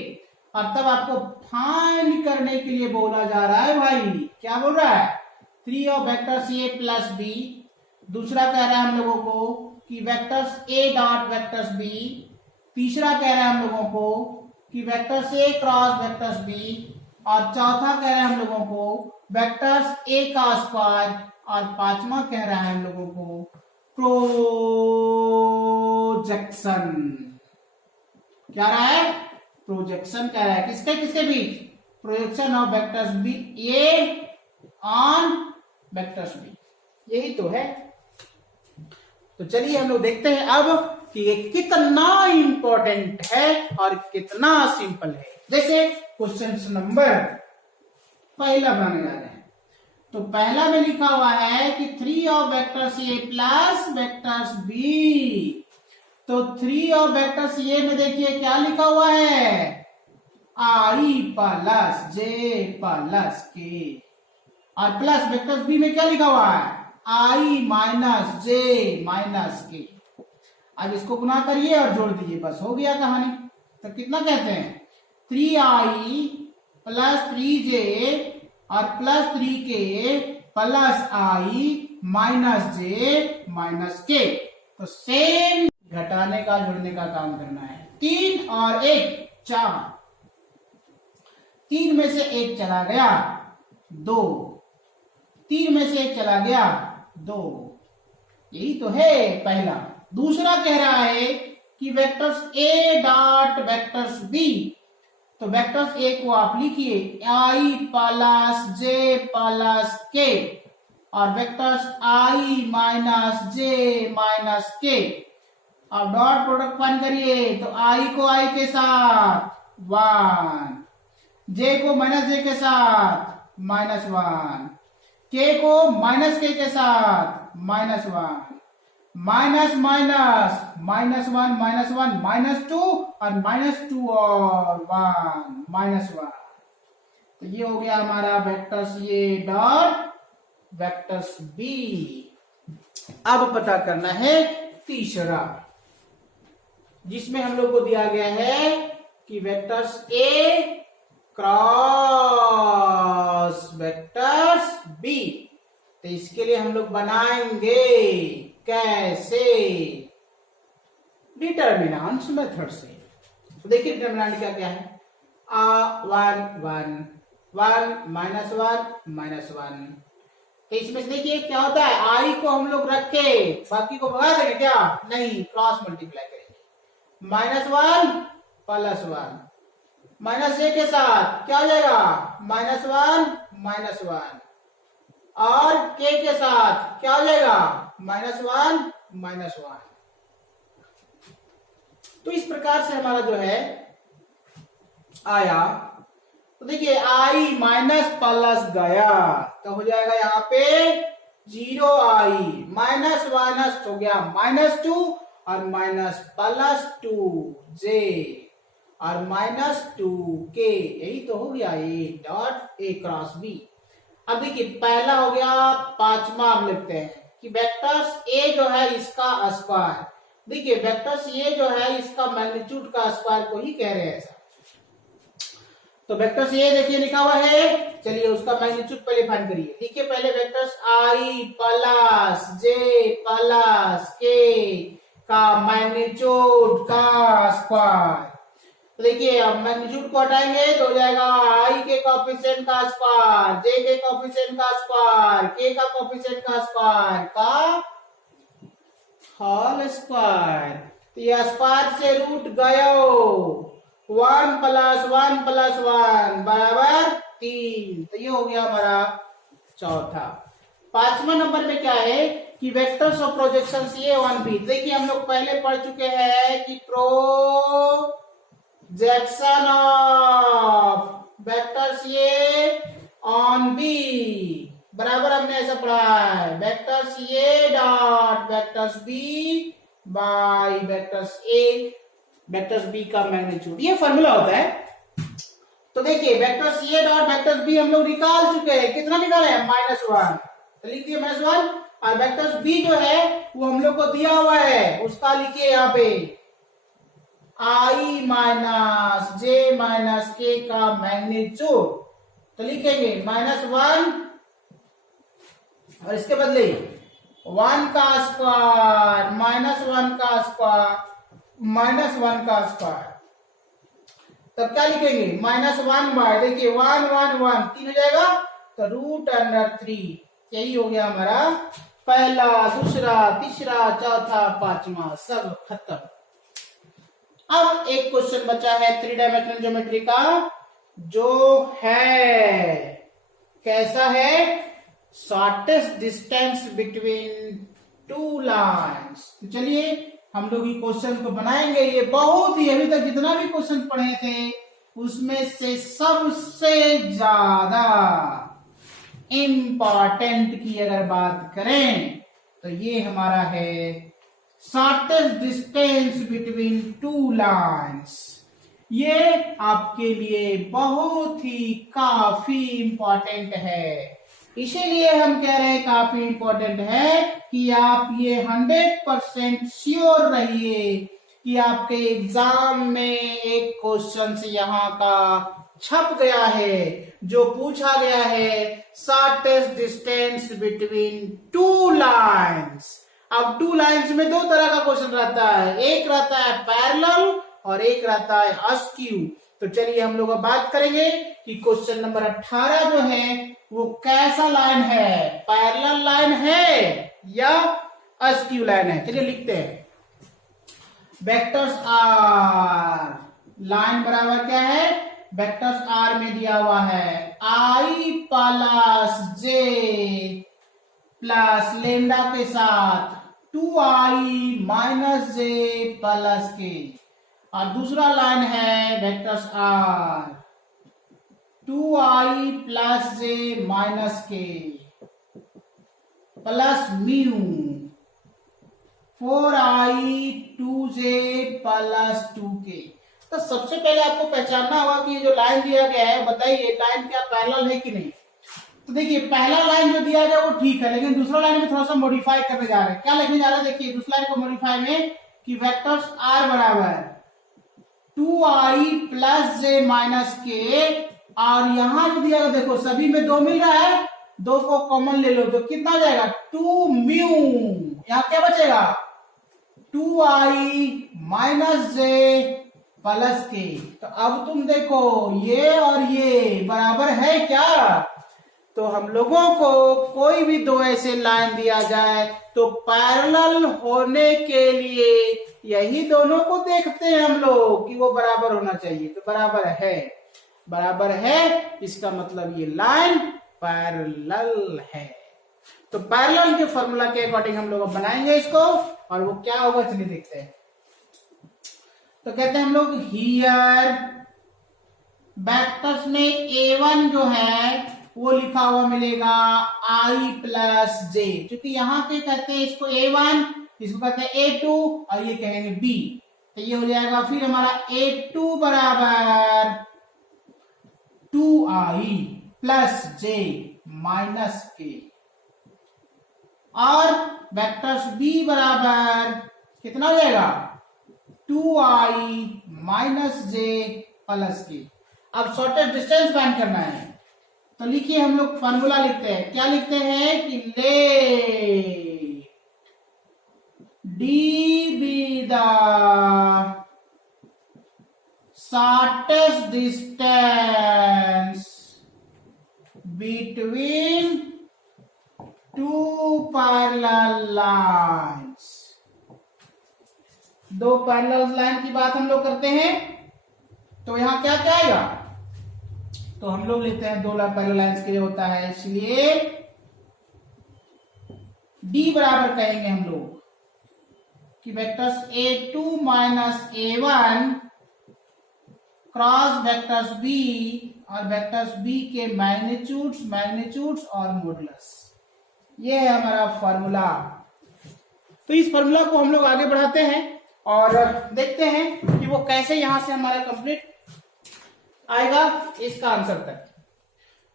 और तब आपको फाइंड करने के लिए बोला जा रहा है भाई, क्या बोल रहा है, 3 of vectors A plus B. दूसरा कह रहा है हम लोगों को कि vectors A dot vectors B. तीसरा कह रहा है हम लोगों को कि vectors A cross vectors B. और चौथा कह रहा है हम लोगों को वेक्टर्स ए का स्क्वायर। और पांचवा कह रहा है हम लोगों को प्रोजेक्शन। क्या रहा है, प्रोजेक्शन कह रहा है, किसके किसके बीच, projection of vectors b a on vectors b, यही तो है। तो चलिए हम लोग देखते हैं अब कि ये कितना इंपॉर्टेंट है और कितना सिंपल है। जैसे क्वेश्चन नंबर पहला बनाने जा रहे हैं, तो पहला में लिखा हुआ है कि 3 of vectors A plus vectors B. तो 3 ऑफ वेक्टर्स ए में देखिए क्या लिखा हुआ है, आई प्लस जे प्लस के। और प्लस वेक्टर्स बी में क्या लिखा हुआ है, आई माइनस जे माइनस के। अब इसको गुना करिए और जोड़ दीजिए, बस हो गया कहानी। तो कितना कहते हैं, 3i प्लस 3j और plus 3k plus i minus j minus k। तो सेम घटाने का जोड़ने का काम करना है। 3 और 1 4, 3 में से 1 चला गया 2, 3 में से 1 चला गया 2, यही तो है पहला। दूसरा कह रहा है कि vectors A dot vectors B. तो वेक्टर्स ए को आप लिखिए I plus J plus K और vectors I minus J minus K. अब डॉट प्रोडक्ट फाइंड करिए, तो आई को आई के साथ 1, जे को माइनस जे के साथ -1, के को माइनस के साथ -1, माइनस माइनस -1 -1 -2 और -2 और 1 -1। तो ये हो गया हमारा vectors A dot vectors B. अब पता करना है तीसरा, जिसमें हम लोग को दिया गया है कि vectors A cross vectors B. तो इसके लिए हम लोग बनाएंगे कैसे, डिटर्मिनेंट्स मेथड से। तो देखिए डिटर्मिनेंट क्या क्या है, 1 1 1 -1 -1। तो इसमें से देखिए क्या होता है, आई को हम लोग रख के बाकी को भगा देंगे क्या, नहीं, क्रॉस मल्टीप्लाई करेंगे। -1 +1 माइनस ए के साथ क्या हो जाएगा, -1 -1 और के के साथ क्या हो जाएगा, -1 -1। तो इस प्रकार से हमारा जो है आया। तो देखिए आई माइनस प्लस गया तो हो जाएगा यहाँ पे 0i, माइनस माइनस हो गया -2 और +2j और -2k, यही तो हो गया A dot A cross B. अब देखिए पहला हो गया, पांचवा हम लिखते हैं कि वेक्टर्स ए जो है इसका स्क्वायर। देखिए वेक्टर्स ए जो है इसका मैग्नीट्यूड का स्क्वायर को ही कह रहे हैं ऐसा। तो वेक्टर्स ए देखिए लिखा हुआ है, चलिए उसका मैग्नीट्यूड पहले फाइंड करिए। देखिए पहले वेक्टर्स आई प्लस जे प्लस के का मैग्नीट्यूड का स्क्वायर। तो देखिए अब मैग्नीट्यूड को हटाएंगे तो हो जाएगा आई के कोएफिशिएंट का स्क्वायर, जे के कोएफिशिएंट का स्क्वायर, के का कोएफिशिएंट का स्क्वायर का होल स्क्वायर। तो ये स्क्वायर से रूट गयो, 1 प्लस 1 प्लस 1 बराबर 3। तो ये हो गया हमारा चौथा। पांचवा नंबर में क्या है कि वेक्टर्स ऑफ प्रोजेक्शन A1B। देखिए हम लोग पहले पढ़ चुके हैं कि projection of vectors A on B बराबर हमने ऐसा पढ़ा है, vectors A dot vectors B by vectors A vectors B का मैग्नीट्यूड। ये फॉर्मूला होता है। तो देखिए vectors A dot vectors B हम लोग निकाल चुके हैं। कितना निकाले हैं? -1। तो लिख दिए -1। और वेक्टर्स B जो है वो हम लोग को दिया हुआ है, उसका लिखिए यहाँ पे I minus J minus K का मैग्नीट्यूड। तो लिखेंगे -1 और इसके बदले 1 का स्क्वायर -1 का स्क्वायर -1 का स्क्वायर। तब क्या लिखेंगे? -1 बाय, देखिए 1 1 1 3 हो जाएगा, तो √3। यही हो गया हमारा पहला, दूसरा, तीसरा, चौथा, पांचवा, सब खत्म। अब एक क्वेश्चन बचा है 3 डायमेंशनल ज्योमेट्री का, जो है कैसा है? Shortest distance between two lines. तो चलिए हम लोग ये क्वेश्चन को बनाएंगे। ये बहुत ही, अभी तक जितना भी क्वेश्चन पढ़े थे उसमें से सबसे ज्यादा इंपॉर्टेंट की अगर बात करें तो ये हमारा है shortest distance between two lines. ये आपके लिए बहुत ही काफी इंपॉर्टेंट है। इसीलिए हम कह रहे हैं काफी इंपॉर्टेंट है कि आप ये 100% श्योर रहिए कि आपके एग्जाम में एक क्वेश्चन से यहाँ का छप गया है, जो पूछा गया है shortest distance between two lines. अब टू लाइन्स में दो तरह का क्वेश्चन रहता है, एक रहता है पैरेलल और एक रहता है अस्क्यू। तो चलिए हम लोग अब बात करेंगे कि क्वेश्चन नंबर 18 जो है वो कैसा लाइन है, पैरेलल लाइन है या अस्क्यू लाइन है। चलिए लिखते हैं, वेक्टर्स आर, लाइन बराबर क्या है? वेक्टर्स आर में दिया हुआ है I plus J plus lambda के साथ 2I minus J plus K। और दूसरा लाइन है vectors R 2I plus J minus K plus mu 4I 2J plus 2K। तो सबसे पहले आपको पहचानना होगा कि जो लाइन दिया गया है, बताइए लाइन क्या पैरेलल है कि नहीं। तो देखिए पहला लाइन जो दिया गया वो ठीक है, लेकिन दूसरा लाइन में थोड़ा सा मॉडिफाई करने जा रहे हैं। क्या लिखने जा रहे हैं? देखिए दूसरा लाइन को मॉडिफाई में कि वेक्टर्स आर बराबर 2I plus J minus K। और यहां जो दिया गया देखो सभी में 2 मिल रहा है, 2 को कॉमन ले लो तो कितना हो जाएगा? 2 म्यू। यहां क्या बचेगा? 2I minus J plus K। तो अब तुम देखो ये और ये बराबर है क्या? तो हम लोगों को कोई भी दो ऐसे लाइन दिया जाए तो पैरेलल होने के लिए यही दोनों को देखते हैं हम लोग कि वो बराबर होना चाहिए। तो बराबर है, बराबर है, इसका मतलब ये लाइन पैरेलल है। तो पैरेलल के फॉर्मूला के अकॉर्डिंग हम लोग बनाएंगे इसको, और वो क्या होगा चलिए देखते हैं। तो कहते हैं हम लोग हियर वेक्टर्स में A1 जो है वो लिखा हुआ मिलेगा I प्लस J, क्योंकि यहाँ पे कहते हैं इसको A1, इसको कहते हैं A2 और ये कहेंगे B। तो ये हो जाएगा फिर हमारा A2 बराबर 2I plus J minus K, और वेक्टर्स B बराबर कितना हो जाएगा? 2I minus J plus K। अब शॉर्टेस्ट डिस्टेंस फाइंड करना है, तो लिखिए हम लोग फॉर्मूला लिखते हैं। क्या लिखते हैं कि ले D be the shortest distance between two parallel lines। दो पैरेलल लाइन की बात हम लोग करते हैं, तो यहाँ क्या क्या आएगा, तो हम लोग लेते हैं 2 पैरेलल लाइंस के लिए होता है, इसलिए D बराबर कहेंगे हम लोग कि vectors A2 minus A1 cross vectors B और वेक्टर्स B के मैग्नीट्यूड्स और मॉडुलस। ये है हमारा फॉर्मूला। तो इस फॉर्मूला को हम लोग आगे बढ़ाते हैं और देखते हैं कि वो कैसे यहां से हमारा कंप्लीट आएगा इसका आंसर तक।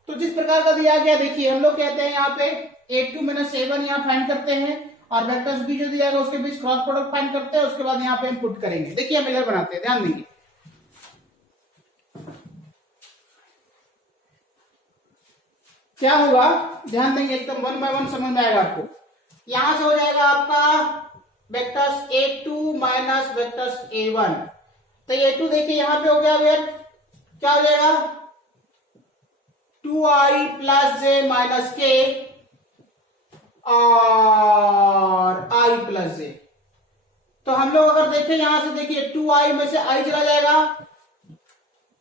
तो जिस प्रकार का दिया गया, देखिए हम लोग कहते हैं यहाँ पे A2 माइनस A1 यहाँ फाइंड करते हैं और वेक्टर्स B जो दिया गया उसके बीच क्रॉस प्रोडक्ट फाइंड करते हैं, उसके बाद यहाँ पे हम पुट करेंगे। देखिए हम इधर बनाते हैं, ध्यान देंगे। क्या होगा, ध्यान देंगे, एकदम 1 बाय 1 समझ में आएगा आपको। यहां से हो जाएगा आपका vectors A2 minus vectors A1। तो A2 देखिए यहां पे हो गया वेट, क्या हो जाएगा 2i प्लस जे माइनस के और i प्लस जे। तो हम लोग अगर देखें यहां से, देखिए 2i में से i चला जाएगा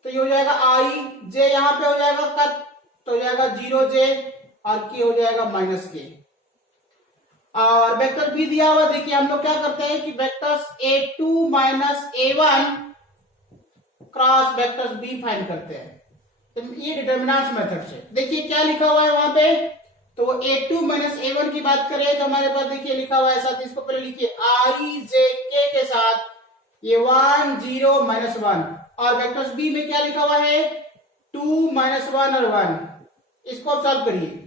तो ये हो जाएगा i, j यहां पे हो जाएगा कट, तो हो जाएगा 0j और k हो जाएगा माइनस के। और वेक्टर b दिया हुआ, देखिए हम लोग क्या करते हैं कि vectors A2 minus A1 cross vectors b find करते हैं। तो ये डिटर्मिनेंट्स मेथड से देखिए क्या लिखा हुआ है वहां पे, तो A2 माइनस A1 की बात करें तो हमारे पास देखिए लिखा हुआ है, साथ इसको पहले लिखिए i j k के साथ ये 1 0 माइनस 1, और वेक्टर्स b में क्या लिखा हुआ है 2 माइनस 1 और 1। इसको आप सॉल्व करिए।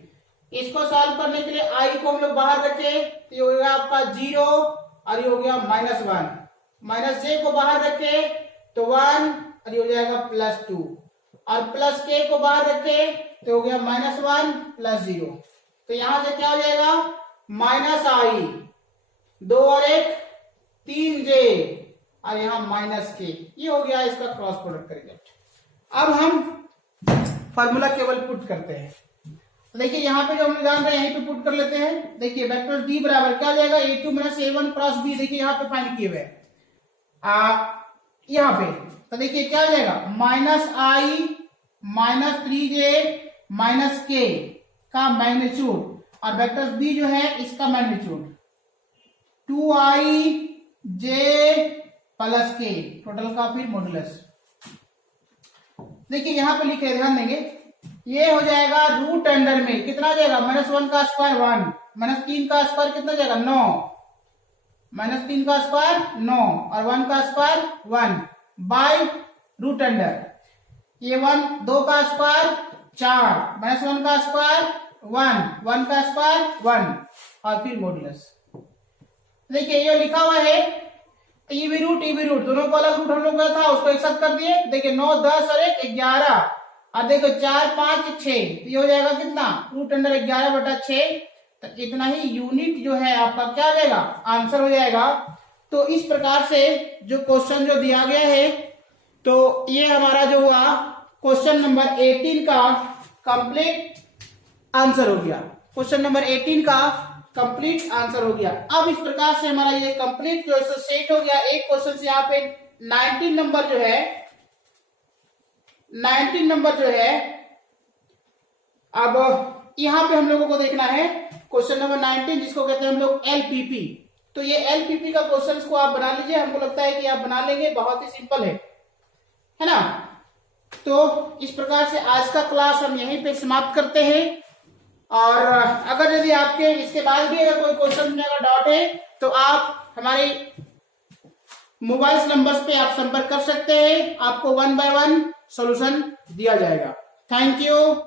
इसको सॉल्व करने के लिए i को हम लोग बाहर रखे तो ये हो गया आपका 0 और ये हो गया माइनस 1, माइनस j को बाहर रखे तो 1 और ये हो जाएगा प्लस 2, और प्लस k को बाहर रखे तो हो गया माइनस 1 प्लस 0। तो यहां से क्या हो जाएगा माइनस i 2 और 1 3j और यहां माइनस k। ये हो गया इसका क्रॉस प्रोडक्ट का रिजल्ट। अब हम फॉर्मूला केवल पुट करते हैं। तो देखिए यहाँ पे जो हम जान रहे हैं यहीं पे पुट कर लेते हैं। देखिए वेक्टर d बराबर क्या हो जाएगा A2 minus A1 cross b, देखिए यहाँ पे फाइंड किए हुए यहाँ पे, तो देखिए क्या हो जाएगा minus i minus 3j minus k का मैग्नीट्यूड और वेक्टर्स b जो है इसका magnitude 2ij plus k total का फिर मॉडुलस। देखिए यहां पे लिखे, ध्यान देंगे, ये हो जाएगा रूट अंडर में कितना हो जाएगा -1 का स्क्वायर 1, -3 का स्क्वायर कितना हो जाएगा 9, -3 का स्क्वायर 9 और 1 का स्क्वायर 1 बाय रूट अंडर, ये 1 2 का स्क्वायर 4, -1 का स्क्वायर 1, 1 का स्क्वायर 1 और फिर मॉडुलस। देखिए ये लिखा हुआ है ईवी रूट दोनों को अलग रूट हम लोग का था, उसको एक साथ कर दिए। देखिए 9 10 और 1 11 और देखो 4 5 6, ये हो जाएगा कितना रूट अंडर 11/6। तो इतना ही यूनिट जो है आपका क्या हो जाएगा आंसर हो जाएगा। तो इस प्रकार से जो क्वेश्चन जो दिया गया है, तो ये हमारा जो हुआ क्वेश्चन नंबर 18 का कंप्लीट आंसर हो गया। क्वेश्चन नंबर 18 का कंप्लीट आंसर हो गया। अब इस प्रकार से हमारा ये कंप्लीट जो है सेट हो गया। एक क्वेश्चन से यहाँ पे 19 नंबर जो है, 19 नंबर जो है, अब यहां पे हम लोगों को देखना है क्वेश्चन नंबर 19 जिसको कहते हैं हम लोग एलपीपी। तो ये एलपीपी का क्वेश्चन को आप बना लीजिए, हमको लगता है कि आप बना लेंगे, बहुत ही सिंपल है ना। तो इस प्रकार से आज का क्लास हम यहीं पे समाप्त करते हैं। और अगर यदि आपके इसके बाद भी अगर कोई क्वेश्चन में अगर डाउट है तो आप हमारे मोबाइल नंबर्स पे आप संपर्क कर सकते हैं, आपको 1 बाय 1 सॉल्यूशन दिया जाएगा। Thank you.